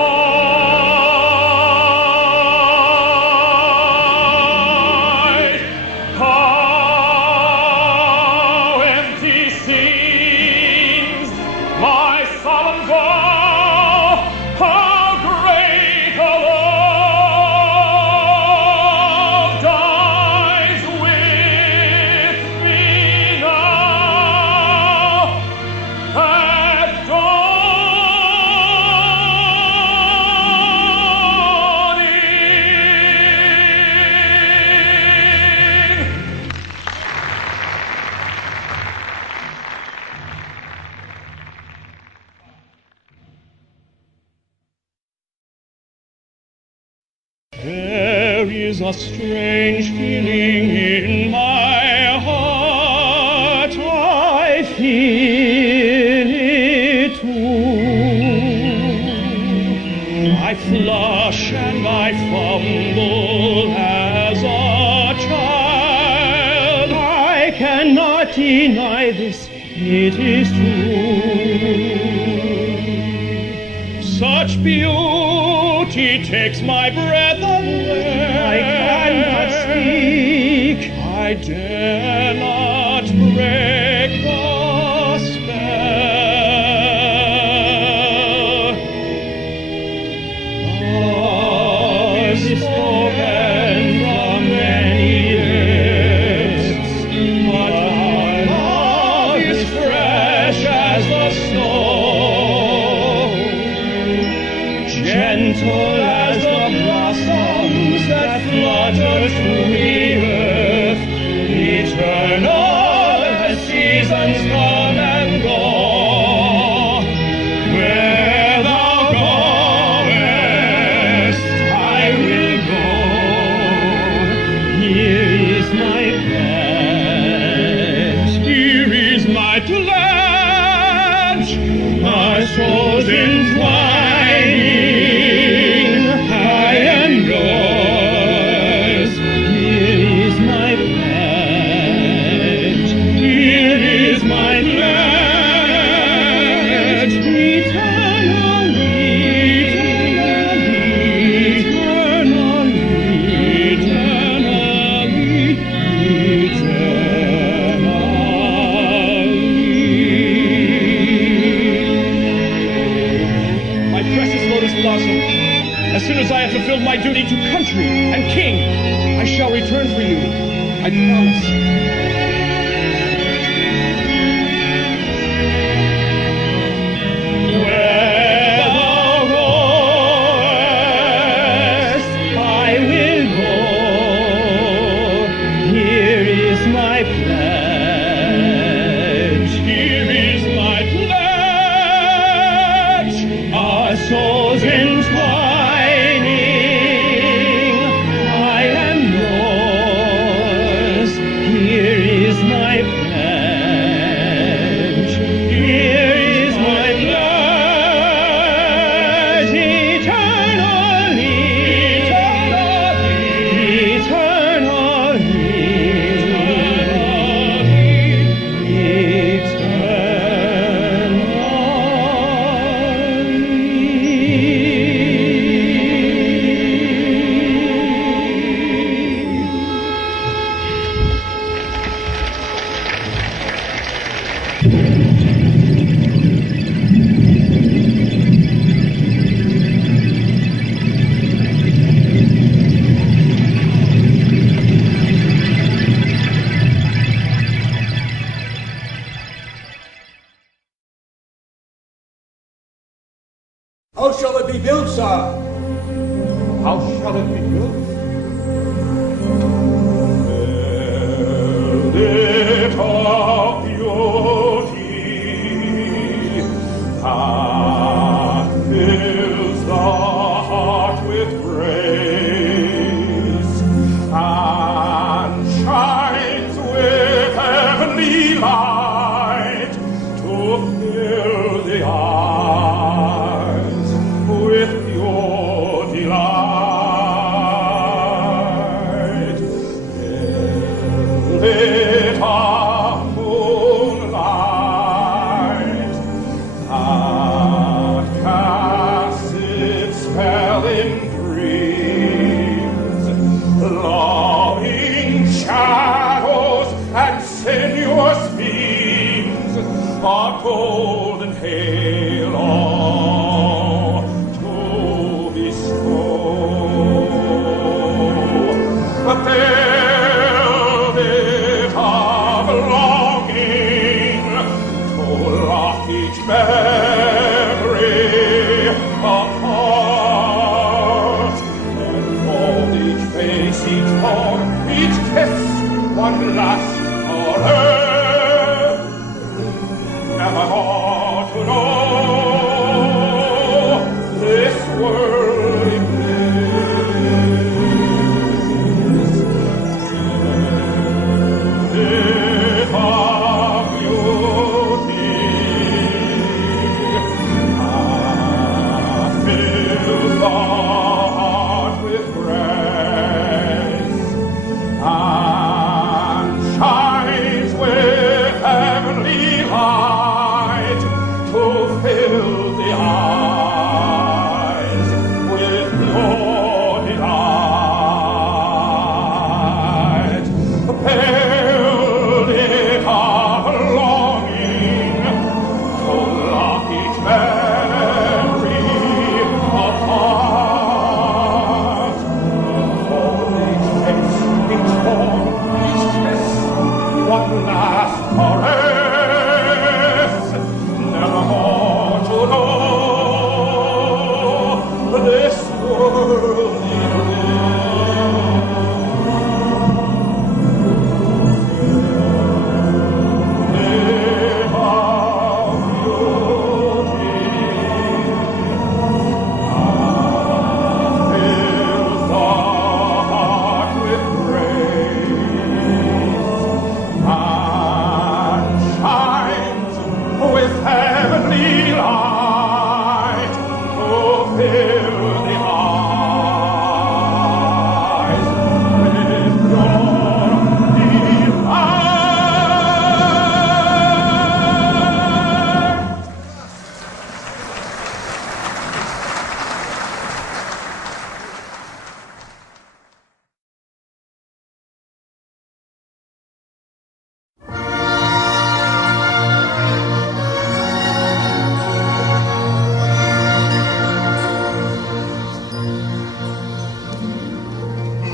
How empty seems my solemn vow, how great a love dies with me now at There is a strange feeling in my heart, I feel it too. I flush and I fumble as a child. I cannot deny this, it is true. Such beauty takes my breath away. I cannot speak. I dare not break the spell. I've spoken from many lips, but our love is fresh as the snow, gentle as the blossoms that flutter to the earth, eternal as seasons come and go. Where thou goest, I will go. Here is my pledge. Here is my pledge. Our souls entwining, I am yours. Here is my pledge. Here is my pledge. Eternally, my precious lotus blossom, as soon as I have fulfilled my duty to country and king, I shall return for you. I promise. How shall it be built, sir? How shall it be built? Build it of beauty that fills the heart with grace and shines with heavenly light to fill the eyes with pure delight. Build it of moonlight that casts its spell in dreams, lulling shadows and sinuous beams, a golden halo to bestow. Build it of longing to lock each memory apart, and fold each face, each form, each kiss, one last forever, nevermore to know this worldly bliss. Build it of beauty that fills the heart with grace and shines with heavenly light to fill the eyes with pure delight. Build it of longing to lock each memory apart, fold each face, each form, each kiss, one last caress, nevermore to know this worldly live of beauty fills the heart with grace and shines with heavenly light to fill the eyes with pure delight.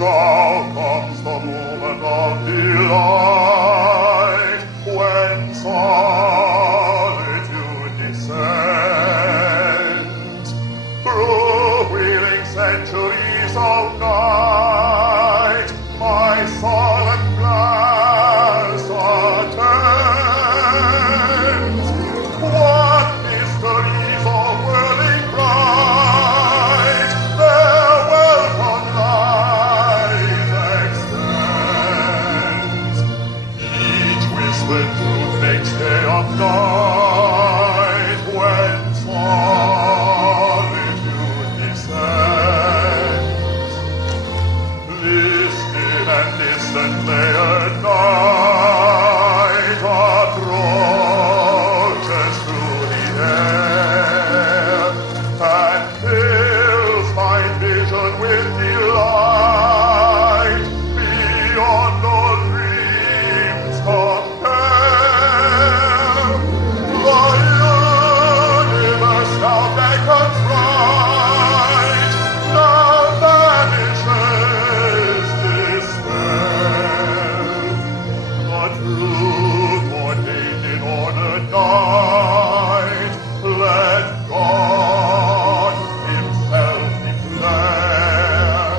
Now comes the moment of delight, when solitude descends through wheeling centuries of night. My silent glance attends. What mysteries of whirling bright their welcome light extends. Each whispered truth makes day of night when solitude descends. Listening and distant lay at night approaches through the air and fills my vision with delight beyond all dreams compare. night. Let God himself declare.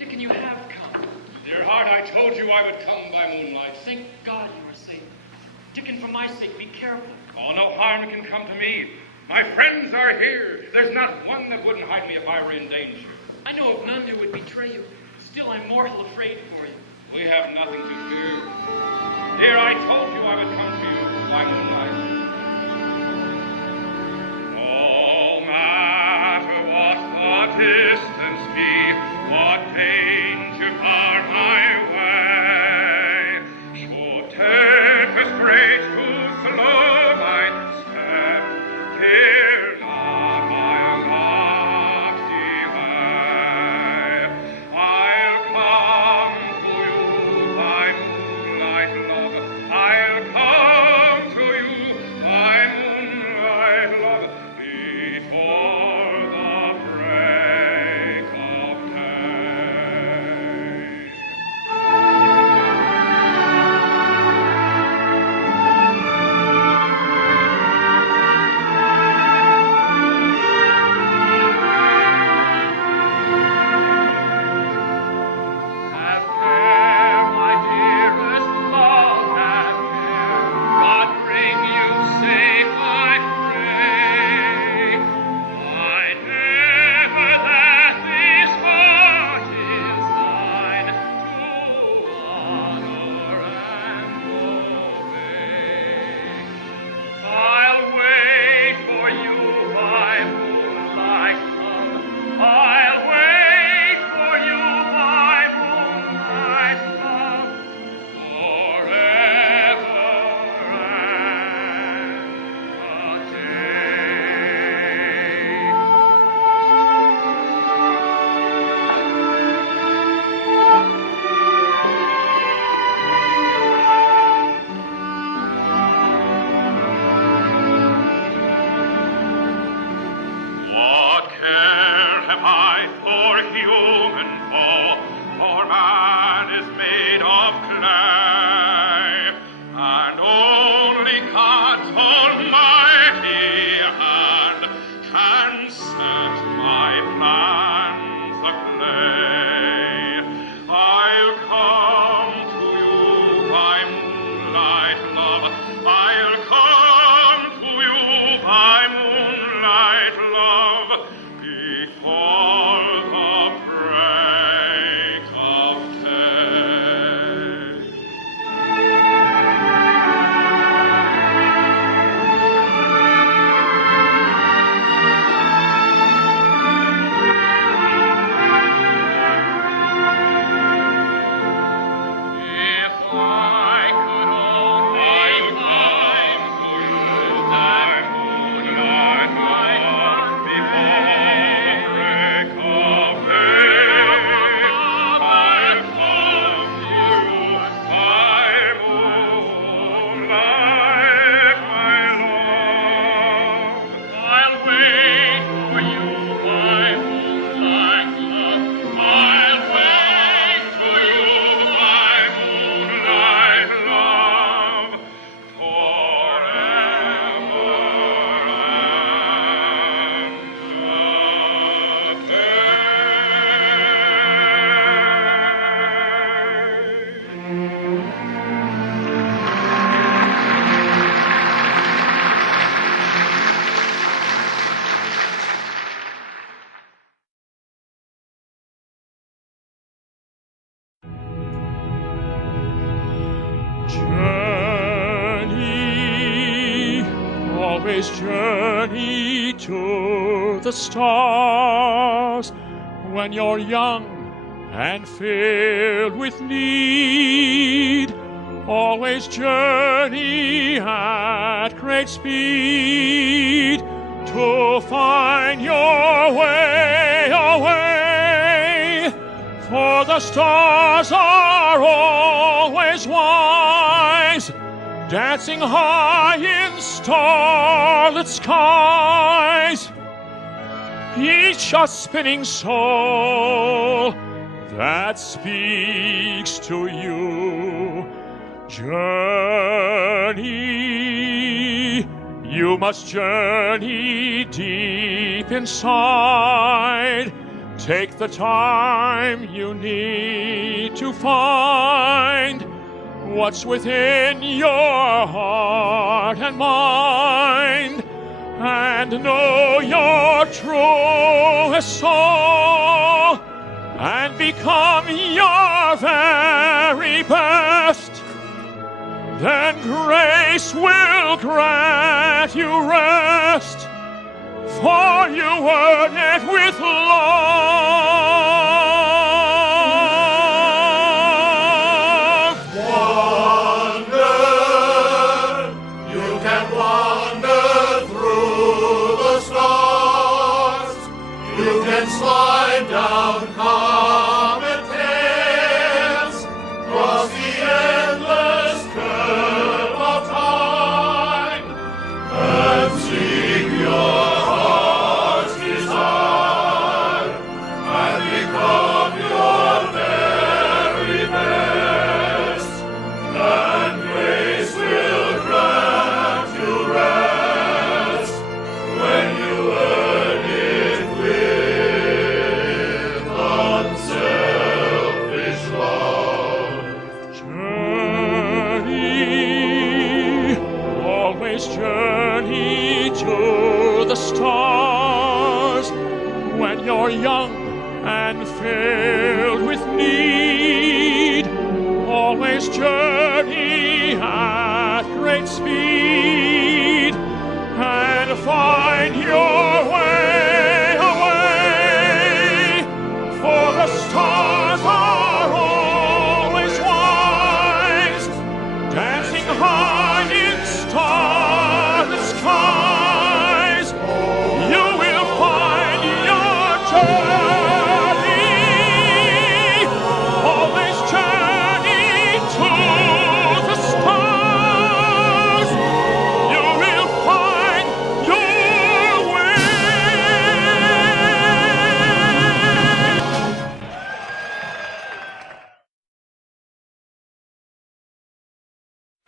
Dickon, you have come. Dear heart, I told you I would come by moonlight. Thank God you are safe. Dickon, for my sake, be careful. Oh, no harm can come to me. My friends are here. There's not one that wouldn't hide me if I were in danger. I know of none who would betray you. Still, I'm mortal afraid for you. We have nothing to fear. Dear, I told you I would come to you by moonlight. No matter what the distance be, what danger bar my way, should take us straight to slow my step, till not my love delay. I'll come to you by moonlight, love. I'll come to you by moonlight, love, before the fray. always journey to the stars. When you're young and filled with need, always journey at great speed to find your way away. For the stars are always wise, dancing high in starlit skies, each a spinning soul that speaks to you. Journey, you must journey deep inside. Take the time you need to find what's within your heart and mind, and know your truest soul, and become your very best. Then grace will grant you rest, for you earn it with love. Wander, you can wander through the stars. You can slide down comet hills, cross the endless curve of time, and seek your heart's desire, and become your very best. And grace will grant you rest when you earn it with unselfish love. Journey, always journey to the stars. When you're young and filled with need, always journey at great speed, and find your way away. For the stars are always wise, dancing high in starlit skies. You will find your journey, always journey to the stars. You will find your way.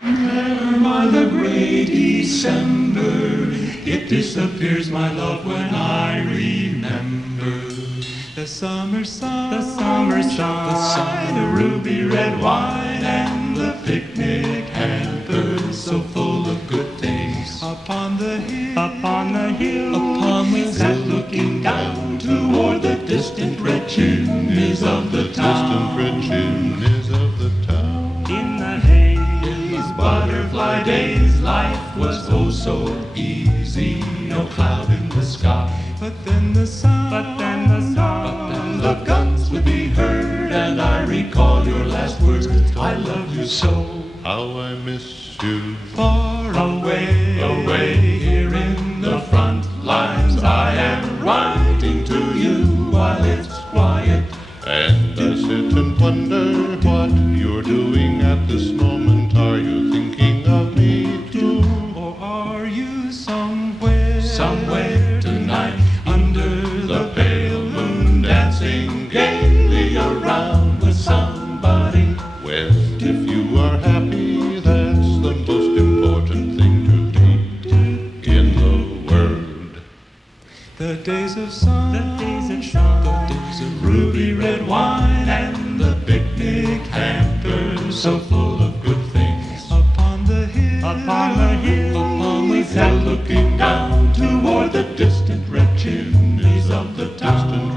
Never mind the gray December, it disappears, my love, when I remember the summer sun, the ruby red wine, and the picnic hampers so full of good things. Upon the hill, upon we sat looking down toward the distant red chimneys of the town. In the haze, butterfly days, life was oh so easy, no cloud in the sky. But then the guns would be heard, and I recall your last words, I love you so. How I miss you. Far away, away, here in the front lines, I am writing to you while it's quiet. And I sit and wonder what you're doing at this moment. Are you thinking of me too? Or are you somewhere tonight, under the pale moon, dancing gaily around with somebody? Well, if you are happy, that's the most important thing to do in the world. The days of sun, the days of ruby red wine, and the picnic hampers so full of good things. Upon the hill, upon we sat looking down toward the distant red chimneys of the town.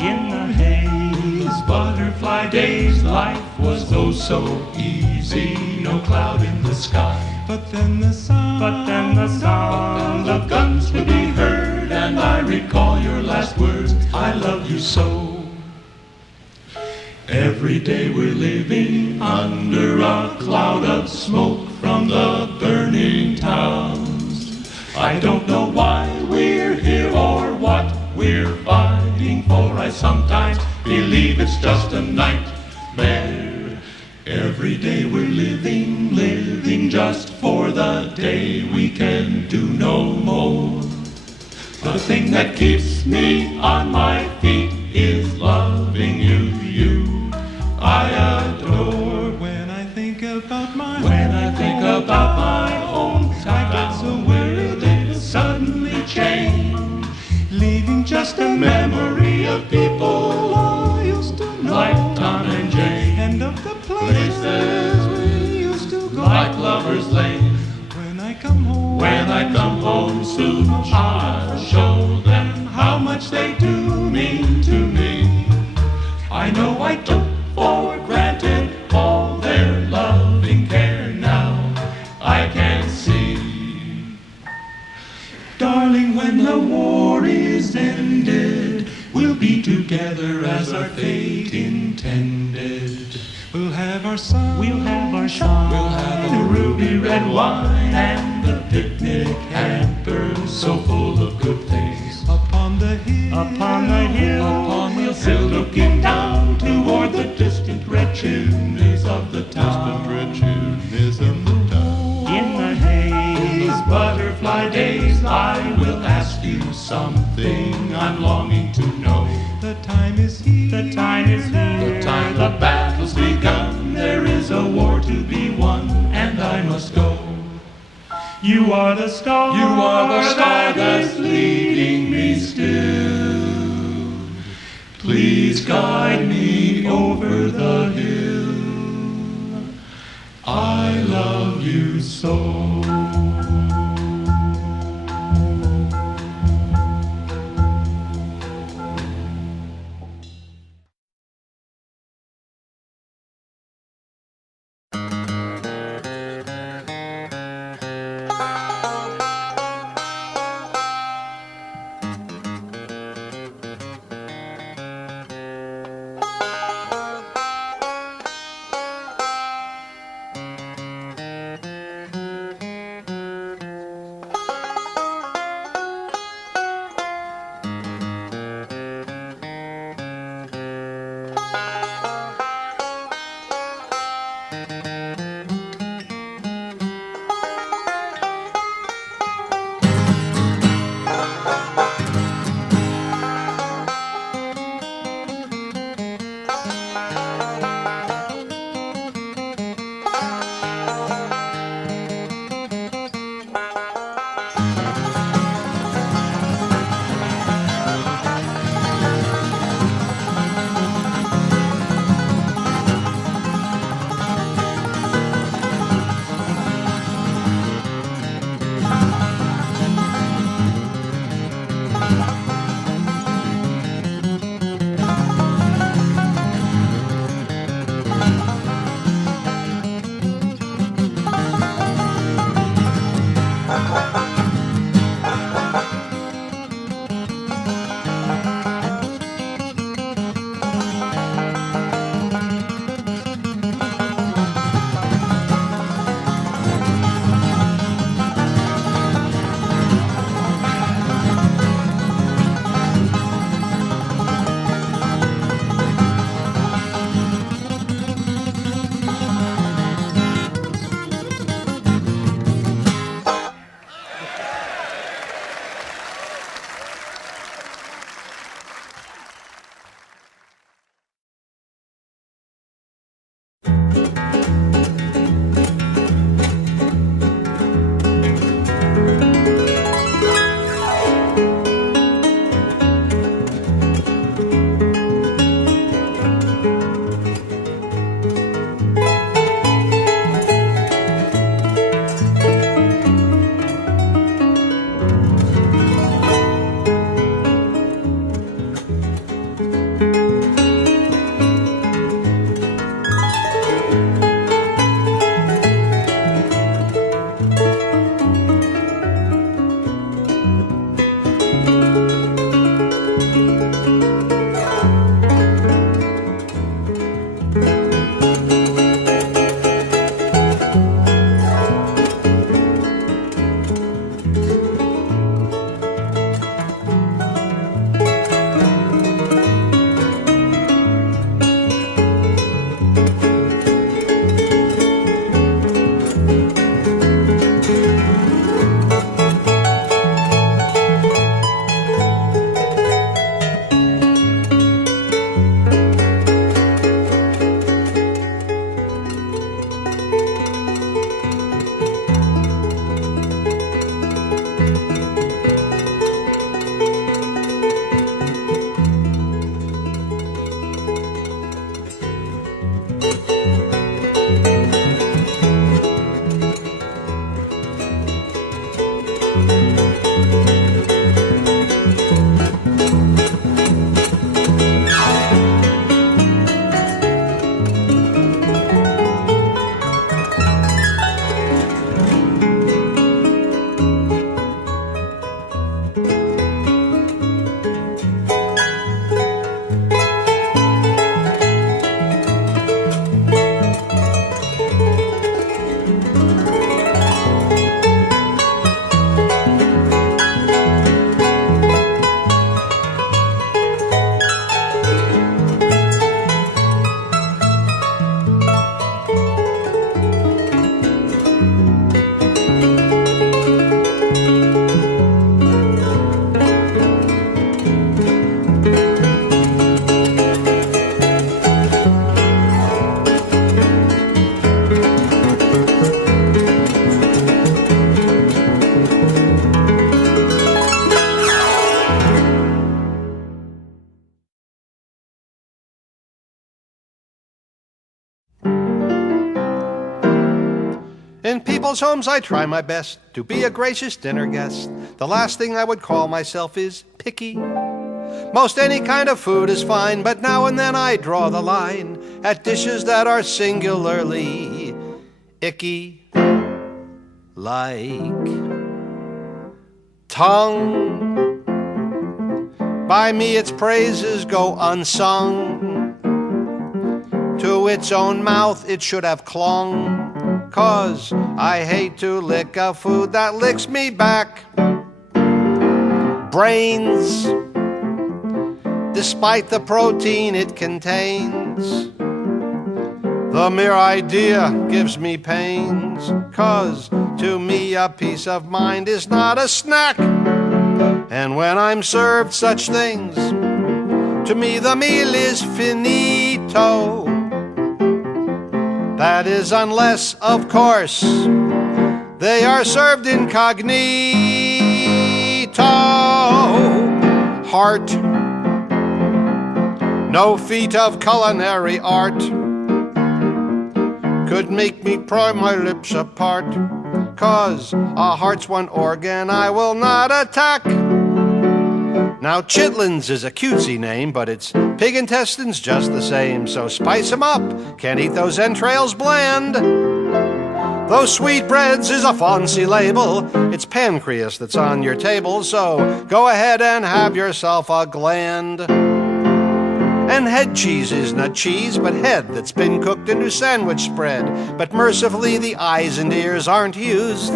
In the haze, butterfly days, life was oh so easy, no cloud in the sky. But then the sound of guns could be heard, and I recall your last words, I love you so. Every day we're living under a cloud of smoke from the burning towns. I don't know why we're here or what we're fighting for. I sometimes believe it's just a nightmare. Every day we're living just for the day we can do no more. The thing that keeps me on my feet is loving you, I adore. When I think about my home, I get so worried it'll suddenly change, leaving just a memory of people I used to know, like Tom and Jane, and of the places we used to go, like Lover's Lane. When I come home soon, I'll show them how much they do mean to me. I know I took for granted all their loving care. Now I can see, darling, when the war is ended, we'll be together as our fate intended. We'll have our sun, we'll have the ruby red wine and the picnic hamper so full of good things. Upon the hill, we'll sit looking down toward the distant red chimneys of the town. In the haze, butterfly days, I will ask you something I'm longing to know. the time is here, The time the battle's begun. There is a war to be won, and I must go. You are the star, that's leading me still. Please guide me over the hill. I love you so. In people's homes I try my best to be a gracious dinner guest. The last thing I would call myself is picky. Most any kind of food is fine, but now and then I draw the line at dishes that are singularly icky. Like tongue. By me its praises go unsung. To its own mouth it should have clung, 'cause I hate to lick a food that licks me back. Brains, despite the protein it contains, the mere idea gives me pains, 'cause to me a piece of mind is not a snack. And when I'm served such things, to me the meal is finito. That is unless, of course, they are served incognito. Heart, no feat of culinary art could make me pry my lips apart, 'cause a heart's one organ I will not attack. Now chitlins is a cutesy name, but it's pig intestines just the same, so spice 'em up, can't eat those entrails bland. Those sweetbreads is a fancy label, it's pancreas that's on your table, so go ahead and have yourself a gland. And head cheese is not cheese, but head that's been cooked into sandwich spread, but mercifully the eyes and ears aren't used.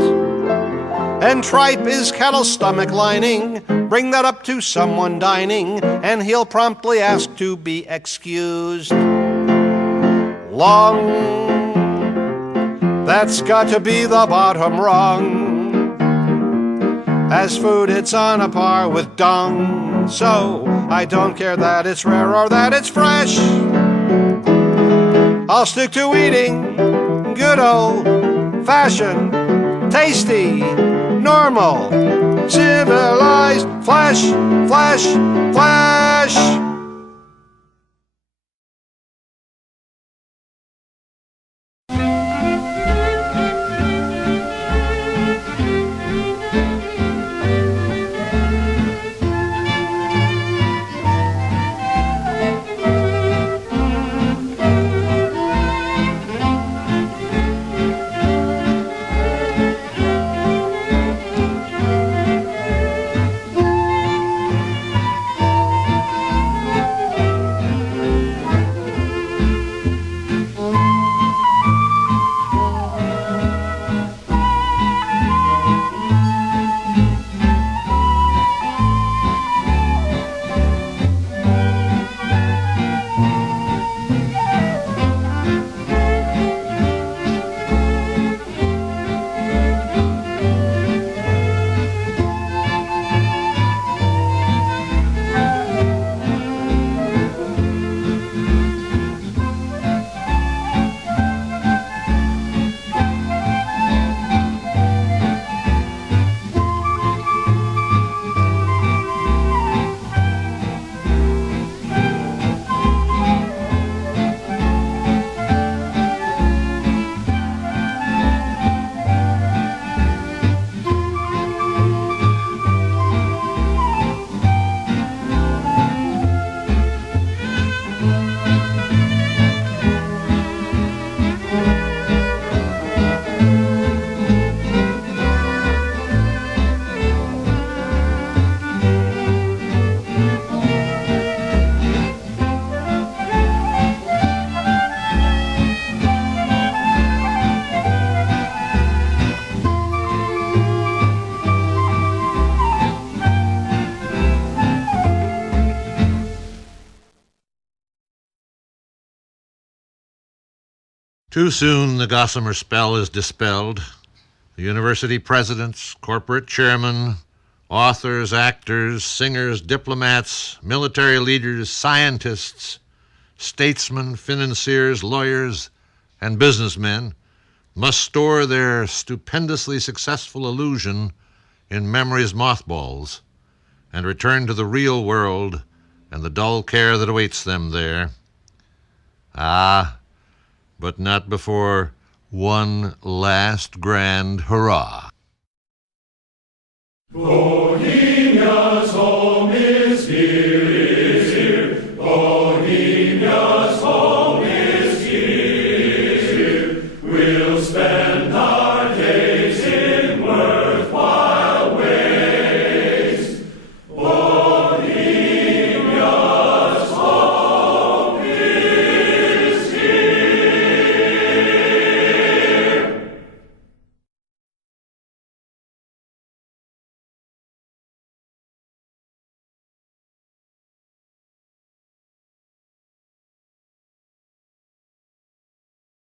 And tripe is cattle's stomach lining, bring that up to someone dining, and he'll promptly ask to be excused. Lung, that's got to be the bottom rung. As food it's on a par with dung, so I don't care that it's rare or that it's fresh. I'll stick to eating good old-fashioned, tasty, normal, civilized flesh, flesh, flesh. Too soon the gossamer spell is dispelled. The university presidents, corporate chairmen, authors, actors, singers, diplomats, military leaders, scientists, statesmen, financiers, lawyers, and businessmen must store their stupendously successful illusion in memory's mothballs and return to the real world and the dull care that awaits them there. Ah, but not before one last grand hurrah. Bohemian.